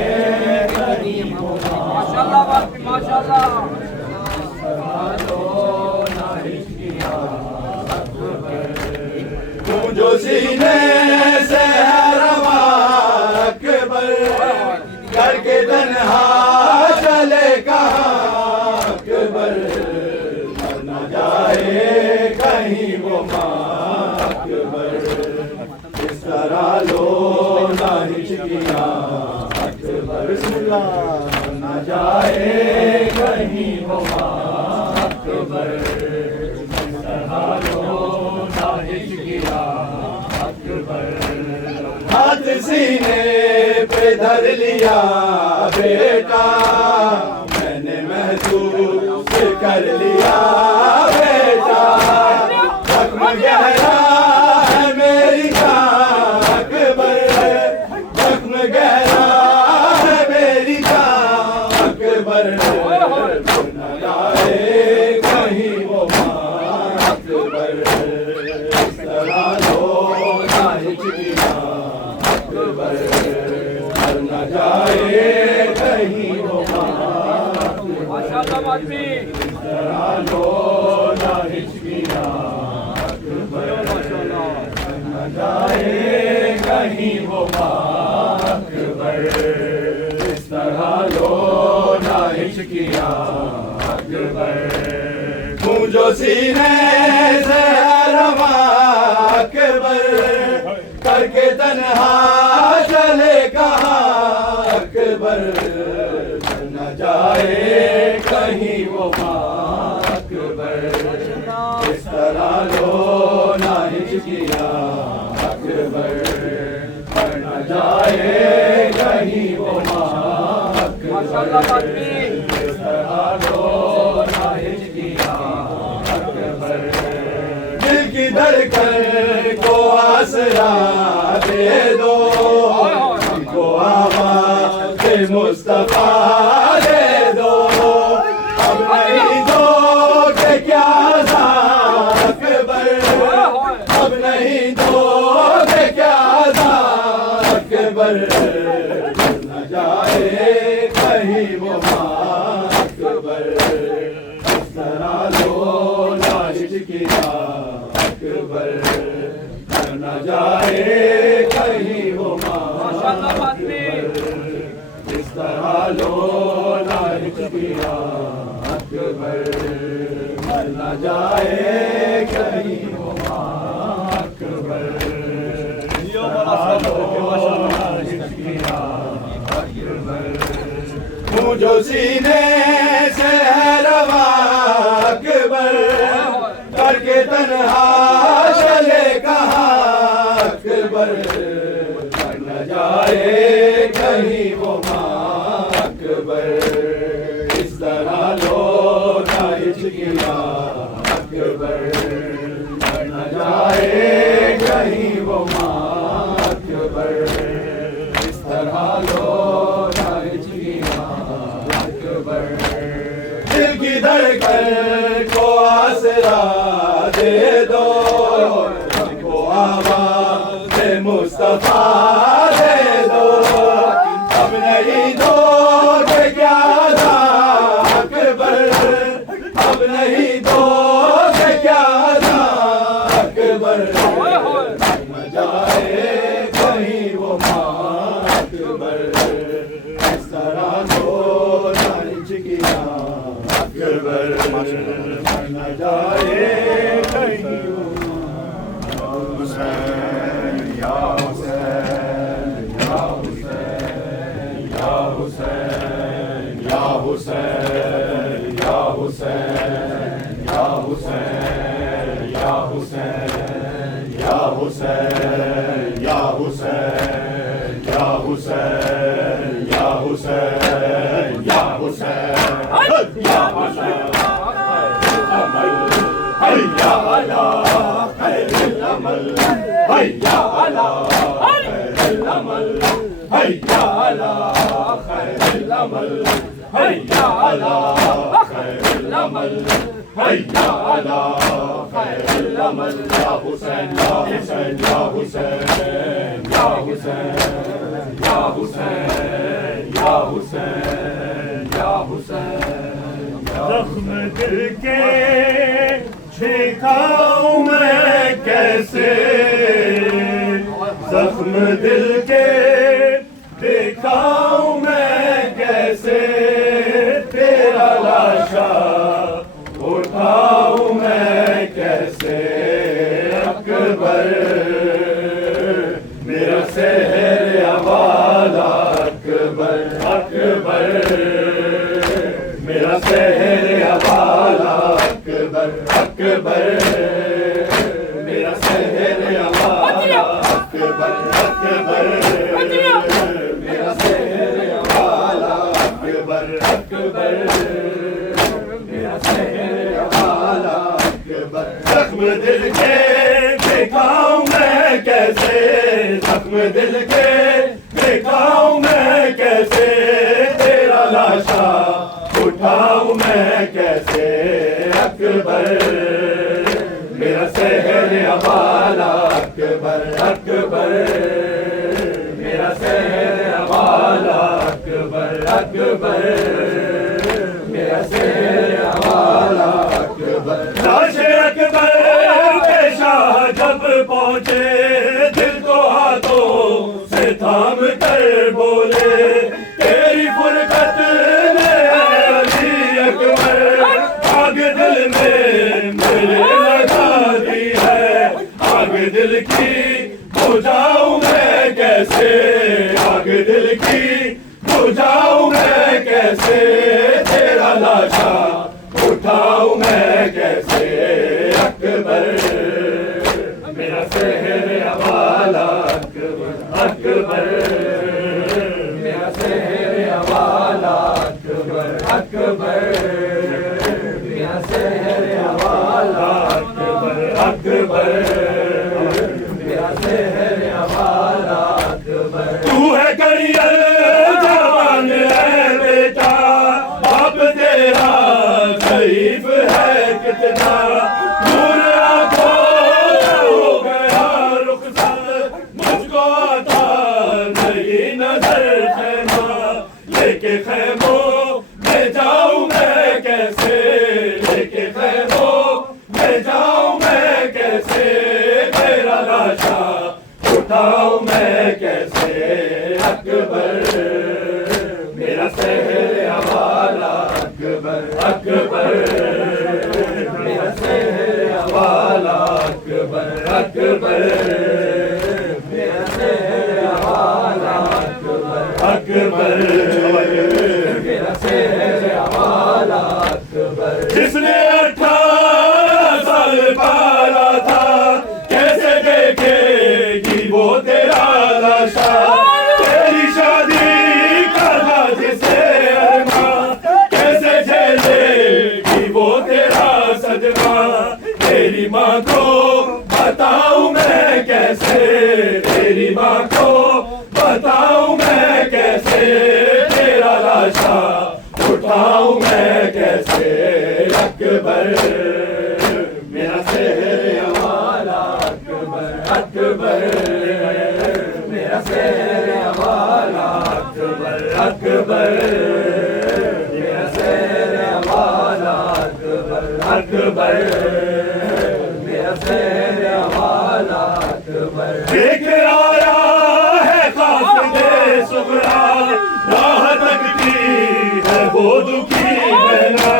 کہیں وہ ماں جو سینے سے ہے روا اکبر کر کے تنہا چلے کہاں اکبر مر نہ جائے کہیں وہ ماں اکبر اس طرح لو نہ ہچکیاں اکبر بسم اللہ مر نہ جائے کہیں وہ ماں اکبر اس طرح لو نہ ہچکیاں اکبر ہاتھ سینے پہ دھر لیا بیٹا میں نے محسوس کر لیا بیٹا زخم گہرا ہے میری جان اکبر زخم گہرا ہے میری جان اکبر مر نہ جائے کہیں وہ ماں اکبر اس طرح لو نہ ہچکیاں اکبر مر نہ جائے کہیں وہ ماں اکبر اس طرح لو نہ ہچکیاں اکبر مر نہ جائے کہیں وہ ماں اکبر اس طرح لو نہ ہچکیاں اکبر خون جو سینے سے ہے روا اکبر کر کے تنہا چلے کہاں اکبر مر نہ جائے کہیں وہ ماں اکبر اس طرح طرح لو نہ ہچکیا اکبر، بڑھ نہ جائے کہیں وہ ماں اکبر، اس طرح لو نہ ہچکیا اکبر، دل کی دھڑکن کو آسرا دے دو، ہم کو آواز مصطفیٰ دے دو، اب نہیں دو کہ کیا عذاب اکبر، اب نہیں دو کہ کیا عذاب اکبر، نہ جائے کہیں وہ ماں اکبر، اس طرح لو نہ ہچکیا اکبر، نہ جائے کہیں وہ ماں اکبر، اس طرح لو نہ ہچکیا اکبر، نہ جائے کہیں وہ ماں اکبر، اس طرح لو نہ ہچکیا اکبر، ہوں جو سینے سے ہے رواں اکبر، کر کے تنہا چلے کہاں اکبر، نہ جائے کہیں وہ ماں اکبر، اس طرح لو نہ ہچکیا اکبر، نہ جائے کہیں وہ ماں اکبر، اس طرح لو نہ ہچکیا اکبر، دل کی دھڑکن کو آسرا دے دو، ہم کو آواز مصطفیٰ دے دو، اب نہیں دو کہ کیا عذاب اکبر، اب نہیں دو کہ کیا عذاب اکبر، نہ جائے کہیں وہ ماں اکبر، اس طرح لو نہ ہچکیا اکبر، نہ جائے کہیں وہ ماں حسین یا حسین یا حسین یا حسین یا حسین یا حسین یا حسین یا حسین یا حسین یا حسین یا حسین یا حسین یا حسین یا حسین حیا علی خیر العمل، حیا علی خیر العمل، حیا علی خیر العمل، حیا علی خیر العمل، حیا علی خیر العمل، یا حسین یا حسین یا حسین یا حسین یا حسین یا حسین یا حسین، زخم دل کے چھکاؤں میں کیسے، زخم دل کے دکھاؤں میں کیسے، تیرا لاشا اٹھاؤں میں کیسے اکبر، میرا سحر حوالہ اکبر، اکبر میرا سحر حوالہ اکبر، اکبر میرا سحر حوالہ اکبر، اکبر میرا سحر حوالہ اکبر، اکبر میرا سحر حوالہ اکبر، زخم دل کے دکھاؤں میں کیسے، زخم دل کے دکھاؤں میں کیسے، تیرا لاشا اٹھاؤں میں کیسے اکبر، میرا سحر حوالہ اکبر، اکبر میرا سحر حوالہ اکبر، اکبر میرا سحر حوالہ اکبر، لاش اکبر کے شاہ جب پہنچے، دل کو ہاتھوں سے تھام کر بولے، تیری فرقت میں علی اکبر، آگ دل میں میرے لگا دی ہے، آگ دل کی بجھاؤں میں کیسے، آگ دل کی بجھاؤں میں کیسے، تیرا لاشا اٹھاؤں میں کیسے اکبر، اکبر میرا شہر حوالہ اکبر تو ہے کریئر جوان ہے بیٹا باپ تیرا ضعیف ہے کتنا دور آنکھوں ہو گیا رخصت مجھ کو عطا نہیں نظر خیمہ لے کے خیموں میں جاؤں میں کیسے لے کے خیموں میں جاؤں میں کیسے تیرا لاشا اٹھاؤں میں کیسے اکبر میرا شہر حوالہ اکبر اکبر میرا شہر حوالہ اکبر اکبر میرا شہر حوالہ اکبر اکبر میرا شہر حوالہ اکبر جس نے 18 سال پالا تھا کیسے دیکھے گی وہ تیرا لاشا تیری شادی کرنا جسے ارماں کیسے جھیلے گی وہ تیرا صدمہ تیری ماں کو بتاؤں میں کیسے تیری ماں کو بتاؤں میں کیسے تیرا لاشا اٹھاؤں میں کیسے اکبر میرا شہر حوالہ اکبر اکبر میرا شہر حوالہ اکبر اکبر میرا شہر حوالہ اکبر اکبر میرا شہر حوالہ اکبر ایک آیا ہے قاصد صغرا راہ تکتی ہے وہ دکھی بہنا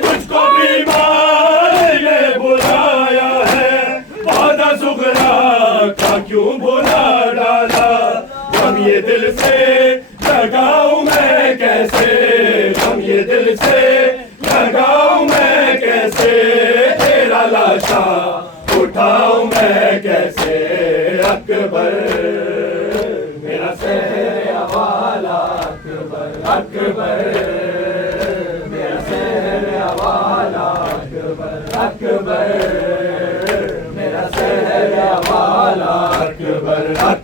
تجھ کو بیمار نے بلایا ہے وعدہ صغرا کا کیوں بلا ڈالا غم یہ دل سے لگاؤں میں کیسے غم یہ دل سے لگاؤں میں کیسے تیرا لاشا اٹھاؤں میں کیسے اکبر میرا شہر حوالہ اکبر اکبر میرا شہر حوالہ اکبر اکبر